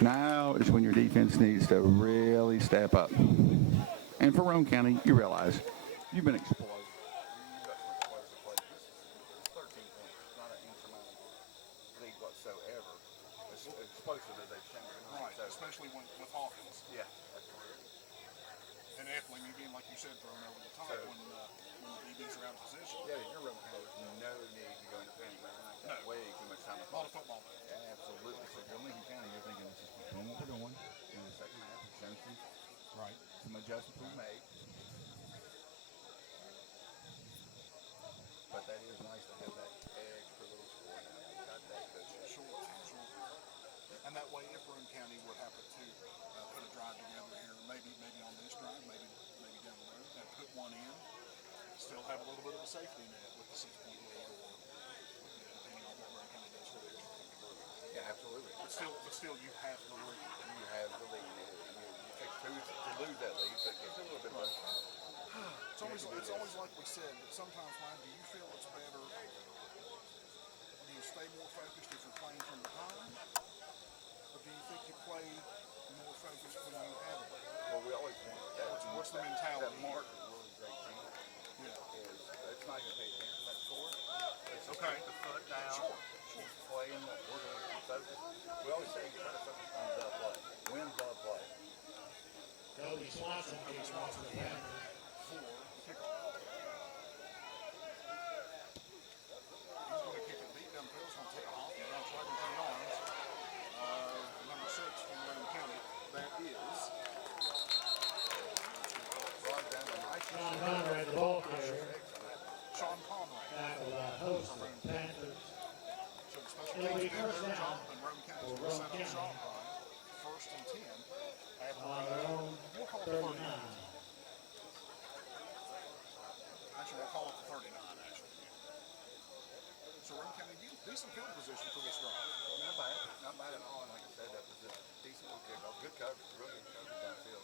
Now is when your defense needs to really step up. And for Roane County, you realize you've been explosive. Especially with Hawkins. Yeah. And Ethling, again, like you said, throwing over the top when the DBs are out of position. Yeah, your Roane County, there's no need to go into panic. Not way too much time. A lot of football moves. Yeah, absolutely. So for Lincoln County, you're thinking this is doing what we're doing in the second half. We've shown some adjustments we've made. But that is nice to have that extra little score now. You got that cushion. Sure. And that way, if Roane County would happen to put a drive together here, maybe on this drive, maybe down the road, and put one in, still have a little bit of a safety net with the 6-point lead, or depending on what Roane County does for the extra point. Yeah, absolutely. But still, you have the lead. You have the lead. You take two to lose that lead, so it gives you a little bit more. It's always like we said, but sometimes, Ryan, do you feel it's better? Do you stay more focused if you're playing from behind? Or do you think you play more focused when you have it? Well, we always want that. What's the mentality? That mark is really great team. Yeah. Is it's not going to pay attention to that score. It's just Okay. keep the foot down. Sure. Keep playing. We're going to keep focused. We always say you try to focus on the play. Win the play. Cody Swanson kicks off the Panthers. For kickoff. He's going to kick it deep downfield. He's going to take it off and bounce right into the arms. Number 6 from Roane County. That is Brought down the nice Sean Conrad, the ball carrier. Sean Conrad. Tackle by host of the Panthers. So the special It'll be teams did first their down job, and Roane County's for going to Roane set up shop, County. Brian. First and 10. On their own We'll call it 39. 39. Actually, we'll call it the 39, actually. So Roane County, decent field position for this drive. Not bad. Not bad at all. And like I said, that was a decent little kickoff. Good coverage. Really good coverage downfield.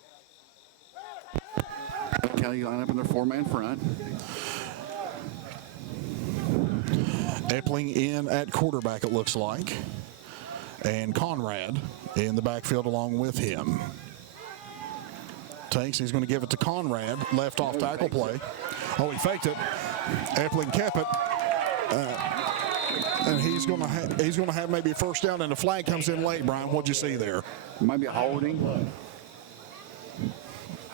County line up in their 4-man front. Epling in at quarterback, it looks like. And Conrad in the backfield along with him. He's going to give it to Conrad. Left off tackle play. Oh, he faked it. Epling kept it. And he's going to have maybe a first down, and the flag comes in late, Brian. What'd you see there? Might be a holding.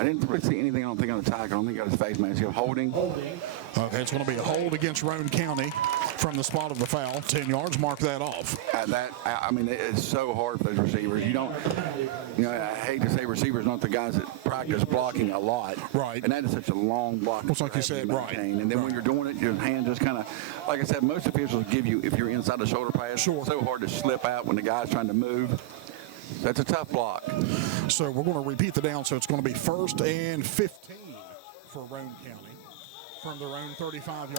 I didn't really see anything, I don't think, on the tackle. I don't think he got his face mask. Holding. Okay, it's going to be a hold against Roane County from the spot of the foul. 10 yards, mark that off. I mean, it's so hard for those receivers. I hate to say receivers not the guys that practice blocking a lot. Right. And that is such a long block. It's like you said, right. And then when you're doing it, your hand just kind of, like I said, most officials give you, if you're inside the shoulder pass, sure. It's so hard to slip out when the guy's trying to move. That's a tough block. So we're going to repeat the down. So it's going to be 1st and 15 for Roane County from their own 35-yard. And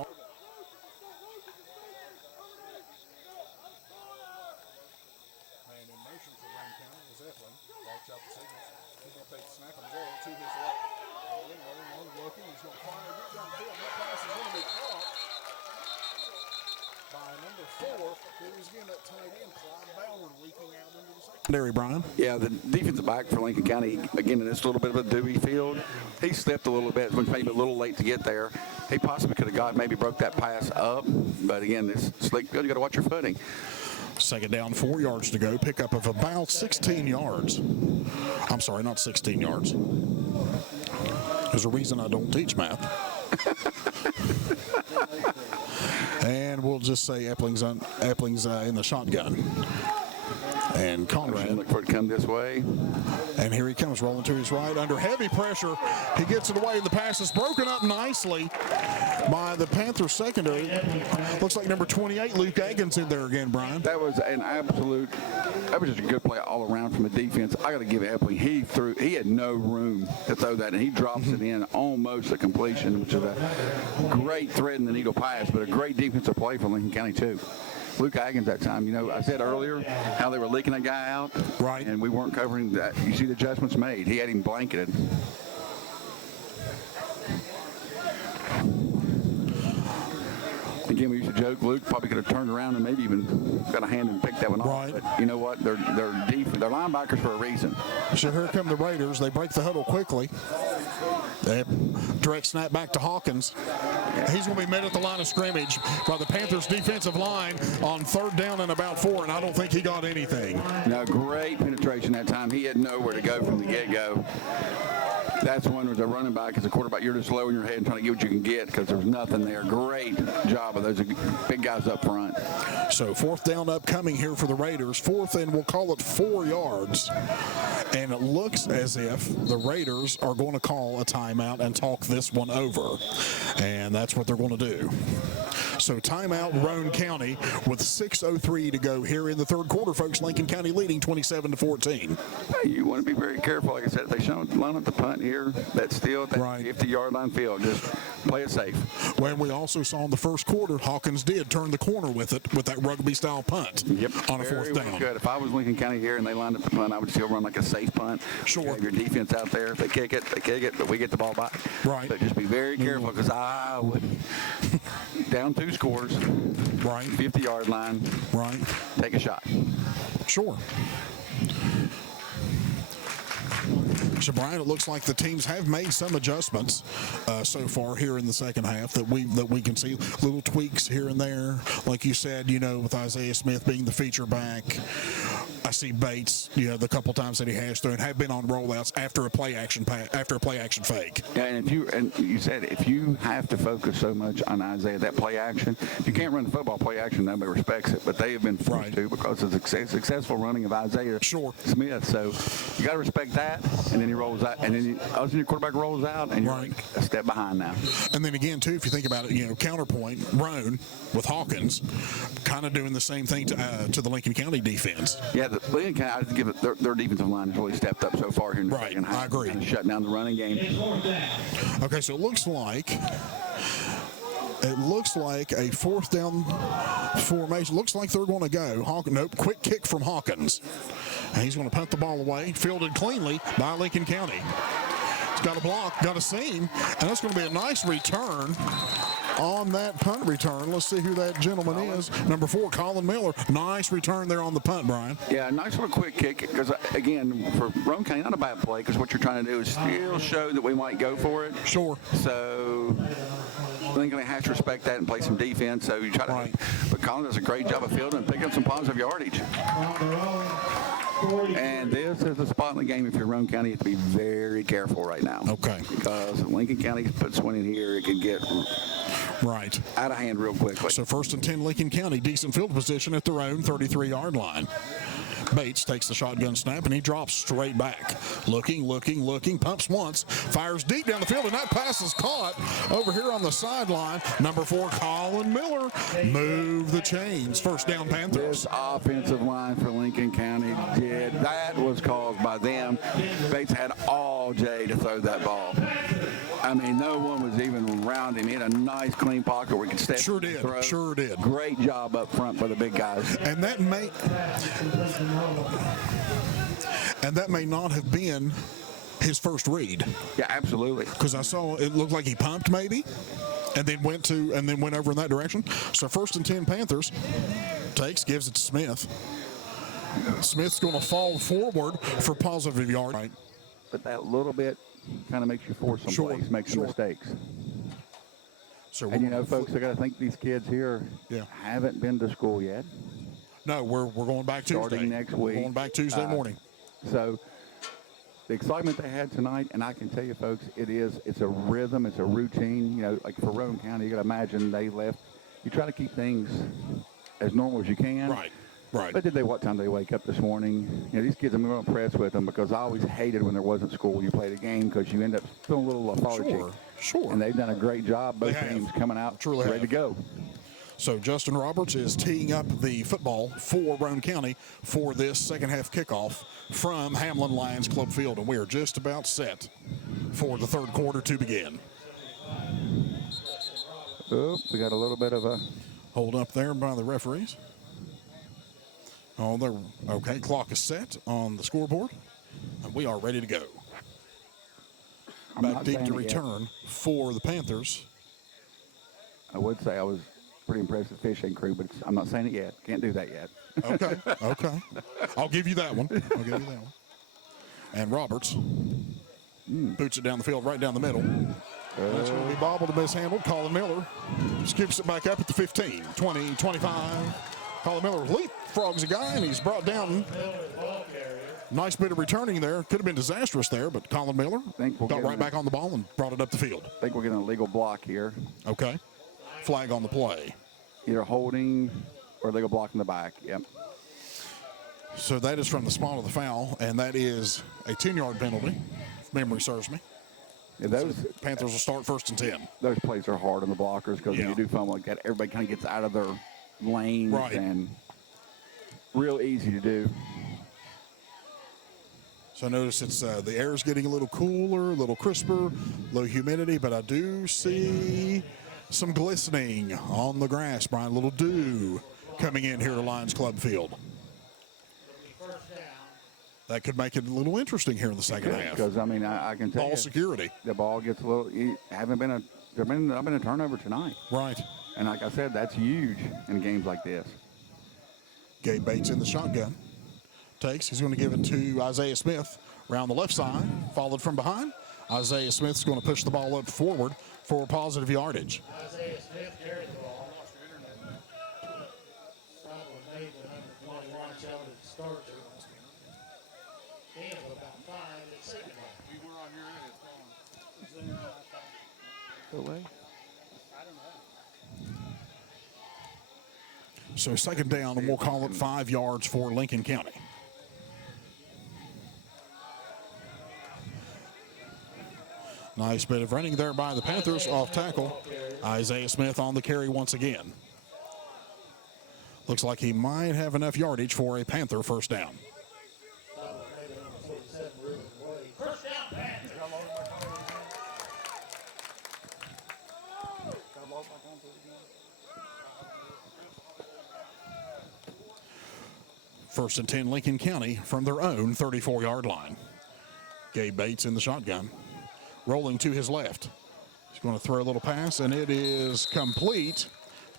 in motion for Roane County is Ethling. Walks out the signals. He's going to take the snap and roll to his left. Rolling, looking. He's going to fire a good downfield. That pass is going to be caught by number 4. There was again that tight end, Clyde Ballard, leaking out into the secondary, Brian. Yeah, the defensive back for Lincoln County, again, in this little bit of a dewy field, he slipped a little bit, was maybe a little late to get there. He possibly could have maybe broke that pass up, but again, this slick field, you got to watch your footing. Second down, 4 yards to go. Pickup of about 16 yards. I'm sorry, not 16 yards. There's a reason I don't teach math. And we'll just say Epling's in the shotgun. And Conrad. Look for it to come this way. And here he comes, rolling to his right. Under heavy pressure, he gets it away, and the pass is broken up nicely by the Panthers secondary. Looks like number 28, Luke Aggins, in there again, Brian. That was just a good play all around from the defense. I got to give Epling. He had no room to throw that, and he drops it in almost a completion, which is a great thread in the needle pass, but a great defensive play for Lincoln County, too. Luke Atkins that time. You know, I said earlier how they were leaking a guy out. Right. And we weren't covering that. You see the adjustments made. He had him blanketed. Again, we used to joke, Luke probably could have turned around and maybe even got a hand and picked that one Right. off. But you know what? They're linebackers for a reason. So here come the Raiders. They break the huddle quickly. They direct snap back to Hawkins. He's going to be met at the line of scrimmage by the Panthers defensive line on 3rd down and about 4, and I don't think he got anything. Now, great penetration that time. He had nowhere to go from the get-go. That's one as a running back, as a quarterback, you're just low in your head and trying to get what you can get because there's nothing there. Great job of those big guys up front. So 4th down upcoming here for the Raiders. 4th and we'll call it 4 yards. And it looks as if the Raiders are going to call a timeout and talk this one over. And that's what they're going to do. So timeout, Roane County, with 6:03 to go here in the 3rd quarter, folks. Lincoln County leading 27-14. You want to be very careful. Like I said, if they line up the punt here, that's still at that Right. 50-yard line field. Just play it safe. When we also saw in the 1st quarter, Hawkins did turn the corner with it, with that rugby-style punt on a 4th down. Good. If I was Lincoln County here and they lined up the punt, I would still run like a safe punt. Sure. You have your defense out there. If they kick it, but we get the ball back. Right. But just be very careful because I would down 2 scores, Right. 50-yard line, Right. take a shot. Sure. So, Brian, it looks like the teams have made some adjustments so far here in the second half that we can see little tweaks here and there. Like you said, you know, with Isaiah Smith being the feature back. I see Bates, you know, the couple times that he has thrown have been on rollouts after a play action fake. Yeah, and you said if you have to focus so much on Isaiah, that play action, if you can't run the football play action, nobody respects it. But they have been forced to because of the successful running of Isaiah Smith. So you got to respect that. And then he rolls out, and then your quarterback rolls out, and you're like a step behind now. And then again, too, if you think about it, you know, counterpoint, Roane with Hawkins, kind of doing the same thing to the Lincoln County defense. Yeah, the Lincoln County, I give it their defensive line has really stepped up so far here in the second half. I agree. Kind of shutting down the running game. Okay, so it looks like a 4th down formation. Looks like they're going to go. Nope, quick kick from Hawkins. And he's going to punt the ball away, fielded cleanly by Lincoln County. He's got a block, got a seam, and that's going to be a nice return on that punt return. Let's see who that gentleman is. Number 4, Colin Miller. Nice return there on the punt, Brian. Yeah, nice little quick kick because, again, for Roane County, not a bad play because what you're trying to do is still show that we might go for it. Sure. So Lincoln has to respect that and play some defense. So you try to, but Colin does a great job of fielding and picking up some positive yardage. And this is the spot in the game if you're Roane County, you have to be very careful right now. Okay. Because Lincoln County puts one in here, it can get out of hand real quickly. So 1st and 10, Lincoln County, decent field position at their own 33-yard line. Bates takes the shotgun snap, and he drops straight back. Looking, pumps once, fires deep down the field, and that pass is caught over here on the sideline. Number 4, Colin Miller, move the chains. 1st down, Panthers. This offensive line for Lincoln County that was caused by them. Bates had all day to throw that ball. I mean, no one was even around him. He had a nice, clean pocket where he could step Sure did. throw. Sure did. Great job up front by the big guys. And that may not have been his first read. Yeah, absolutely. Because I saw it looked like he pumped maybe, and then went over in that direction. So 1st and 10, Panthers gives it to Smith. Smith's going to fall forward for positive yard. Right. But that little bit kind of makes you force some plays, make some mistakes. So and you know, folks, I got to think these kids here haven't been to school yet. No, we're going back Tuesday. Starting next week. We're going back Tuesday morning. So the excitement they had tonight, and I can tell you, folks, it's a rhythm, it's a routine. You know, like for Roane County, you got to imagine they left. You try to keep things as normal as you can. Right. But what time did they wake up this morning? You know, these kids, I'm going to impress with them because I always hated when there wasn't school. You played a game because you end up feeling a little lethargic. Sure. And they've done a great job. Both teams coming out ready to go. So Justin Roberts is teeing up the football for Roane County for this second half kickoff from Hamlin Lions Club Field. And we are just about set for the 3rd quarter to begin. Oh, we got a little bit of a hold up there by the referees. Oh, there. Okay, clock is set on the scoreboard, and we are ready to go. I'm Back not deep saying to it yet. return for the Panthers. I would say I was pretty impressed with the fishing crew, but I'm not saying it yet. Can't do that yet. Okay, okay. I'll give you that one. I'll give you that one. And Roberts boots it down the field, right down the middle. That's going to be bobbled and mishandled. Colin Miller scoops it back up at the 15, 20, 25. Colin Miller leapfrogs a guy, and he's brought down. Nice bit of returning there. Could have been disastrous there, but Colin Miller Think we'll got get right him. back on the ball and brought it up the field. I think we're getting a legal block here. Okay. Flag on the play. Either holding or legal block in the back. Yep. So that is from the spot of the foul, and that is a 10-yard penalty, if memory serves me. Yeah, those Panthers will start 1st and 10. those plays are hard on the blockers because Yeah. when you do fumble like that, everybody kind of gets out of their lanes Right. and real easy to do. So notice it's the air is getting a little cooler, a little crisper, low humidity, but I do see some glistening on the grass, Brian. A little dew coming in here to Lions Club Field. That could make it a little interesting here in the second half. Because I mean, I can tell Ball you, security. the ball gets a little. Haven't been a there's not been a turnover tonight, Right. and like I said, that's huge in games like this. Gabe Bates in the shotgun. He's going to give it to Isaiah Smith around the left side, followed from behind. Isaiah Smith's going to push the ball up forward for positive yardage. Isaiah Smith carried the ball. Stop was made with number 21 out at the start. Gain of about 5 at second down. Is there anything like that? Go away. I don't know. So second down, and we'll call it 5 yards for Lincoln County. Nice bit of running there by the Panthers off tackle. Isaiah Smith on the carry once again. Looks like he might have enough yardage for a Panther first down. First down, Panthers. First and 10 Lincoln County from their own 34-yard line. Gabe Bates in the shotgun. Rolling to his left. He's going to throw a little pass, and it is complete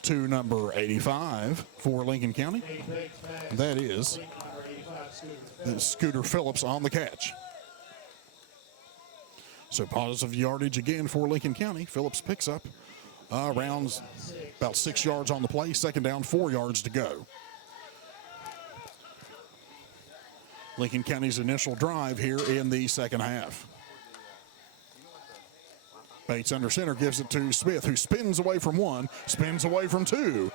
to number 85 for Lincoln County. That is Scooter Phillips on the catch. So positive yardage again for Lincoln County. Phillips picks up around about 6 yards on the play. Second down, 4 yards to go. Lincoln County's initial drive here in the second half. Bates under center gives it to Smith, who spins away from one, spins away from two.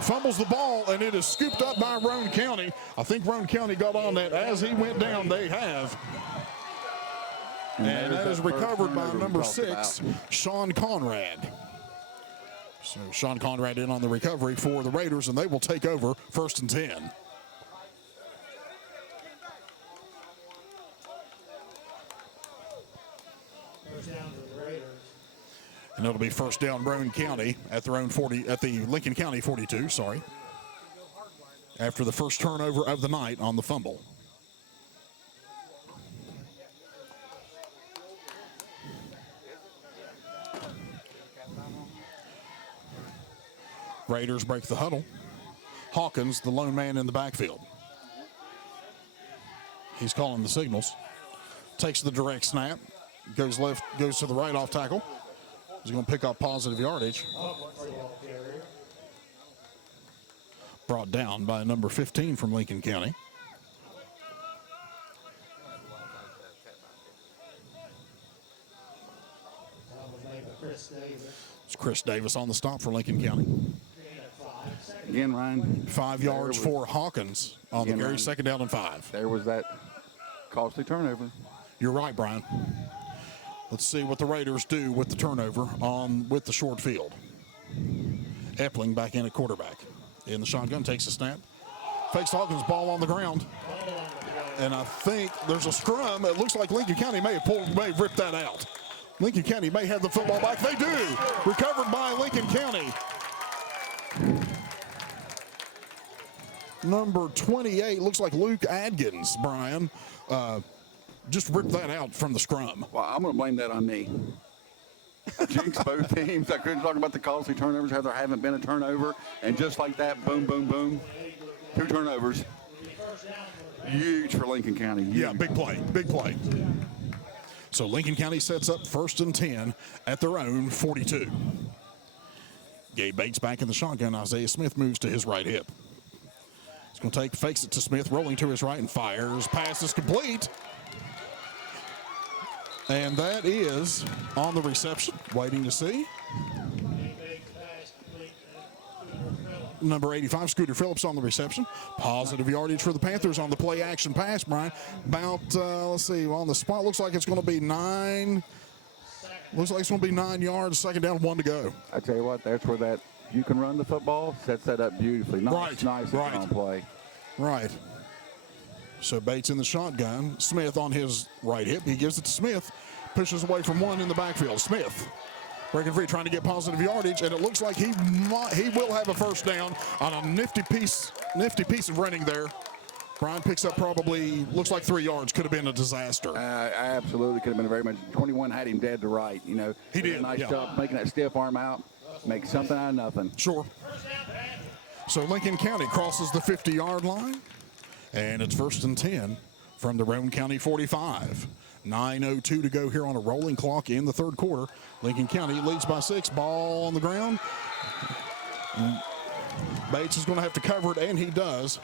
Fumbles the ball, and it is scooped up by Roane County. I think Roane County got on that as he went down. They have. And that is recovered by number 6, Sean Conrad. So Sean Conrad in on the recovery for the Raiders, and they will take over first and 10. First down to the Raiders. And it'll be first down Roane County at their own 40, at the Lincoln County 42, sorry. After the first turnover of the night on the fumble. Raiders break the huddle. Hawkins, the lone man in the backfield. He's calling the signals. Takes the direct snap. Goes left, goes to the right off tackle. He's going to pick up positive yardage. Brought down by number 15 from Lincoln County. It's Chris Davis on the stop for Lincoln County. Again, Ryan. 5 yards for Hawkins on the Again, carry, Ryan. second down and 5. There was that costly turnover. You're right, Brian. Let's see what the Raiders do with the turnover with the short field. Epling back in at quarterback. In the shotgun, takes a snap. Fakes Hawkins, ball on the ground. And I think there's a scrum. It looks like Lincoln County may have ripped that out. Lincoln County may have the football back. They do. Recovered by Lincoln County. number 28, looks like Luke Adkins, Brian, just ripped that out from the scrum. Well, I'm going to blame that on me. I jinxed both teams. I couldn't talk about the costly turnovers, how there haven't been a turnover. And just like that, boom, boom, boom, 2 turnovers. Huge for Lincoln County. Huge. Yeah, big play, big play. So Lincoln County sets up 1st and 10 at their own 42. Gabe Bates back in the shotgun. Isaiah Smith moves to his right hip. He's going to fakes it to Smith, rolling to his right and fires. Pass is complete. And that is on the reception. Waiting to see. Number 85, Scooter Phillips on the reception. Positive yardage for the Panthers on the play action pass, Brian. About, let's see, on the spot, looks like it's going to be 9. Looks like it's going to be 9 yards, 2nd down, 1 to go. I tell you what, that's where that you can run the football, sets that up beautifully. Nice, Right, nice on play. Right. So Bates in the shotgun. Smith on his right hip. He gives it to Smith. Pushes away from 1 in the backfield. Smith breaking free, trying to get positive yardage, and it looks like he will have a 1st down on a nifty piece of running there. Brian picks up probably, looks like 3 yards. Could have been a disaster. Absolutely could have been very much. 21 had him dead to right. You know, He did, a nice yeah. job making that stiff arm out, make something out of nothing. Sure. So Lincoln County crosses the 50-yard line, and it's 1st and 10 from the Roane County 45. 9:02 to go here on a rolling clock in the 3rd quarter. Lincoln County leads by 6. Ball on the ground. Bates is going to have to cover it, and he does,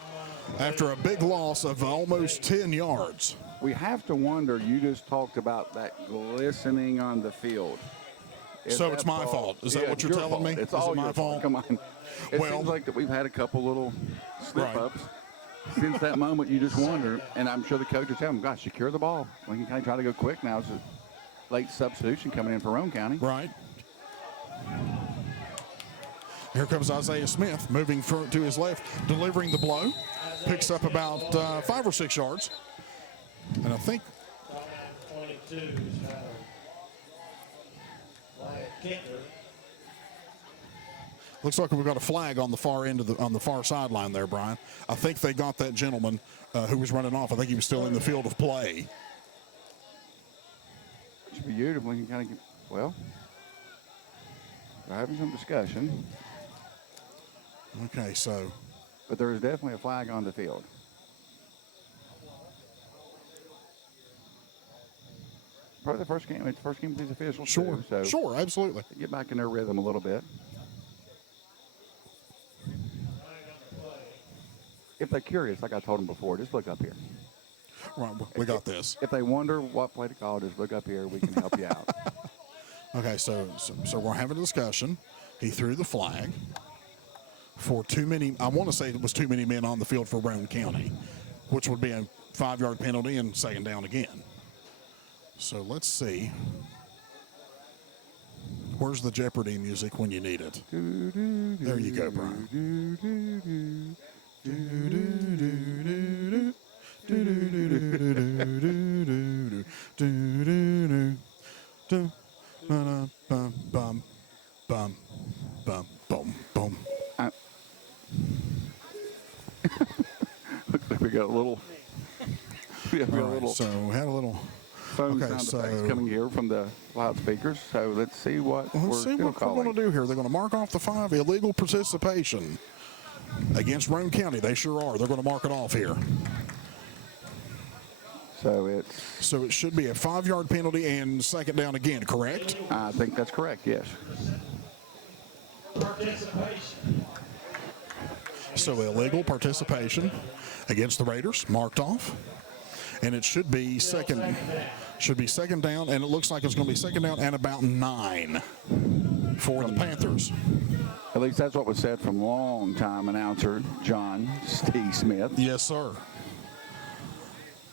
after a big loss of almost 10 yards. We have to wonder, you just talked about that glistening on the field. So it's my fault. Is that Yeah, what you're your telling me? fault. It's Is all it my your fault? Come on. It Well- seems like that we've had a couple little slip-ups. Right. Since that moment, you just wonder, and I'm sure the coach will tell them, gosh, secure the ball. Lincoln County try to go quick now. It's a late substitution coming in for Roane County. Right. Here comes Isaiah Smith, moving to his left, delivering the blow. Picks up about 5 or 6 yards. And I think 22 is Wyatt Kentner. looks like we've got a flag on the far end of on the far sideline there, Brian. I think they got that gentleman who was running off. I think he was still in the field of play. Should be beautiful. Lincoln County, well, they're having some discussion, Okay, so but there is definitely a flag on the field. Probably the first game. It's the first game with these officials. sure, too, so sure, absolutely. get back in their rhythm a little bit. If they're curious, like I told them before, just look up here. Right, we got this. If they wonder what play to call, just look up here. We can help you out. Okay, so we're having a discussion. He threw the flag for too many. I want to say it was too many men on the field for Roane County, which would be a 5-yard penalty and 2nd down again. So let's see. Where's the Jeopardy music when you need it? There you go, Brian. Looks like we got a little. We have a little So we had a little. phone okay, sound effects so- coming here from the loudspeakers. So let's see what Let's we're see still what we're calling. going to do here. They're going to mark off the 5 illegal participation against Roane County. They sure are. They're going to mark it off here. So it should be a 5-yard penalty and 2nd down again, correct? I think that's correct. Yes. Participation. So illegal participation against the Raiders, marked off. And it should be second down, and it looks like it's going to be 2nd down and about 9 for the Panthers. At least that's what was said from long-time announcer John Steve Smith. Yes, sir.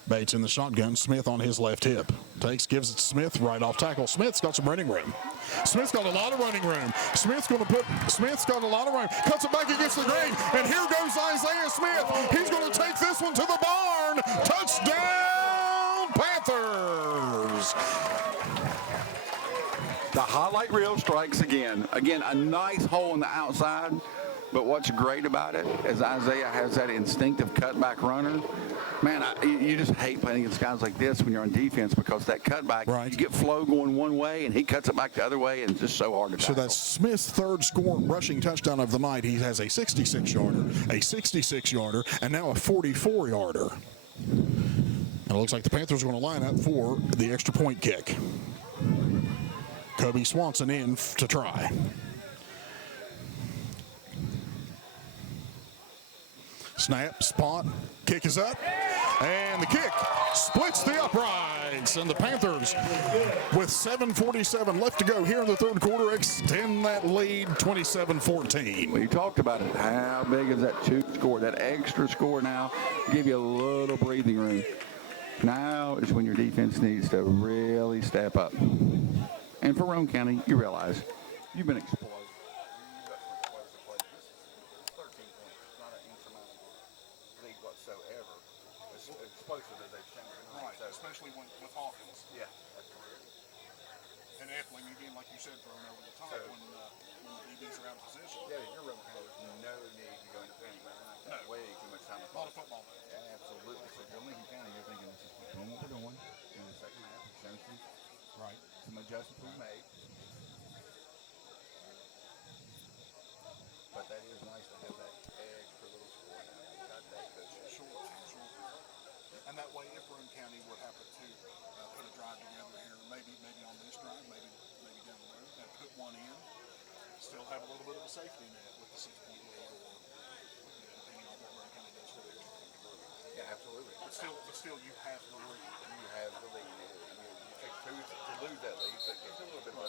Bates in the shotgun. Smith on his left hip. Gives it to Smith, right off tackle. Smith's got some running room. Smith's got a lot of running room. Smith's got a lot of room. Cuts it back against the green. And here goes Isaiah Smith. He's going to take this one to the barn. Touchdown, Panthers. The highlight reel strikes again. Again, a nice hole on the outside. But what's great about it is Isaiah has that instinctive cutback runner. Man, you just hate playing against guys like this when you're on defense because that cutback, Right. you get flow going one way and he cuts it back the other way, and it's just so hard to tackle. So that's Smith's third rushing touchdown of the night. He has a 66-yarder, a 66-yarder, and now a 44-yarder. And it looks like the Panthers are going to line up for the extra point kick. Kobe Swanson in to try. Snap, spot, kick is up, and the kick splits the uprights, and the Panthers, with 7:47 left to go here in the third quarter, extend that lead 27-14. Well, you talked about it. How big is that score, that extra score now? Give you a little breathing room. Now is when your defense needs to really step up. And for Roane County, you realize you've been explosive. You've got some explosive plays. This is 13 points. It's not an insurmountable lead whatsoever. As explosive as they've shown. Right, especially with Hawkins. Yeah, absolutely. And Epling, again, like you said, thrown over the top when the DBs are out of position. Yeah, you're Roane County. There's no need to go into panic. No. Way too much time. A lot of football. Yeah, absolutely. So if you're Lincoln County, you're thinking this is doing what they're doing in the second half. We've shown some adjustments we made. But that is nice to have that extra little score now. You got that cushion. Sure. And that way, if Roane County would happen to put a drive together here, maybe on this drive, maybe down the road, and put one in, still have a little bit of a safety net with the 6-point lead, or depending on what Roane County does for the extra point. Yeah, absolutely. But still, you have the lead. You have the lead. You take two to lose that lead. So it's a little bit more.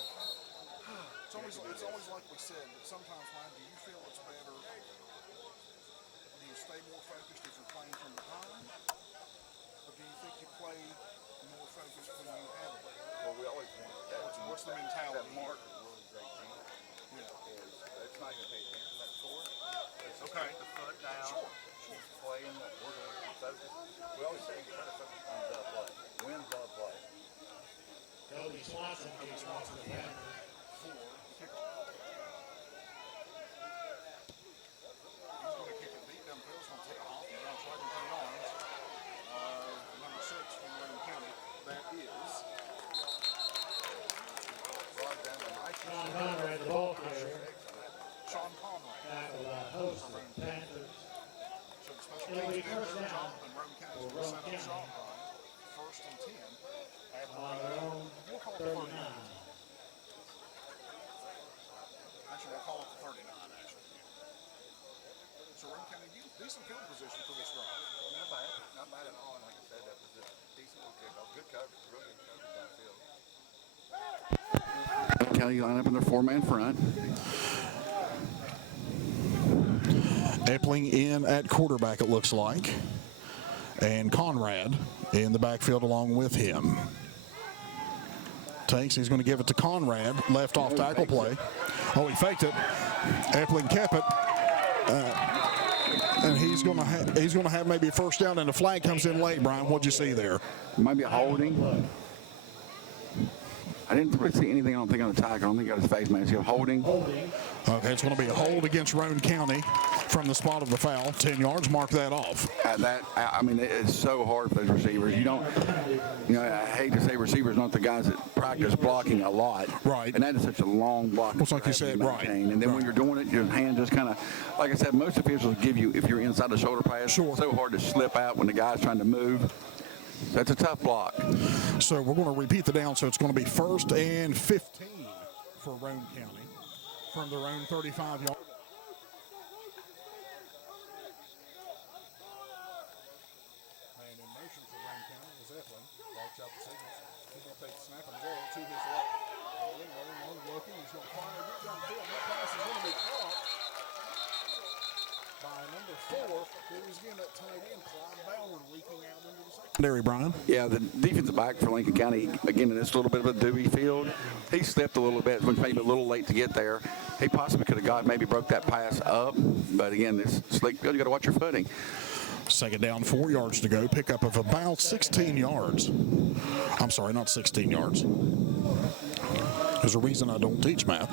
It's always like we said, but sometimes, Ryan, do you feel it's better? Do you stay more focused if you're playing from behind? Or do you think you play more focused when you have it? Well, we always want that. What's the mentality? That mark is really great team. It's not going to pay attention to that score. It's just Okay. keep the foot down. Sure. Keep playing. We're going to keep focused. We always say you try to focus on the play. Win the play. Kobe Swanson gets off the Panther. He's going to kick it deep downfield. He's going to take a hop and bounce right into the arms of number 6 from Roane County. That is Sean Conrad, the ball carrier. Sean Conrad. Tackled by host of the Panthers. So the special It'll be teams did first their down job, and Roane County's for going to Roane set up shop, County. Ryan. First and 10. At On their own we'll call it 39. Actually, we'll call it the 39, actually. So Roane County, decent field position for this drive. Not bad. Not bad at all. And like I said, that was a decent little kickoff. Good coverage. Really good coverage downfield. County line up in their 4-man front. Epling in at quarterback, it looks like. And Conrad in the backfield along with him. Takes, he's going to give it to Conrad. Left off tackle play. Oh, he faked it. Epling kept it. And he's going to have maybe a first down, and the flag comes in late, Brian. What'd you see there? Might be a holding. I didn't really see anything, I don't think, on the tackle. I don't think he got his face mask. Holding. Okay, it's going to be a hold against Roane County from the spot of the foul. 10 yards, mark that off. I mean, it's so hard for those receivers. I hate to say receivers aren't the guys that practice blocking a lot. Right. And that is such a long block. It's like you said, right. And then when you're doing it, your hand just kind of, like I said, most officials give you, if you're inside the shoulder pass, Sure. It's so hard to slip out when the guy's trying to move. That's a tough block. So we're going to repeat the down. So it's going to be 1st and 15 for Roane County from their own 35-yard. And in motion for Roane County is Epling. Walks out the signals. He's going to take the snap and roll to his left. Rolling, looking. He's going to fire it downfield. That pass is going to be caught by number 4. It was again that tight end, Clyde Ballard, leaking out into the secondary, Brian. Yeah, the defensive back for Lincoln County, again, in this little bit of a Dewey field, he slipped a little bit, was maybe a little late to get there. He possibly could have maybe broke that pass up, but again, this slick field, you got to watch your footing. Second down, 4 yards to go. Pickup of about 16 yards. I'm sorry, not 16 yards. There's a reason I don't teach math.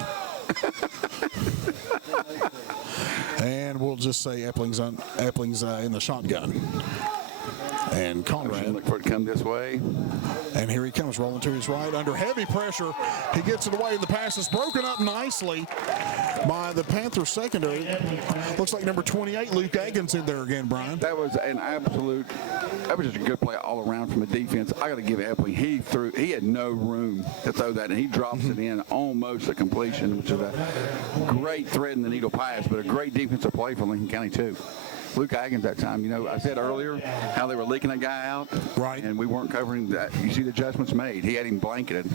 And we'll just say Epling's in the shotgun. And Conrad. Look for it to come this way. And here he comes, rolling to his right under heavy pressure. He gets it away, and the pass is broken up nicely by the Panthers secondary. Looks like number 28, Luke Atkins, in there again, Brian. That was just a good play all around from the defense. I got to give Epling. He had no room to throw that, and he drops it in almost a completion, which is a great thread in the needle pass, but a great defensive play for Lincoln County too. Luke Atkins that time, I said earlier how they were leaking that guy out. Right. And we weren't covering that. You see the adjustments made. He had him blanketed.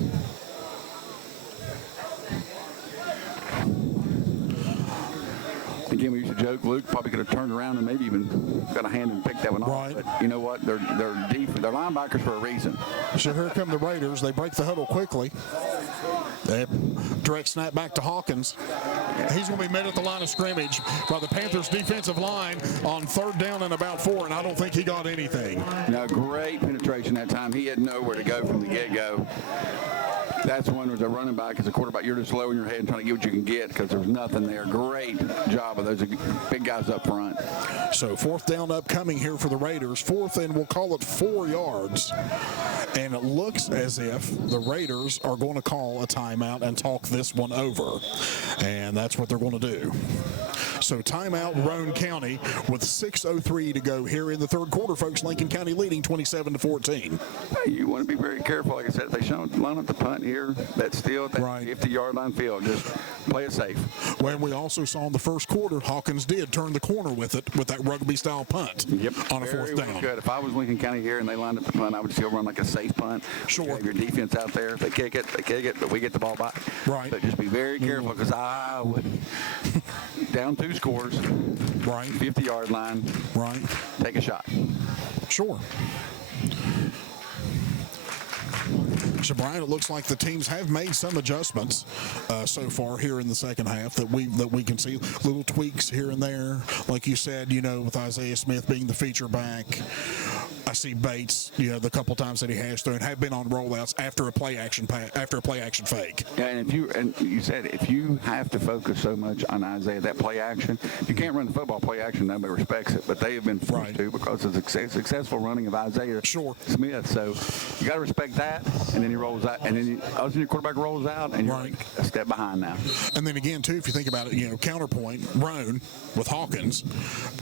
Again, we used to joke, Luke probably could have turned around and maybe even got a hand and picked that one off. Right. But you know what? They're linebackers for a reason. So here come the Raiders. They break the huddle quickly. They direct snap back to Hawkins. He's going to be met at the line of scrimmage by the Panthers defensive line on 3rd down and about 4, and I don't think he got anything. Now, great penetration that time. He had nowhere to go from the get-go. That's one as a running back, as a quarterback, you're just low in your head and trying to get what you can get because there's nothing there. Great job of those big guys up front. So 4th down upcoming here for the Raiders. 4th, and we'll call it 4 yards. And it looks as if the Raiders are going to call a timeout and talk this one over. And that's what they're going to do. So timeout, Roane County, with 6:03 to go here in the 3rd quarter, folks. Lincoln County leading 27-14. You want to be very careful. Like I said, if they line up the punt here, that's still that Right. 50-yard line field. Just play it safe. When we also saw in the 1st quarter, Hawkins did turn the corner with that rugby-style punt on a 4th down. Good. If I was Lincoln County here and they lined up the punt, I would still run like a safe punt. Sure. You have your defense out there. If they kick it, but we get the ball back. Right. But just be very careful because I would down 2 scores. Right. 50-yard line. Right. Take a shot. Sure. So, Brian, it looks like the teams have made some adjustments so far here in the second half that we can see. Little tweaks here and there. Like you said, with Isaiah Smith being the feature back. I see Bates, the couple times that he has thrown have been on rollouts after a play action fake. Yeah, and you said if you have to focus so much on Isaiah, that play action, you can't run the football play action. Nobody respects it, but they have been forced to because of the successful running of Isaiah Smith. So you got to respect that, and then he rolls out, and then your quarterback rolls out, and you're like a step behind now. And then again, too, if you think about it, counterpoint, Roane with Hawkins,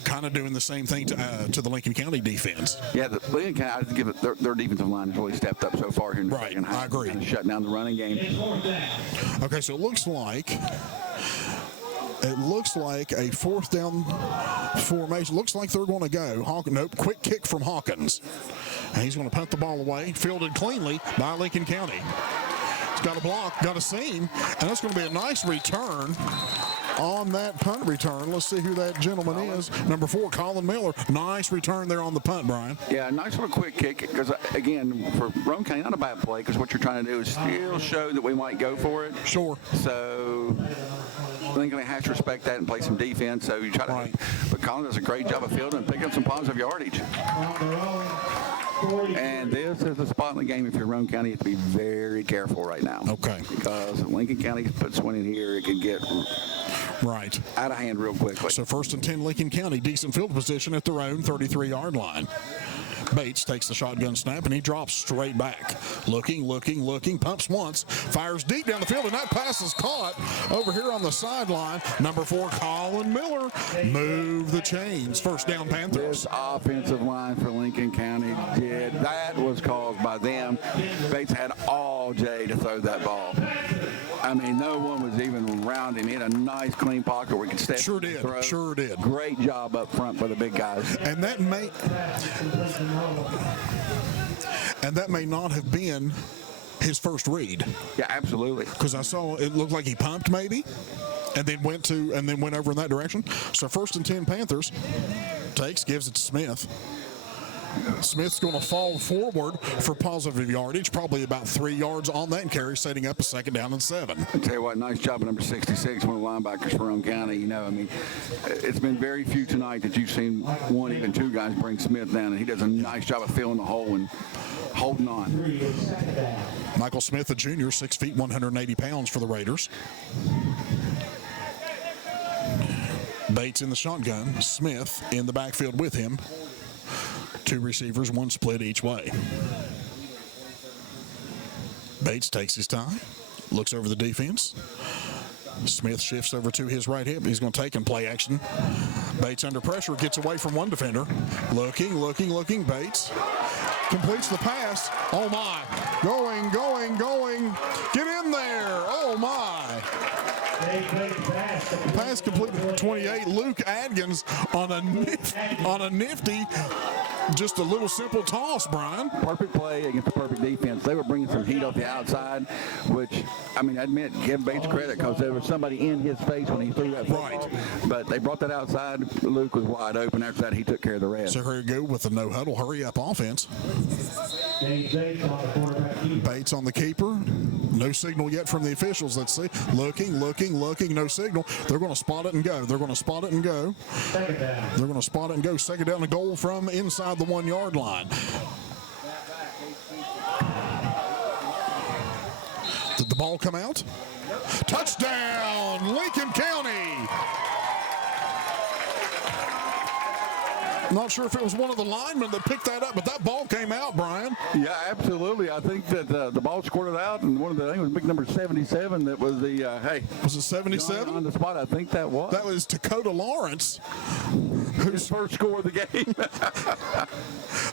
kind of doing the same thing to the Lincoln County defense. Yeah, the Lincoln County, I have to give it, their defensive line has really stepped up so far here in the second half. I agree. Kind of shutting down the running game. Okay, so it looks like a 4th down formation. Looks like they're going to go. Nope, quick kick from Hawkins. And he's going to punt the ball away, fielded cleanly by Lincoln County. He's got a block, got a seam, and that's going to be a nice return on that punt return. Let's see who that gentleman is. Number 4, Colin Miller. Nice return there on the punt, Brian. Yeah, nice little quick kick because, again, for Roane County, not a bad play because what you're trying to do is still show that we might go for it. Sure. So Lincoln has to respect that and play some defense. So you try to, but Colin does a great job of fielding and picking up some positive yardage. And this is the spot in the game if you're Roane County, you have to be very careful right now. Okay. Because if Lincoln County puts one in here, it can get out of hand real quickly. So 1st and 10, Lincoln County, decent field position at their own 33-yard line. Bates takes the shotgun snap, and he drops straight back. Looking, pumps once, fires deep down the field, and that pass is caught over here on the sideline. Number 4, Colin Miller, move the chains. 1st down, Panthers. This offensive line for Lincoln County that was caused by them. Bates had all day to throw that ball. I mean, no one was even around him. He had a nice, clean pocket where he could step. Sure did. Great job up front by the big guys. And that may not have been his first read. Yeah, absolutely. Because I saw it looked like he pumped maybe, and then went over in that direction. So 1st and 10, Panthers. Gives it to Smith. Smith's going to fall forward for positive yardage, probably about 3 yards on that carry, setting up a 2nd down and 7. I tell you what, nice job of number 66, one of the linebackers for Roane County. It's been very few tonight that you've seen one, even 2 guys bring Smith down, and he does a nice job of filling the hole and holding on. Michael Smith, a junior, 6 feet, 180 pounds for the Raiders. Bates in the shotgun. Smith in the backfield with him. Two receivers, one split each way. Bates takes his time, looks over the defense. Smith shifts over to his right hip. He's going to take and play action. Bates under pressure, gets away from one defender. Looking. Bates completes the pass. Oh, my. Going. Get in there. Oh, my. Pass completed 28. Luke Adkins on a nifty, just a little simple toss, Brian. Perfect play against the perfect defense. They were bringing some heat off the outside, which, I mean, I admit, give Bates credit because there was somebody in his face when he threw that football. Right. But they brought that outside. Luke was wide open. After that, he took care of the rest. So here we go with the no-huddle, hurry-up offense. Bates on the keeper. No signal yet from the officials. Let's see. Looking. No signal. They're going to spot it and go. They're going to spot it and go. Second down and goal from inside the 1 yard line. Did the ball come out? Touchdown, Lincoln County. Not sure if it was one of the linemen that picked that up, but that ball came out, Brian. Yeah, absolutely. I think that the ball squirted out, and one of the, I think it was big number 77 that was the, Was it 77? on the spot, I think that was. That was Dakota Lawrence, His first score of the game.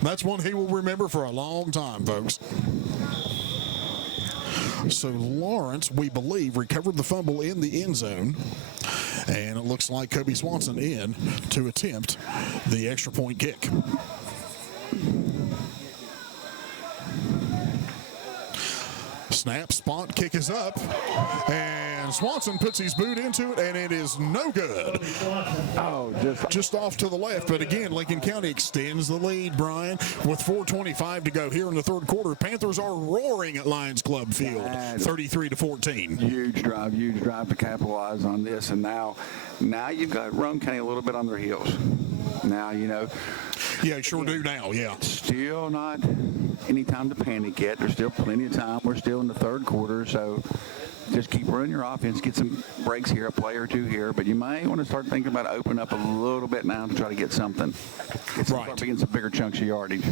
That's one he will remember for a long time, folks. So Lawrence, we believe, recovered the fumble in the end zone. And it looks like Kobe Swanson in to attempt the extra point kick. Snap, spot, kick is up. And Swanson puts his boot into it, and it is no good. Oh, Just off to the left. But again, Lincoln County extends the lead, Brian, with 4:25 to go here in the third quarter. Panthers are roaring at Lions Club Field, 33-14. huge drive to capitalize on this. And now you've got Roane County a little bit on their heels. Now, Yeah, sure do now, yeah. still not any time to panic yet. There's still plenty of time. We're still in the third quarter, so just keep running your offense. Get some breaks here, a play or two here, but you might want to start thinking about opening up a little bit now to try to get something. Start getting some bigger chunks of yardage.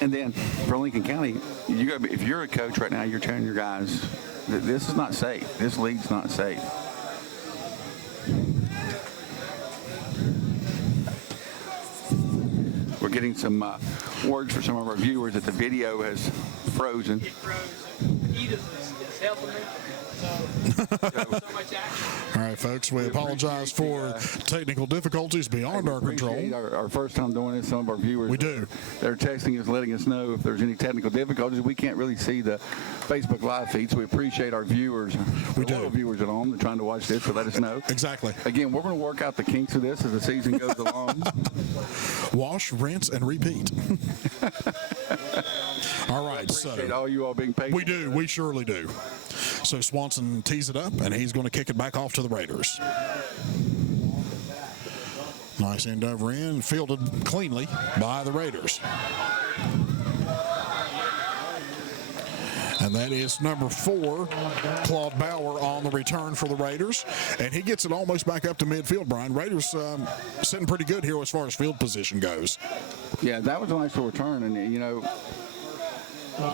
And then for Lincoln County, if you're a coach right now, you're telling your guys that this is not safe. This lead's not safe. We're getting some words for some of our viewers that the video has frozen. It froze. Heat is helping me. So much action. All right, folks, we apologize for technical difficulties beyond our control. Our first time doing this, some of our viewers. We do. They're texting us, letting us know if there's any technical difficulties. We can't really see the Facebook live feed, so we appreciate our viewers. We do. All the viewers at home that are trying to watch this, so let us know. Exactly. Again, we're going to work out the kinks of this as the season goes along. Wash, rinse, and repeat. All right, Appreciate all you all being patient. we do. We surely do. So Swanson tees it up, and he's going to kick it back off to the Raiders. Nice end over end, fielded cleanly by the Raiders. And that is number 4, Claude Bauer, on the return for the Raiders. And he gets it almost back up to midfield, Brian. Raiders sitting pretty good here as far as field position goes. Yeah, that was a nice little return. And,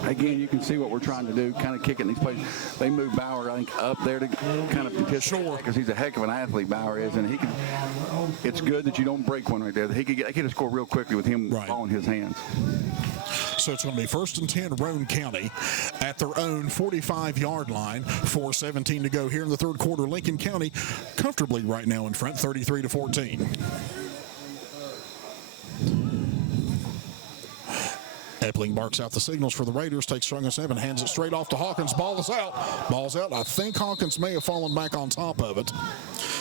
again, you can see what we're trying to do, kind of kick it in these places. They move Bauer, I think, up there to kind of anticipate, because he's a heck of an athlete, Bauer is, and it's good that you don't break one right there. They could have scored real quickly with him ball in his hands. So it's going to be 1st and 10, Roane County at their own 45-yard line. 4:17 to go here in the third quarter. Lincoln County comfortably right now in front, 33-14. Epling barks out the signals for the Raiders, takes strong and 7, hands it straight off to Hawkins. Ball is out. Ball's out. I think Hawkins may have fallen back on top of it,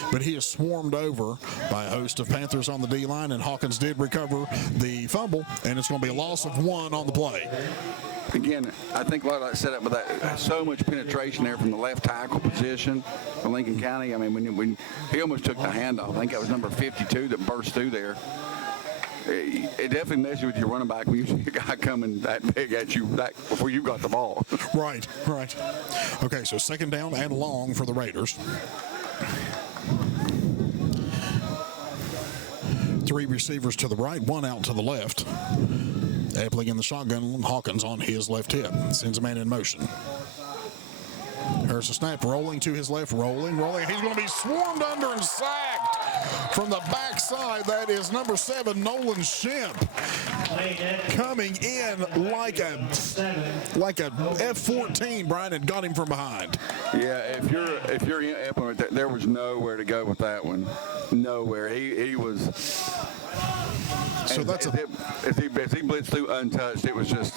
but he is swarmed over by a host of Panthers on the D-line, and Hawkins did recover the fumble, and it's going to be a loss of 1 on the play. Again, I think a lot of that set up with that, so much penetration there from the left tackle position for Lincoln County. I mean, when he almost took the handoff. I think that was number 52 that burst through there. It definitely messes with your running back when you see a guy coming that big at you before you got the ball. Right. Okay, so 2nd down and long for the Raiders. Three receivers to the right, one out to the left. Epling in the shotgun, Hawkins on his left hip. Sends a man in motion. There's a snap, rolling to his left, rolling. He's going to be swarmed under and sacked from the backside. That is number 7, Nolan Shemp, coming in like a F-14. Brian had got him from behind. Yeah, if you're in Epling, there was nowhere to go with that one. Nowhere. He was. So that's as he blitzed through untouched, it was just,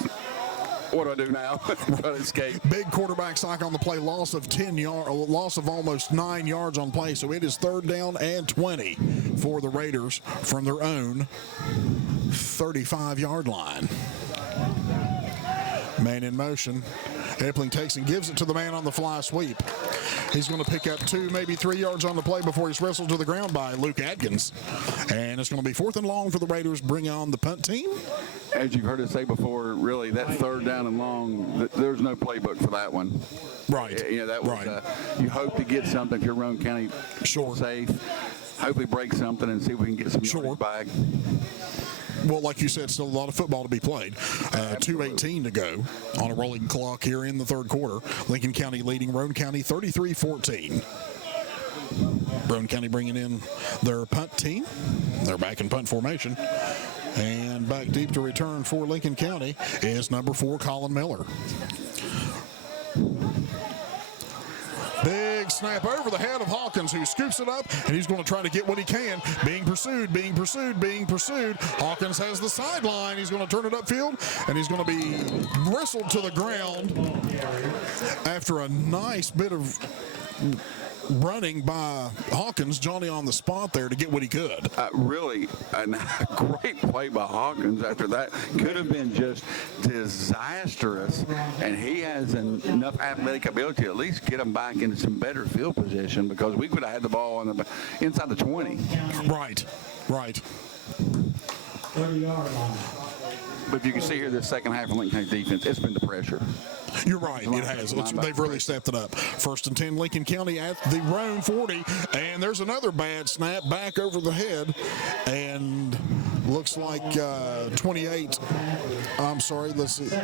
what do I do now? Run, escape. Big quarterback sack on the play, loss of almost 9 yards on play. So it is 3rd down and 20 for the Raiders from their own 35-yard line. Man in motion. Epling takes and gives it to the man on the fly sweep. He's going to pick up 2, maybe 3 yards on the play before he's wrestled to the ground by Luke Atkins. And it's going to be 4th and long for the Raiders. Bring on the punt team. As you've heard us say before, really, that 3rd down and long, there's no playbook for that one. Right. That was, right. You hope to get something if you're Roane County Sure. safe. Hopefully break something and see if we can get some yards back. Well, like you said, still a lot of football to be played. 2:18 to go on a rolling clock here in the 3rd quarter. Lincoln County leading Roane County 33-14. Roane County bringing in their punt team. They're back in punt formation. And back deep to return for Lincoln County is number 4, Colin Miller. Big snap over the head of Hawkins, who scoops it up, and he's going to try to get what he can. Being pursued. Hawkins has the sideline. He's going to turn it upfield, and he's going to be bristled to the ground after a nice bit of running by Hawkins. Johnny on the spot there to get what he could. Really, a great play by Hawkins after that. Could have been just disastrous, and he has enough athletic ability to at least get him back into some better field position, because we could have had the ball on the inside the 20. Right. 30-yard line. But if you can see here, this second half of Lincoln County defense, it's been the pressure. You're right. It has. They've really stepped it up. 1st and 10, Lincoln County at the Roane 40. And there's another bad snap back over the head. And looks like 28. I'm sorry. Let's see.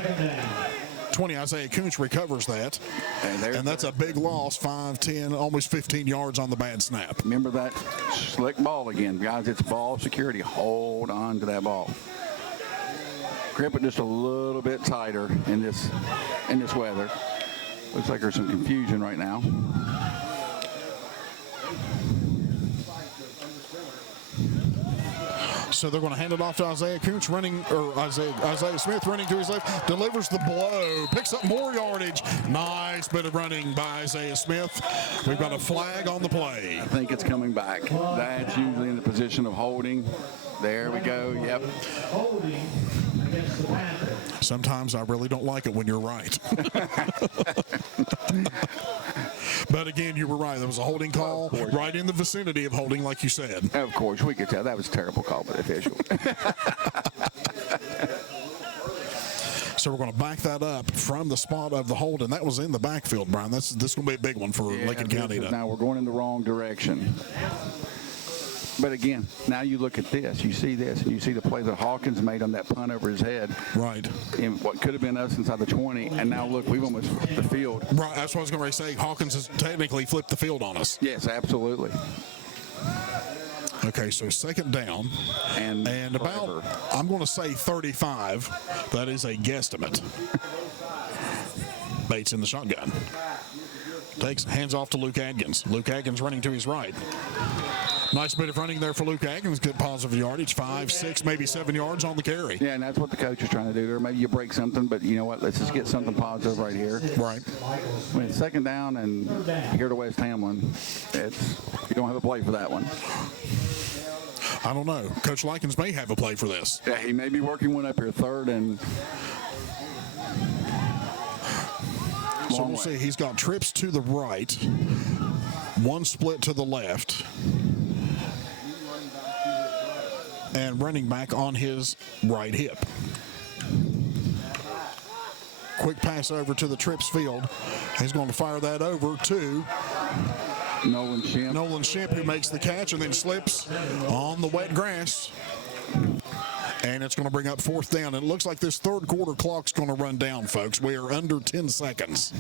20, Isaiah Kuntz recovers that. And that's a big loss, 5, 10, almost 15 yards on the bad snap. Remember that slick ball again. Guys, it's ball security. Hold on to that ball. Grip it just a little bit tighter in this weather. Looks like there's some confusion right now. So they're going to hand it off to Isaiah Kuntz Isaiah Smith running to his left, delivers the blow, picks up more yardage. Nice bit of running by Isaiah Smith. We've got a flag on the play. I think it's coming back. That's usually in the position of holding. There we go. Yep. Holding against the Panthers. Sometimes I really don't like it when you're right. But again, you were right. There was a holding call right in the vicinity of holding, like you said. Of course, we could tell that was a terrible call by the official. So we're going to back that up from the spot of the hold, and that was in the backfield, Brian. This is going to be a big one for Lincoln County. Now we're going in the wrong direction. But again, now you look at this. You see this, and you see the play that Hawkins made on that punt over his head. Right. In what could have been us inside the 20, and now look, we've almost flipped the field. Right. That's what I was going to say. Hawkins has technically flipped the field on us. Yes, absolutely. Okay, so 2nd down. And about, I'm going to say 35. That is a guesstimate. Bates in the shotgun. Hands off to Luke Atkins. Luke Atkins running to his right. Nice bit of running there for Luke Atkins. Good positive yardage. 5, 6, maybe 7 yards on the carry. Yeah, and that's what the coach is trying to do there. Maybe you break something, but you know what? Let's just get something positive right here. Right. When it's 2nd down and here to West Hamlin, you don't have a play for that one. I don't know. Coach Likens may have a play for this. Yeah, he may be working one up here, 3rd and... So we'll see. He's got trips to the right, one split to the left, and running back on his right hip. Quick pass over to the trips field. He's going to fire that over to Nolan Shemp. Nolan Shemp, who makes the catch and then slips on the wet grass. And it's going to bring up 4th down. And it looks like this third quarter clock's going to run down, folks. We are under 10 seconds.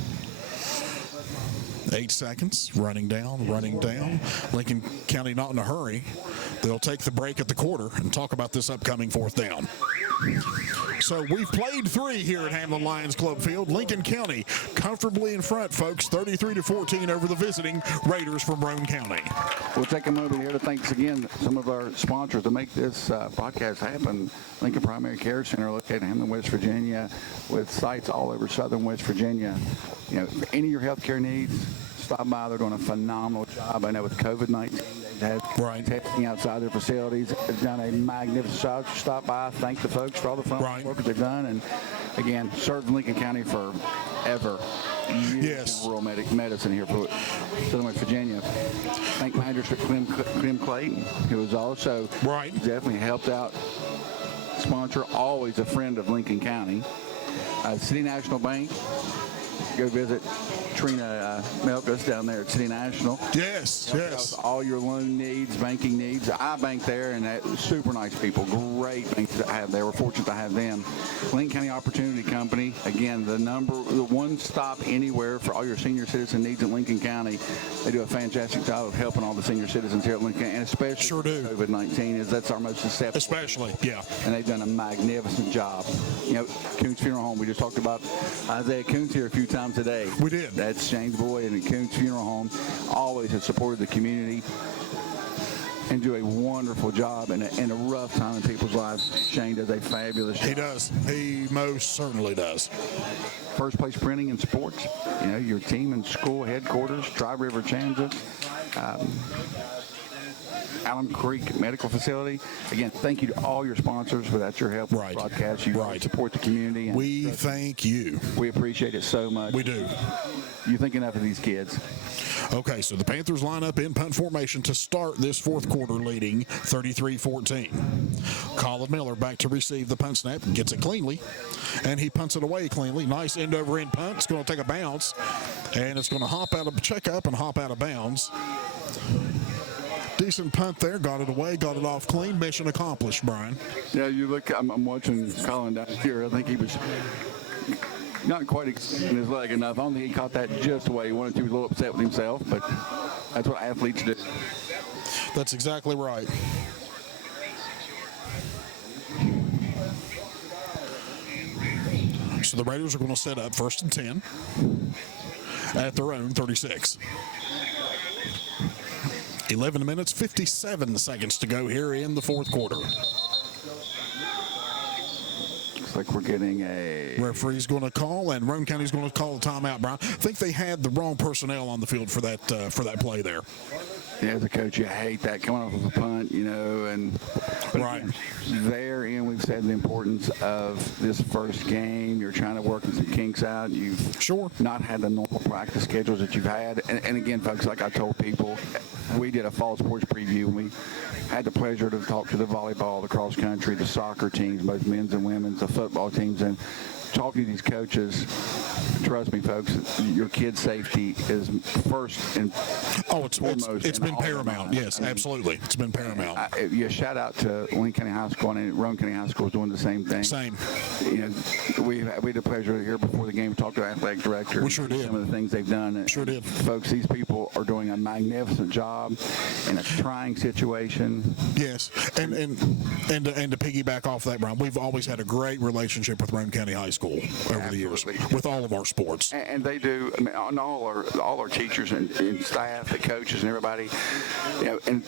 8 seconds, running down. Lincoln County not in a hurry. They'll take the break at the quarter and talk about this upcoming 4th down. So we've played 3 here at Hamlin Lions Club Field. Lincoln County comfortably in front, folks, 33-14 over the visiting Raiders from Roane County. We'll take a moment here to thank again some of our sponsors to make this podcast happen. Lincoln Primary Care Center located in Hamlin, West Virginia, with sites all over southern West Virginia. You know, for any of your healthcare needs, stop by. They're doing a phenomenal job. I know with COVID-19, they've had testing outside their facilities. They've done a magnificent job. Stop by, thank the folks for all the fun work that they've done. And again, served Lincoln County forever. Yes. Rural medicine here for Southern West Virginia. Thank Magistrate Clem Clayton, who has also definitely helped out. Sponsor, always a friend of Lincoln County. City National Bank. Go visit Trina Melkus down there at City National. Yes. All your loan needs, banking needs. I bank there, and super nice people. Great banks to have there. We're fortunate to have them. Lincoln County Opportunity Company. Again, the one stop anywhere for all your senior citizen needs in Lincoln County. They do a fantastic job of helping all the senior citizens here at Lincoln County, and especially COVID-19, that's our most susceptible. Especially, yeah. And they've done a magnificent job. You know, Coons Funeral Home, we just talked about Isaiah Coons here a few times today. We did. That's Shane's boy in the Coons Funeral Home. Always has supported the community and do a wonderful job in a rough time in people's lives. Shane does a fabulous job. He does. He most certainly does. First Place Printing and Sports. You know, your team and school headquarters, Tri-River Transit. Allen Creek Medical Facility. Again, thank you to all your sponsors. Without your help, broadcast, you support the community. And we thank you. We appreciate it so much. We do. You think enough of these kids. Okay, so the Panthers line up in punt formation to start this 4th quarter, leading 33-14. Colin Miller back to receive the punt snap, gets it cleanly, and he punts it away cleanly. Nice end-over-end punt. It's going to take a bounce, and it's going to hop out of check up and hop out of bounds. Decent punt there. Got it away. Got it off clean. Mission accomplished, Brian. Yeah, you look. I'm watching Colin down here. I think he was not quite extending his leg enough. I don't think he caught that just the way he wanted to. He was a little upset with himself, but that's what athletes do. That's exactly right. So the Raiders are going to set up 1st and 10 at their own 36. 11 minutes, 57 seconds to go here in the 4th quarter. Looks like we're getting a... Referee's going to call, and Roane County's going to call a timeout, Brian. I think they had the wrong personnel on the field for that play there. Yeah, as a coach, you hate that coming off of a punt, you know, and therein we've said the importance of this first game. You're trying to work some kinks out. You've not had the normal practice schedules that you've had. And again, folks, like I told people, we did a fall sports preview, and we had the pleasure to talk to the volleyball, the cross country, the soccer teams, both men's and women's, the football teams, and talking to these coaches, trust me, folks, your kid's safety is first and foremost. It's been paramount. Yes, absolutely. It's been paramount. Shout out to Lincoln County High School, and Roane County High School is doing the same thing. Same. You know, we had the pleasure to hear before the game, talk to the athletic director. We sure did. Some of the things they've done. Sure did. Folks, these people are doing a magnificent job in a trying situation. Yes, and to piggyback off that, Brian, we've always had a great relationship with Roane County High School over the years with all of our sports. And they do, I mean, on all our teachers and staff, the coaches and everybody, you know, and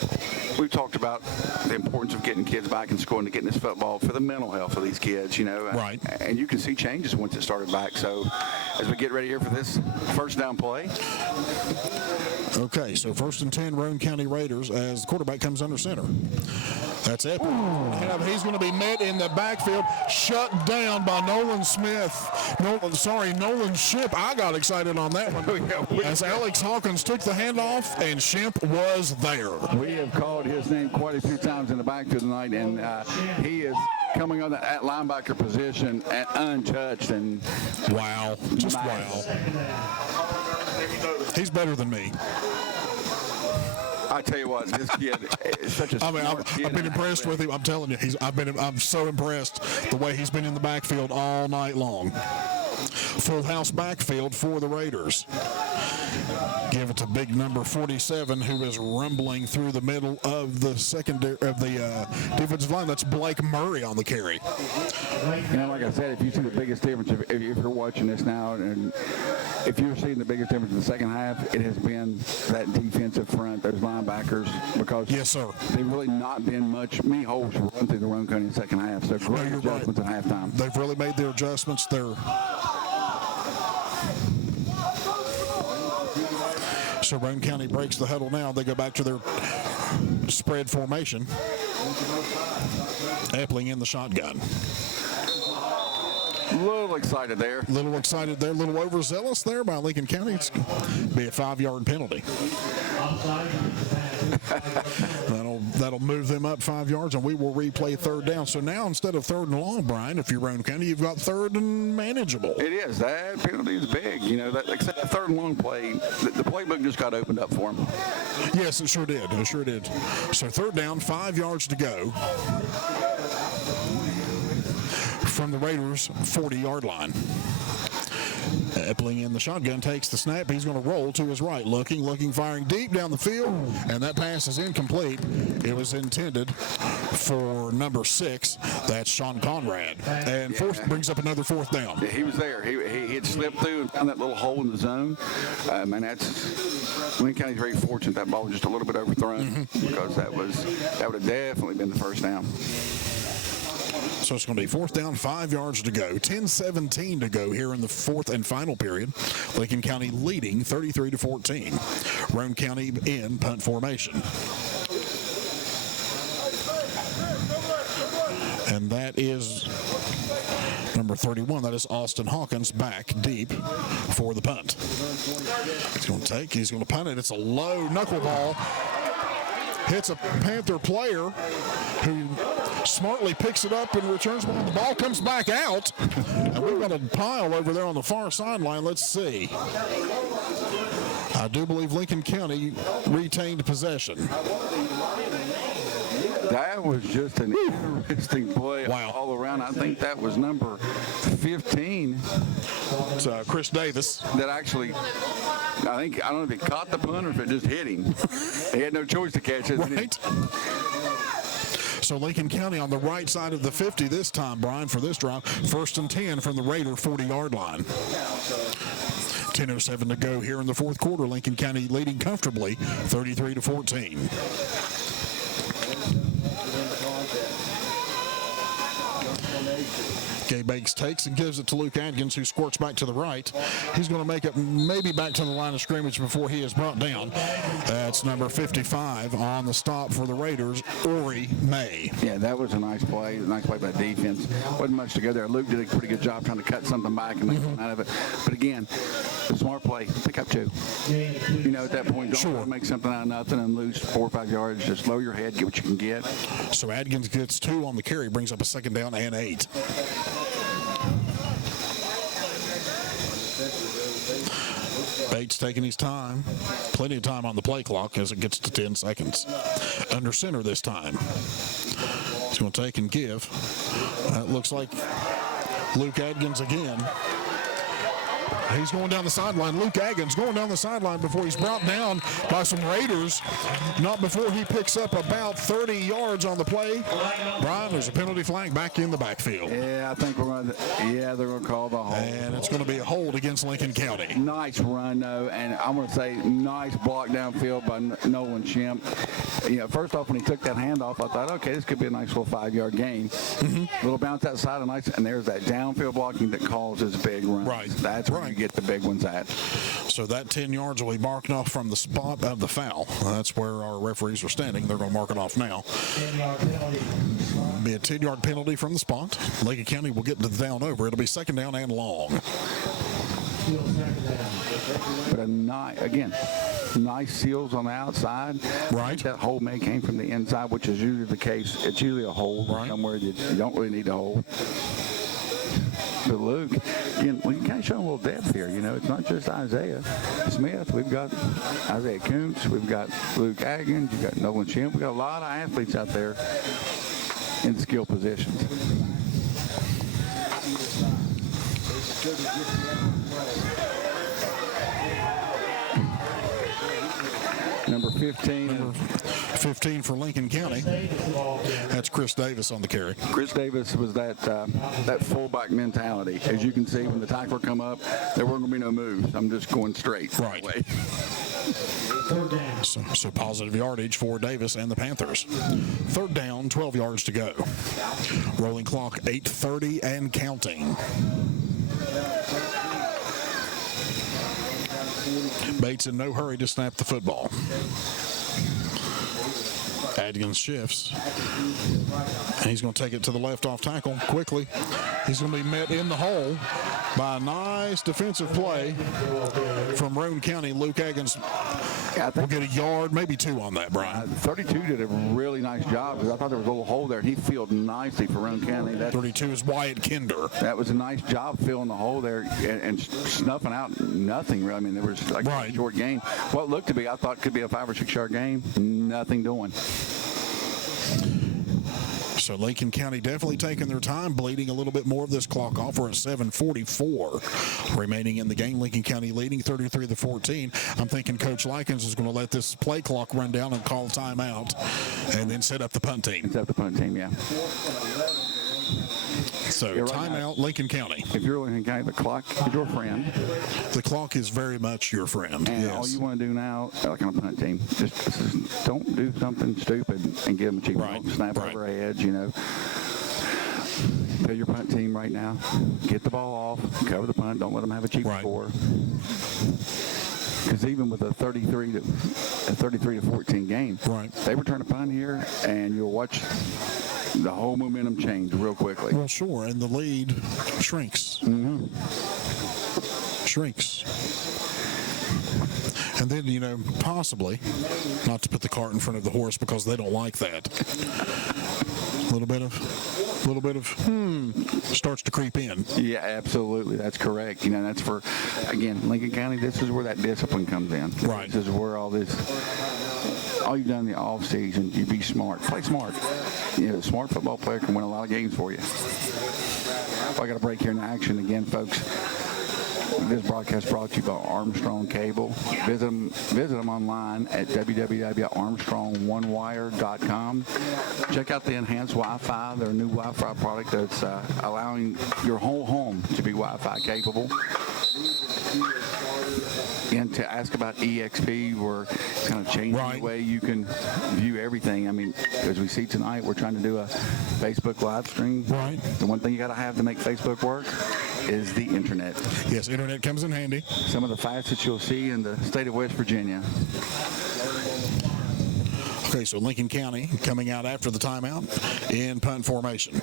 we've talked about the importance of getting kids back in school and getting this football for the mental health of these kids, you know. Right. And you can see changes once it started back. So as we get ready here for this first down play. Okay, so 1st and 10, Roane County Raiders as the quarterback comes under center. That's it. He's going to be met in the backfield, shut down by Nolan Smith. Nolan Ship. I got excited on that one. As Alex Hawkins took the handoff, and Shemp was there. We have called his name quite a few times in the backfield tonight, and he is coming on that linebacker position and untouched. And wow, just wow. He's better than me. I tell you what, this kid is such a I mean, smart kid. I've been impressed with him. I'm telling you, I'm so impressed the way he's been in the backfield all night long. Full house backfield for the Raiders. Give it to big number 47, who is rumbling through the middle of the secondary of the defensive line. That's Blake Murray on the carry. You know, like I said, if you see the biggest difference, if you're watching this now, and if you're seeing the biggest difference in the second half, it has been that defensive front, those linebackers, because Yes, sir. they've really not been many holes to run through the Roane County in the second half. So great you're adjustments right. at halftime. They've really made their adjustments there. So Roane County breaks the huddle now. They go back to their spread formation. Epling in the shotgun. A little excited there. A little excited there, a little overzealous there by Lincoln County. It's going to be a 5-yard penalty. That'll move them up 5 yards, and we will replay third down. So now instead of 3rd and long, Brian, if you're Roane County, you've got 3rd and manageable. It is. That penalty is big. You know, like I said, that 3rd and long play, the playbook just got opened up for him. Yes, it sure did. It sure did. So 3rd down, 5 yards to go from the Raiders' 40-yard line. Epling in the shotgun takes the snap. He's going to roll to his right. Looking, firing deep down the field. And that pass is incomplete. It was intended for number 6. That's Sean Conrad. And brings up another 4th down. Yeah, he was there. He had slipped through and found that little hole in the zone. And Lincoln County's very fortunate that ball was just a little bit overthrown because that would have definitely been the first down. So it's going to be 4th down, 5 yards to go. 10:17 to go here in the 4th and final period. Lincoln County leading 33-14. Roane County in punt formation. And that is number 31. That is Austin Hawkins back deep for the punt. He's going to punt it. It's a low knuckleball. Hits a Panther player who smartly picks it up and returns ball. The ball comes back out. And we've got a pile over there on the far sideline. Let's see. I do believe Lincoln County retained possession. That was just an interesting play all around. I think that was number 15. It's Chris Davis. That actually, I don't know if he caught the punt or if it just hit him. He had no choice to catch it. Right. So Lincoln County on the right side of the 50 this time, Brian, for this drive. 1st and 10 from the Raider 40-yard line. 10:07 to go here in the 4th quarter. Lincoln County leading comfortably 33-14. Gabe Bakes takes and gives it to Luke Adkins, who squirts back to the right. He's going to make it maybe back to the line of scrimmage before he is brought down. That's number 55 on the stop for the Raiders, Ori May. Yeah, that was a nice play. Nice play by defense. Wasn't much to go there. Luke did a pretty good job trying to cut something back and make something out of it. But again, a smart play. Pick up 2. You know, at that point, don't make something out of nothing and lose 4 or 5 yards. Just lower your head, get what you can get. So Adkins gets 2 on the carry, brings up a 2nd down and 8. Bates taking his time. Plenty of time on the play clock as it gets to 10 seconds. Under center this time. He's going to take and give. That looks like Luke Adkins again. He's going down the sideline. Luke Adkins going down the sideline before he's brought down by some Raiders. Not before he picks up about 30 yards on the play. Brian, there's a penalty flag back in the backfield. Yeah, I think they're going to call the hold. And it's going to be a hold against Lincoln County. Nice run, though, and I'm going to say nice block downfield by Nolan Shemp. You know, first off, when he took that handoff, I thought, okay, this could be a nice little 5-yard gain. Little bounce outside, and there's that downfield blocking that causes big runs. Right. That's where you get the big ones at. So that 10 yards will be marked off from the spot of the foul. That's where our referees are standing. They're going to mark it off now. Be a 10-yard penalty from the spot. Lincoln County will get the down over. It'll be 2nd down and long. But nice seals on the outside. Right. That hold may came from the inside, which is usually the case. It's usually a hold somewhere you don't really need to hold. But Luke, again, we can kind of show a little depth here. You know, it's not just Isaiah Smith. We've got Isaiah Kuntz. We've got Luke Aggins. You've got Nolan Shemp. We've got a lot of athletes out there in skill positions. Number 15. 15 for Lincoln County. That's Chris Davis on the carry. Chris Davis was that fullback mentality. As you can see, when the tackler come up, there weren't going to be no moves. I'm just going straight. Right. So positive yardage for Davis and the Panthers. Third down, 12 yards to go. Rolling clock, 8:30 and counting. Bates in no hurry to snap the football. Adkins shifts. And he's going to take it to the left off tackle quickly. He's going to be met in the hole by a nice defensive play from Roane County. Luke Aggins will get a yard, maybe two on that, Brian. 32 did a really nice job because I thought there was a little hole there. He fielded nicely for Roane County. 32 is Wyatt Kinder. That was a nice job filling the hole there and snuffing out nothing really. I mean, there was like a short game. What looked to be, I thought could be a 5 or 6 yard game. Nothing doing. So Lincoln County definitely taking their time, bleeding a little bit more of this clock off. We're at 7:44 remaining in the game. Lincoln County leading 33-14. I'm thinking Coach Likens is going to let this play clock run down and call timeout and then set up the punt team. Set up the punt team, yeah. So timeout, Lincoln County. If you're Lincoln County, the clock is your friend. The clock is very much your friend. And yes. all you want to do now, like on a punt team, just don't do something stupid and give them a cheap ball. Snap over edge, you know. Tell your punt team right now, get the ball off, cover the punt, don't let them have a cheap score. Because even with a 33 to 14 game, they return a punt here, and you'll watch the whole momentum change real quickly. Well, sure, and the lead shrinks. Shrinks. And then, you know, possibly, not to put the cart in front of the horse because they don't like that. A little bit of starts to creep in. Yeah, absolutely. That's correct. You know, that's for, again, Lincoln County, this is where that discipline comes in. Right. This is where all you've done in the off season, you be smart. Play smart. You know, a smart football player can win a lot of games for you. I got a break here in action again, folks. This broadcast brought to you by Armstrong Cable. Visit them online at www.armstrongonewire.com. Check out the enhanced Wi-Fi, their new Wi-Fi product that's allowing your whole home to be Wi-Fi capable. And to ask about EXP, we're kind of changing the way you can view everything. I mean, as we see tonight, we're trying to do a Facebook live stream. Right. The one thing you got to have to make Facebook work is the internet. Yes, internet comes in handy. Some of the fastest you'll see in the state of West Virginia. Okay, so Lincoln County coming out after the timeout in punt formation.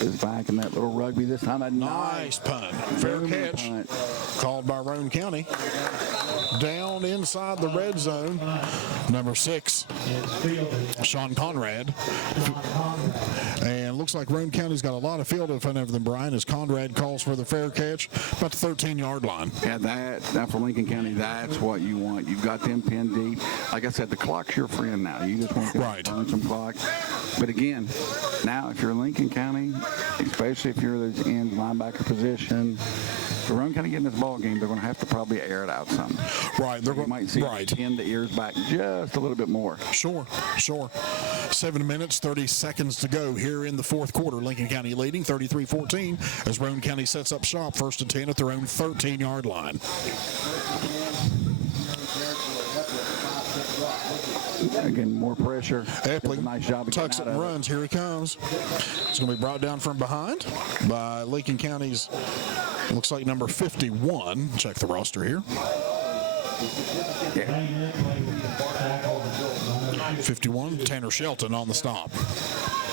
Is back in that little rugby this time. Nice punt. Fair catch. Punt. Called by Roane County. Down inside the red zone. Number 6, Sean Conrad. And looks like Roane County's got a lot of field in front of them, Brian, as Conrad calls for the fair catch about the 13-yard line. Yeah, that for Lincoln County, that's what you want. You've got them pinned deep. Like I said, the clock's your friend now. You just want to burn some clock. But again, now if you're Lincoln County, especially if you're those end linebacker position, for Roane County getting this ball game, they're going to have to probably air it out some. Right. You might see pin the ears back just a little bit more. Sure. 7 minutes, 30 seconds to go here in the fourth quarter. Lincoln County leading 33-14 as Roane County sets up shop 1st and 10 at their own 13-yard line. Again, more pressure. Epling nice job tucks it and runs. Here he comes. It's going to be brought down from behind by Lincoln County's, looks like number 51. Check the roster here. 51, Tanner Shelton on the stop.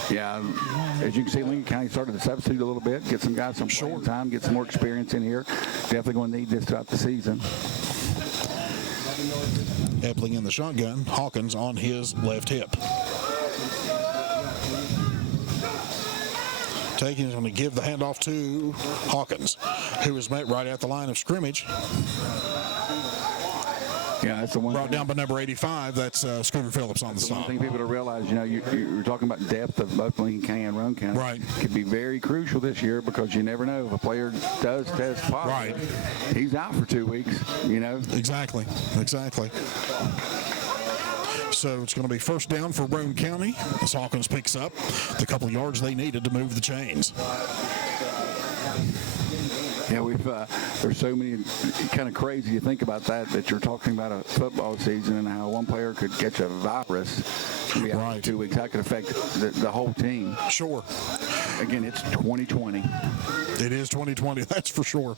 Yeah, as you can see, Lincoln County started to substitute a little bit, get some guys some playing time, get some more experience in here. Definitely going to need this throughout the season. Epling in the shotgun. Hawkins on his left hip. Taking is going to give the handoff to Hawkins, who is met right at the line of scrimmage. Yeah, that's the one. Brought down by number 85. That's Scooter Phillips on the One stop. thing people to realize, you're talking about depth of both Lincoln County and Roane County. Right. Could be very crucial this year because you never know if a player does test positive. Right. He's out for 2 weeks, Exactly. So it's going to be first down for Roane County as Hawkins picks up the couple of yards they needed to move the chains. Yeah, there's so many, kind of crazy to think about that you're talking about a football season and how one player could catch a virus and be out for 2 weeks. That could affect the whole team. Sure. Again, it's 2020. It is 2020, that's for sure.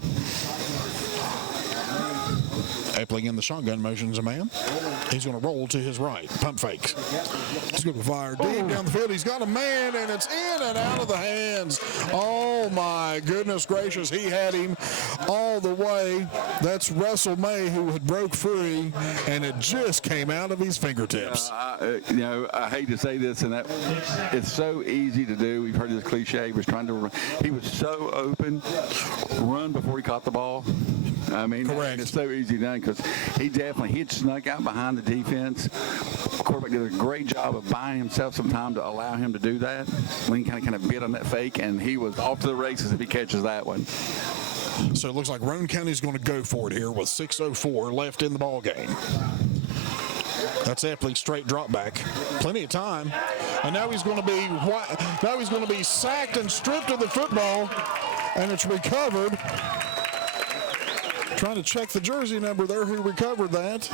Epling in the shotgun, motions a man. He's going to roll to his right. Pump fakes. He's going to fire deep down the field. He's got a man, and it's in and out of the hands. Oh, my goodness gracious. He had him all the way. That's Russell May, who had broke free, and it just came out of his fingertips. I hate to say this, and that it's so easy to do. We've heard this cliche. He was trying to run. He was so open, run before he caught the ball. I mean, correct. It's so easy done because he had snuck out behind the defense. The quarterback did a great job of buying himself some time to allow him to do that. Lincoln kind of bit on that fake, and he was off to the races if he catches that one. So it looks like Roane County is going to go for it here with 6:04 left in the ball game. That's Epling straight drop back. Plenty of time. And now he's going to be sacked and stripped of the football, and it's recovered. Trying to check the jersey number there, who recovered that.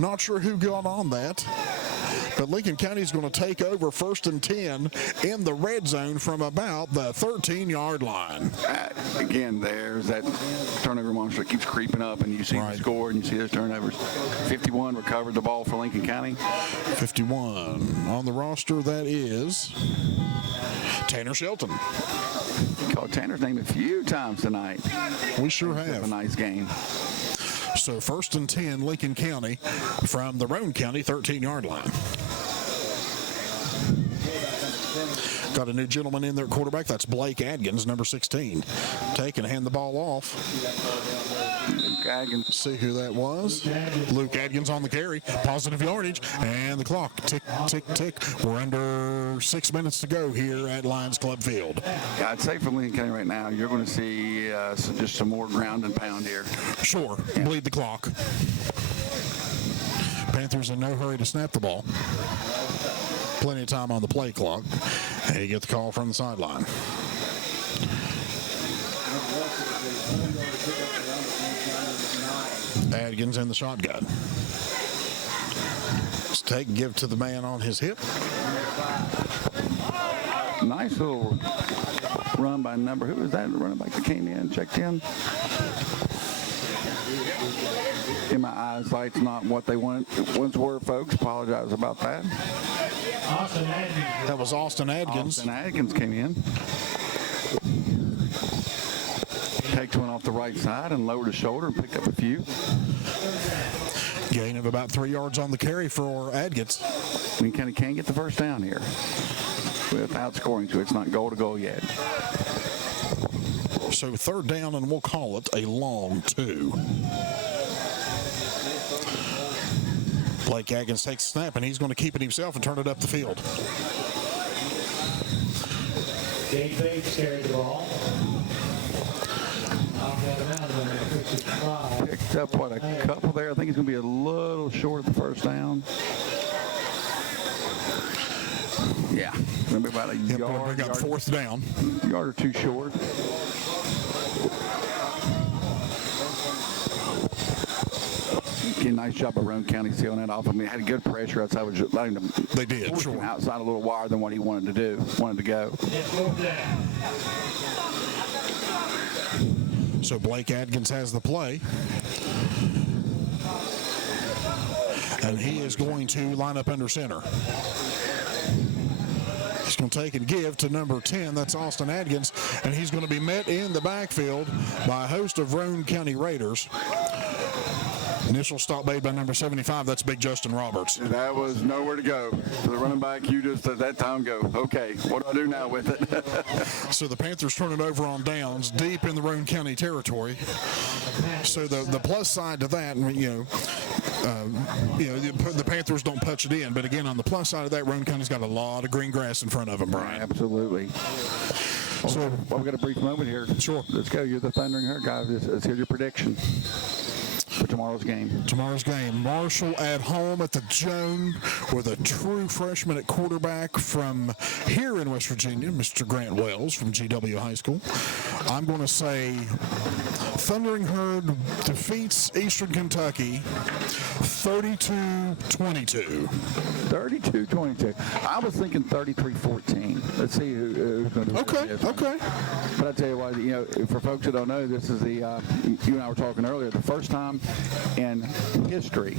Not sure who got on that. But Lincoln County is going to take over 1st and 10 in the red zone from about the 13-yard line. Again, there's that turnover monster that keeps creeping up, and you see the score, and you see those turnovers. 51 recovered the ball for Lincoln County. 51 on the roster, that is Tanner Shelton. Called Tanner's name a few times tonight. We sure have. A nice game. So 1st and 10, Lincoln County from the Roane County 13-yard line. Got a new gentleman in there, quarterback. That's Blake Adkins, number 16. Take and hand the ball off. Luke Adkins. See who that was. Luke Adkins on the carry. Positive yardage. And the clock. Tick, tick, tick. We're under 6 minutes to go here at Lions Club Field. Yeah, I'd say for Lincoln County right now, you're going to see just some more ground and pound here. Sure. Yeah. Bleed the clock. Panthers in no hurry to snap the ball. Plenty of time on the play clock. And you get the call from the sideline. Adkins in the shotgun. Just take and give to the man on his hip. Nice little run by number. Who was that running back that came in, checked in? In my eyesight's not what they once were, folks. Apologize about that. That was Austin Adkins. Austin Adkins came in. Takes one off the right side and lowered his shoulder and picked up a few. Gain of about 3 yards on the carry for Adkins. Lincoln County can't get the first down here without scoring, so it's not goal to goal yet. So 3rd down, and we'll call it a long 2. Blake Adkins takes a snap, and he's going to keep it himself and turn it up the field. Dave Bates carried the ball. Picked up, a couple there. I think he's going to be a little short of the first down. Yeah, going to be about a yard. We got 4th down. Yard or 2 short. Nice job of Roane County sealing that off. I mean, had a good pressure outside. Was just letting them. They did, sure. Outside a little wider than what he wanted to do. Wanted to go. So Blake Adkins has the play. And he is going to line up under center. He's going to take and give to number 10. That's Austin Adkins. And he's going to be met in the backfield by a host of Roane County Raiders. Initial stop made by number 75. That's Big Justin Roberts. That was nowhere to go. For the running back, you just at that time go, okay, what do I do now with it? So the Panthers turn it over on downs deep in the Roane County territory. So the plus side to that, the Panthers don't punch it in. But again, on the plus side of that, Roane County's got a lot of green grass in front of them, Brian. Absolutely. So we've got a brief moment here. Sure. Let's go. You're the Thundering Herd guy. Let's hear your prediction for tomorrow's game. Tomorrow's game, Marshall at home at the Joan with a true freshman at quarterback from here in West Virginia, Mr. Grant Wells from GW High School. I'm going to say Thundering Herd defeats Eastern Kentucky 32-22. 32-22. I was thinking 33-14. Let's see who's going to do this. Okay. But I tell you what, for folks who don't know, this is the, you and I were talking earlier, the first time in history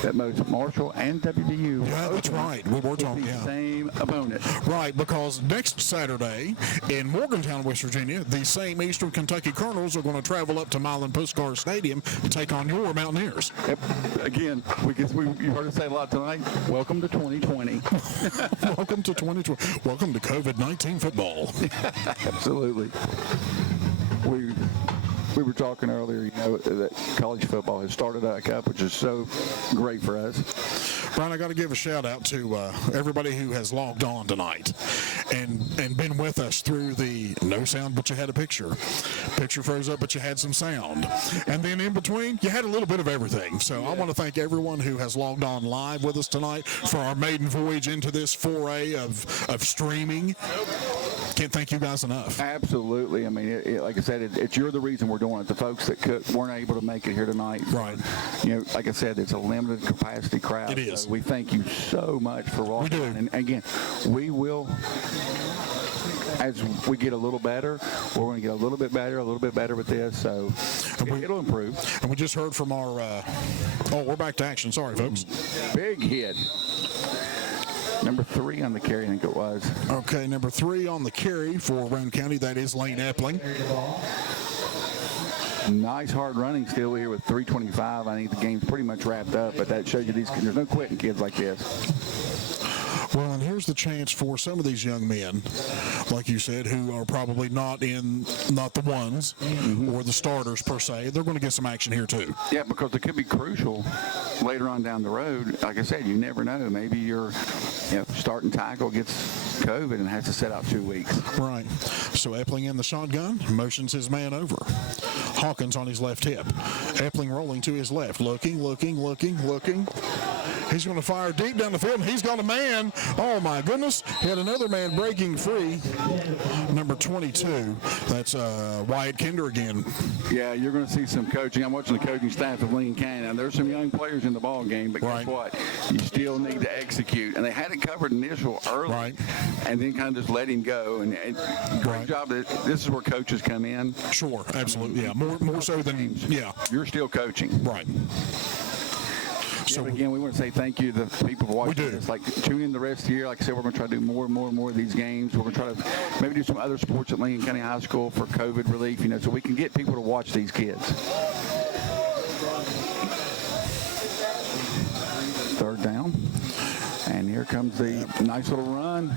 that most Marshall and WVU that's right. We were talking the same opponent. Right, because next Saturday in Morgantown, West Virginia, the same Eastern Kentucky Colonels are going to travel up to Milan Puskar Stadium to take on your Mountaineers. Yep. Again, you heard us say a lot tonight. Welcome to 2020. Welcome to 2020. Welcome to COVID-19 football. Absolutely. We were talking earlier, that college football has started back up, which is so great for us. Brian, I got to give a shout out to everybody who has logged on tonight and been with us through the no sound, but you had a picture. Picture froze up, but you had some sound. And then in between, you had a little bit of everything. So I want to thank everyone who has logged on live with us tonight for our maiden voyage into this foray of streaming. Can't thank you guys enough. Absolutely. I mean, like I said, you're the reason we're doing it. The folks that weren't able to make it here tonight. Right. Like I said, it's a limited capacity crowd. It is. So we thank you so much for walking. We do. And again, we will, as we get a little better, we're going to get a little bit better with this. So it'll improve. And we just heard from our, we're back to action. Sorry, folks. Big hit. Number 3 on the carry, I think it was. Okay, number 3 on the carry for Roane County. That is Lane Epling. Nice hard running still here with 3:25. I think the game's pretty much wrapped up, but that shows you there's no quitting kids like this. Well, and here's the chance for some of these young men, like you said, who are probably not the ones or the starters per se. They're going to get some action here too. Yeah, because it could be crucial later on down the road. Like I said, you never know. Maybe your starting tackle gets COVID and has to sit out 2 weeks. Right. So Epling in the shotgun, motions his man over. Hawkins on his left hip. Epling rolling to his left, looking. He's going to fire deep down the field, and he's got a man. Oh, my goodness. He had another man breaking free. Number 22. That's Wyatt Kinder again. Yeah, you're going to see some coaching. I'm watching the coaching staff of Lincoln County. Now, there's some young players in the ball game, but guess what? You still need to execute. And they had it covered initial early, and then kind of just let him go. And great job. This is where coaches come in. Sure, absolutely. Yeah, more so than, You're still coaching. Right. So again, we want to say thank you to the people for watching this. Like, tune in the rest of the year. Like I said, we're going to try to do more and more of these games. We're going to try to maybe do some other sports at Lincoln County High School for COVID relief, so we can get people to watch these kids. Third down. And here comes the nice little run.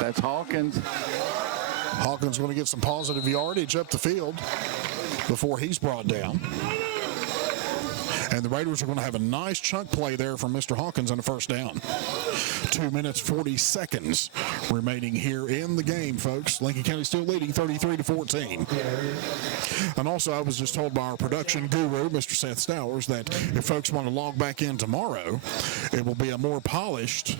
That's Hawkins. Hawkins going to get some positive yardage up the field before he's brought down. And the Raiders are going to have a nice chunk play there from Mr. Hawkins on a first down. 2 minutes, 40 seconds remaining here in the game, folks. Lincoln County still leading 33-14. And also, I was just told by our production guru, Mr. Seth Stowers, that if folks want to log back in tomorrow, it will be a more polished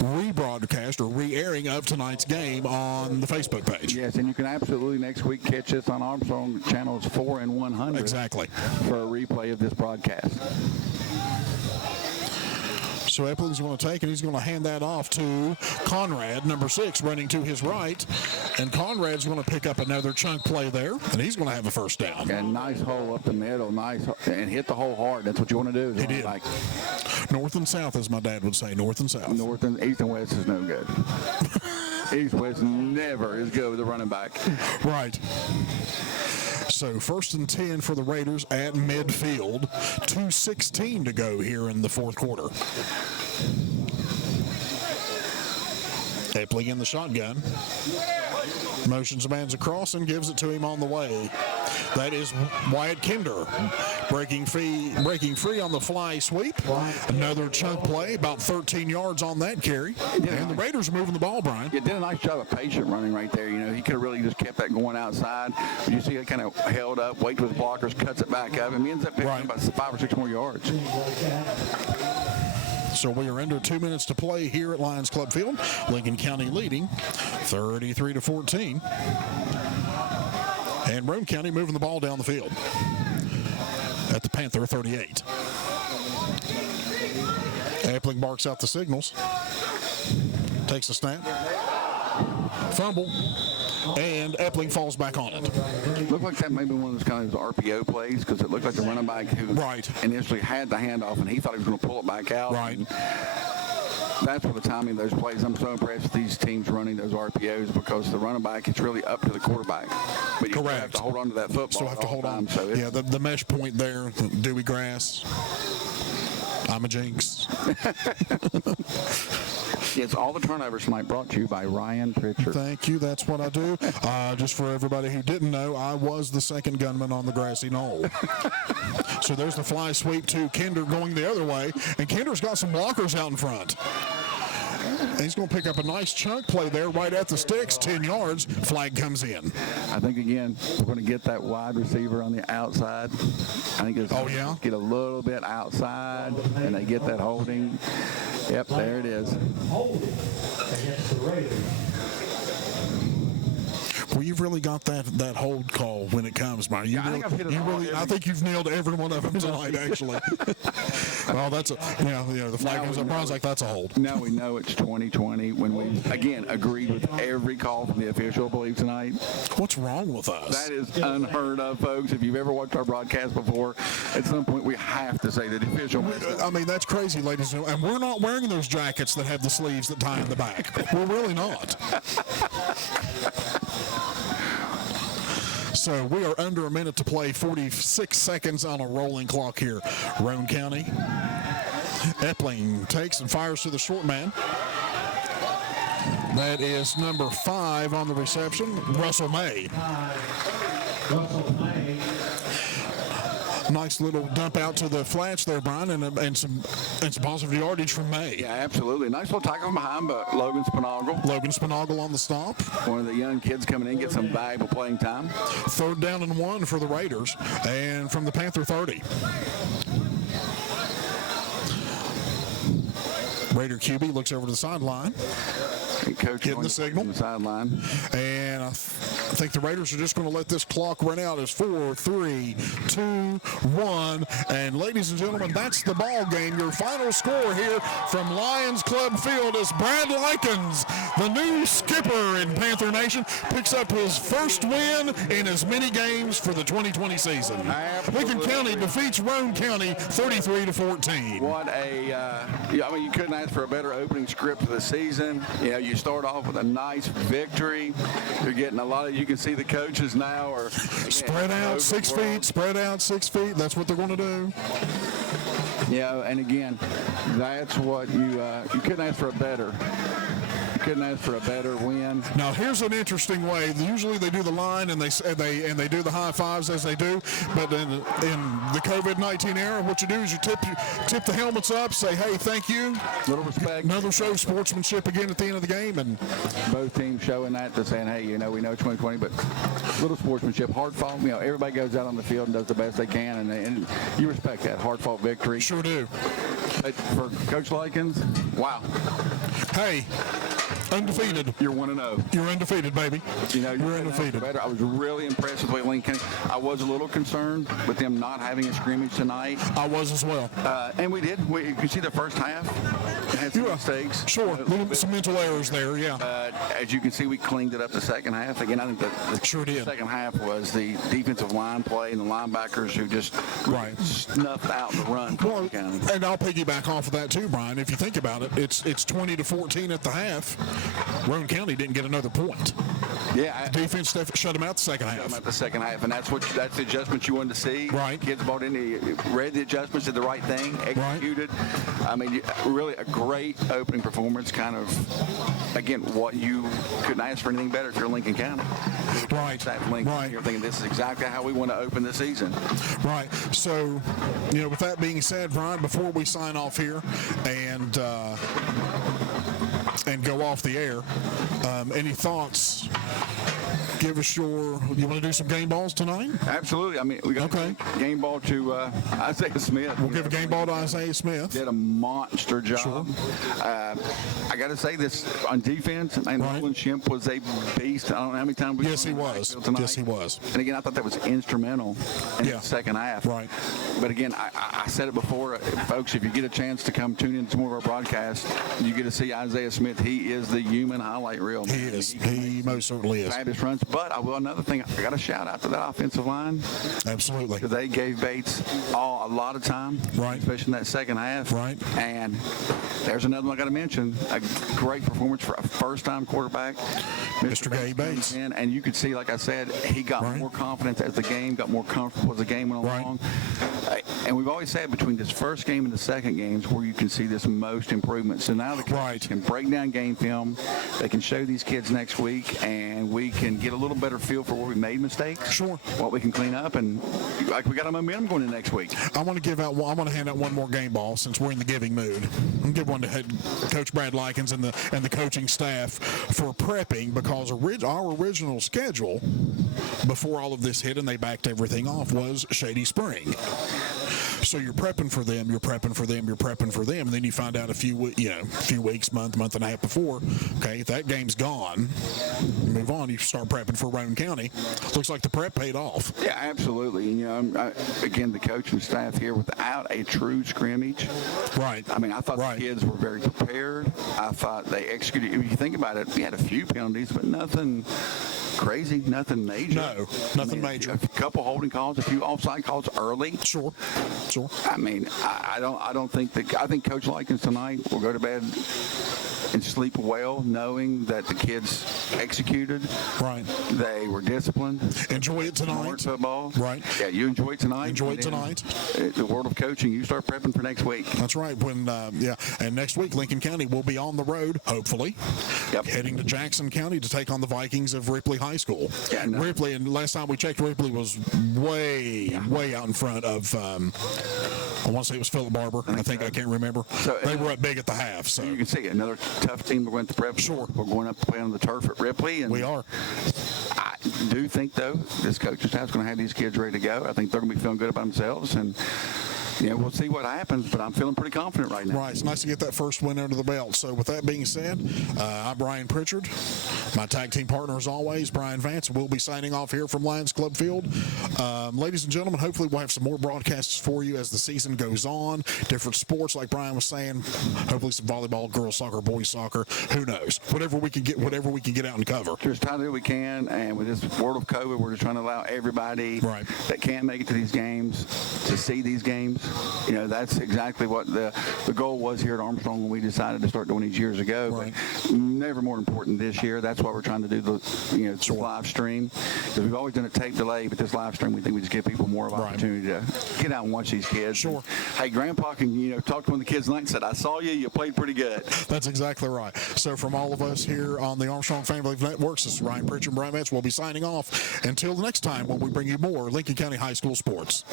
rebroadcast or re-airing of tonight's game on the Facebook page. Yes, and you can absolutely next week catch this on Armstrong channels 4 and 100. Exactly. For a replay of this broadcast. So Epling's going to take, and he's going to hand that off to Conrad, number 6, running to his right. And Conrad's going to pick up another chunk play there, and he's going to have a first down. And nice hole up the middle, and hit the hole hard. That's what you want to do. He did. North and south, as my dad would say, north and south. North and east and west is no good. East west never is good with a running back. Right. So 1st and 10 for the Raiders at midfield. 2:16 to go here in the fourth quarter. Epling in the shotgun. Motions a man's across and gives it to him on the way. That is Wyatt Kinder breaking free on the fly sweep. Another chunk play, about 13 yards on that carry. And the Raiders are moving the ball, Brian. He did a nice job of patient running right there. You know, he could have really just kept that going outside. But you see it kind of held up, wait to his blockers, cuts it back up, and he ends up picking about 5 or 6 more yards. So we are under 2 minutes to play here at Lions Club Field. Lincoln County leading 33-14. And Roane County moving the ball down the field at the Panther 38. Epling barks out the signals. Takes a snap. Fumble. And Epling falls back on it. Looked like that may be one of those kind of those RPO plays because it looked like the running back who initially had the handoff and he thought he was going to pull it back out. Right. And that's where the timing of those plays. I'm so impressed with these teams running those RPOs because the running back, it's really up to the quarterback. But you have to hold on to that football. Still have to hold on. So yeah, the mesh point there, dewy grass. I'm a jinx. It's all the turnovers tonight brought to you by Ryan Pritchard. Thank you. That's what I do. Just for everybody who didn't know, I was the second gunman on the grassy knoll. So there's the fly sweep to Kinder going the other way, and Kinder's got some blockers out in front. And he's going to pick up a nice chunk play there right at the sticks, 10 yards. Flag comes in. I think, again, we're going to get that wide receiver on the outside. I think it's get a little bit outside, and they get that holding. Yep, there it is. Holding against the Raiders. Well, you've really got that hold call when it comes, Brian. I think you've nailed every one of them tonight, actually. Well, that's the flag comes up. Brian's like, that's a hold. Now we know it's 2020 when we, again, agreed with every call from the official, I believe, tonight. What's wrong with us? That is unheard of, folks. If you've ever watched our broadcast before, at some point we have to say that the official. I mean, that's crazy, ladies and gentlemen. And we're not wearing those jackets that have the sleeves that tie in the back. We're really not. So we are under a minute to play, 46 seconds on a rolling clock here. Roane County. Epling takes and fires to the short man. That is number 5 on the reception, Russell May. Russell May. Nice little dump out to the flats there, Brian, and some positive yardage from May. Yeah, absolutely. Nice little tackle from behind, but Logan Spinagle on the stop. One of the young kids coming in, get some valuable playing time. 3rd down and 1 for the Raiders, and from the Panther 30. Raider QB looks over to the sideline. Coach getting the signal. The sideline. And I think the Raiders are just going to let this clock run out as 4, 3, 2, 1. And ladies and gentlemen, that's the ball game. Your final score here from Lions Club Field is Brad Likens, the new skipper in Panther Nation, picks up his first win in as many games for the 2020 season. Lincoln County defeats Roane County 33-14. What you couldn't ask for a better opening script of the season. You start off with a nice victory. You're getting a lot of, you can see the coaches now are spread out 6 feet, spread out 6 feet. That's what they're going to do. Yeah, and again, that's what you couldn't ask for a better. Couldn't ask for a better win. Now here's an interesting way. Usually they do the line and they do the high fives as they do, but in the COVID-19 era, what you do is you tip the helmets up, say, hey, thank you. Little respect. Another show sportsmanship again at the end of the game, and both teams showing that, to saying, hey, we know it's 2020, but little sportsmanship, hard fought. Everybody goes out on the field and does the best they can, and you respect that hard fought victory. Sure do. But for Coach Likens, wow. Hey. Undefeated. You're 1-0. You're undefeated, baby. You're undefeated. I was really impressed with the way Lincoln County. I was a little concerned with them not having a scrimmage tonight. I was as well. And we did. You can see the first half. It had some mistakes. Sure. Some mental errors there, yeah. As you can see, we cleaned it up the second half. Again, I think the second half was the defensive line play and the linebackers who just snuffed out the run. Well, and I'll piggyback off of that too, Brian. If you think about it, it's 20-14 at the half. Roane County didn't get another point. Yeah, Defense shut them out the second I'm half. at the second half, and that's the adjustment you wanted to see. Right. Kids bought in, read the adjustments, did the right thing, executed. I mean, really a great opening performance. Kind of, again, what you couldn't ask for anything better if you're Lincoln County. Right. Staff Lincoln, Right. You're thinking this is exactly how we want to open the season. Right. So, with that being said, Brian, before we sign off here and go off the air, any thoughts? Give us you want to do some game balls tonight? Absolutely. I mean, we got Okay. a game ball to Isaiah Smith. We'll give a game ball to Isaiah Smith. Did a monster job. Sure. I got to say this on defense, and Right. Nolan Shemp was a beast. I don't know how many times we Yes, saw he him in the was. backfield tonight. Yes, he was. And again, I thought that was instrumental in Yeah. the second half. Right. But again, I said it before, folks, if you get a chance to come tune in to more of our broadcasts, you get to see Isaiah Smith. He is the human highlight reel. He is. He most certainly is. Fabulous runs. But I will another thing. I got to shout out to that offensive line. Absolutely. Because they gave Bates a lot of time, Right. especially in that second half. Right. And there's another one I got to mention. A great performance for a first-time quarterback. Mr. Gabe Bates. comes in, and you could see, like I said, he got Right. more confidence as the game, got more comfortable as the game went Right. along. And we've always said between this first game and the second games where you can see this most improvement. So now the coaches Right. can break down game film. They can show these kids next week, and we can get a little better feel for where we made mistakes. Sure. What we can clean up, and like we got a momentum going into next week. I want to hand out one more game ball since we're in the giving mood. I'm give one to head Coach Brad Likens and the coaching staff for prepping, because our original schedule before all of this hit and they backed everything off was Shady Spring. So you're prepping for them, and then you find out a few weeks, month and a half before, okay, if that game's gone, move on. You start prepping for Roane County. Looks like the prep paid off. Yeah, absolutely. And, again, the coaching staff here, without a true scrimmage. Right. I mean, I thought Right. the kids were very prepared. I thought they executed. If you think about it, we had a few penalties, but nothing crazy, nothing major. No, nothing major. A couple holding calls, a few offside calls early. Sure. I mean, I think Coach Likens tonight will go to bed and sleep well, knowing that the kids executed. Right. They were disciplined. Enjoy it tonight. Smart football. Right. Yeah, you enjoy it tonight. Enjoy it And then, tonight. The world of coaching, you start prepping for next week. That's right. And next week, Lincoln County will be on the road, hopefully, Yep. heading to Jackson County to take on the Vikings of Ripley High School. Yeah, no. Ripley, and last time we checked, Ripley was way out in front of, I want to say it was Philip Barber. I can't remember. So, they were up big at the half. So You can see another tough team we're going to prep. Sure. We're going up to play on the turf at Ripley. And we are. I do think, though, this coaching staff is going to have these kids ready to go. I think they're going to be feeling good about themselves. And we'll see what happens, but I'm feeling pretty confident right now. Right. It's nice to get that first win under the belt. So with that being said, I'm Brian Pritchard. My tag team partner, as always, Brian Vance. We'll be signing off here from Lions Club Field. Ladies and gentlemen, hopefully we'll have some more broadcasts for you as the season goes on. Different sports, like Brian was saying. Hopefully some volleyball, girls soccer, boys soccer. Who knows? Whatever we can get out and cover. Just trying to do what we can, and with this world of COVID, we're just trying to allow everybody Right. that can't make it to these games to see these games. That's exactly what the goal was here at Armstrong when we decided to start doing these years ago. Right. But never more important this year. That's why we're trying to do the live stream. Because we've always done a tape delay, but this live stream, we think we just give people more of an opportunity to get out and watch these kids. Sure. Hey, Grandpa can talk to one of the kids tonight and said, "I saw you. You played pretty good." That's exactly right. So from all of us here on the Armstrong Family Networks, this is Ryan Pritchard and Brian Vance. We'll be signing off until the next time when we bring you more Lincoln County High School sports.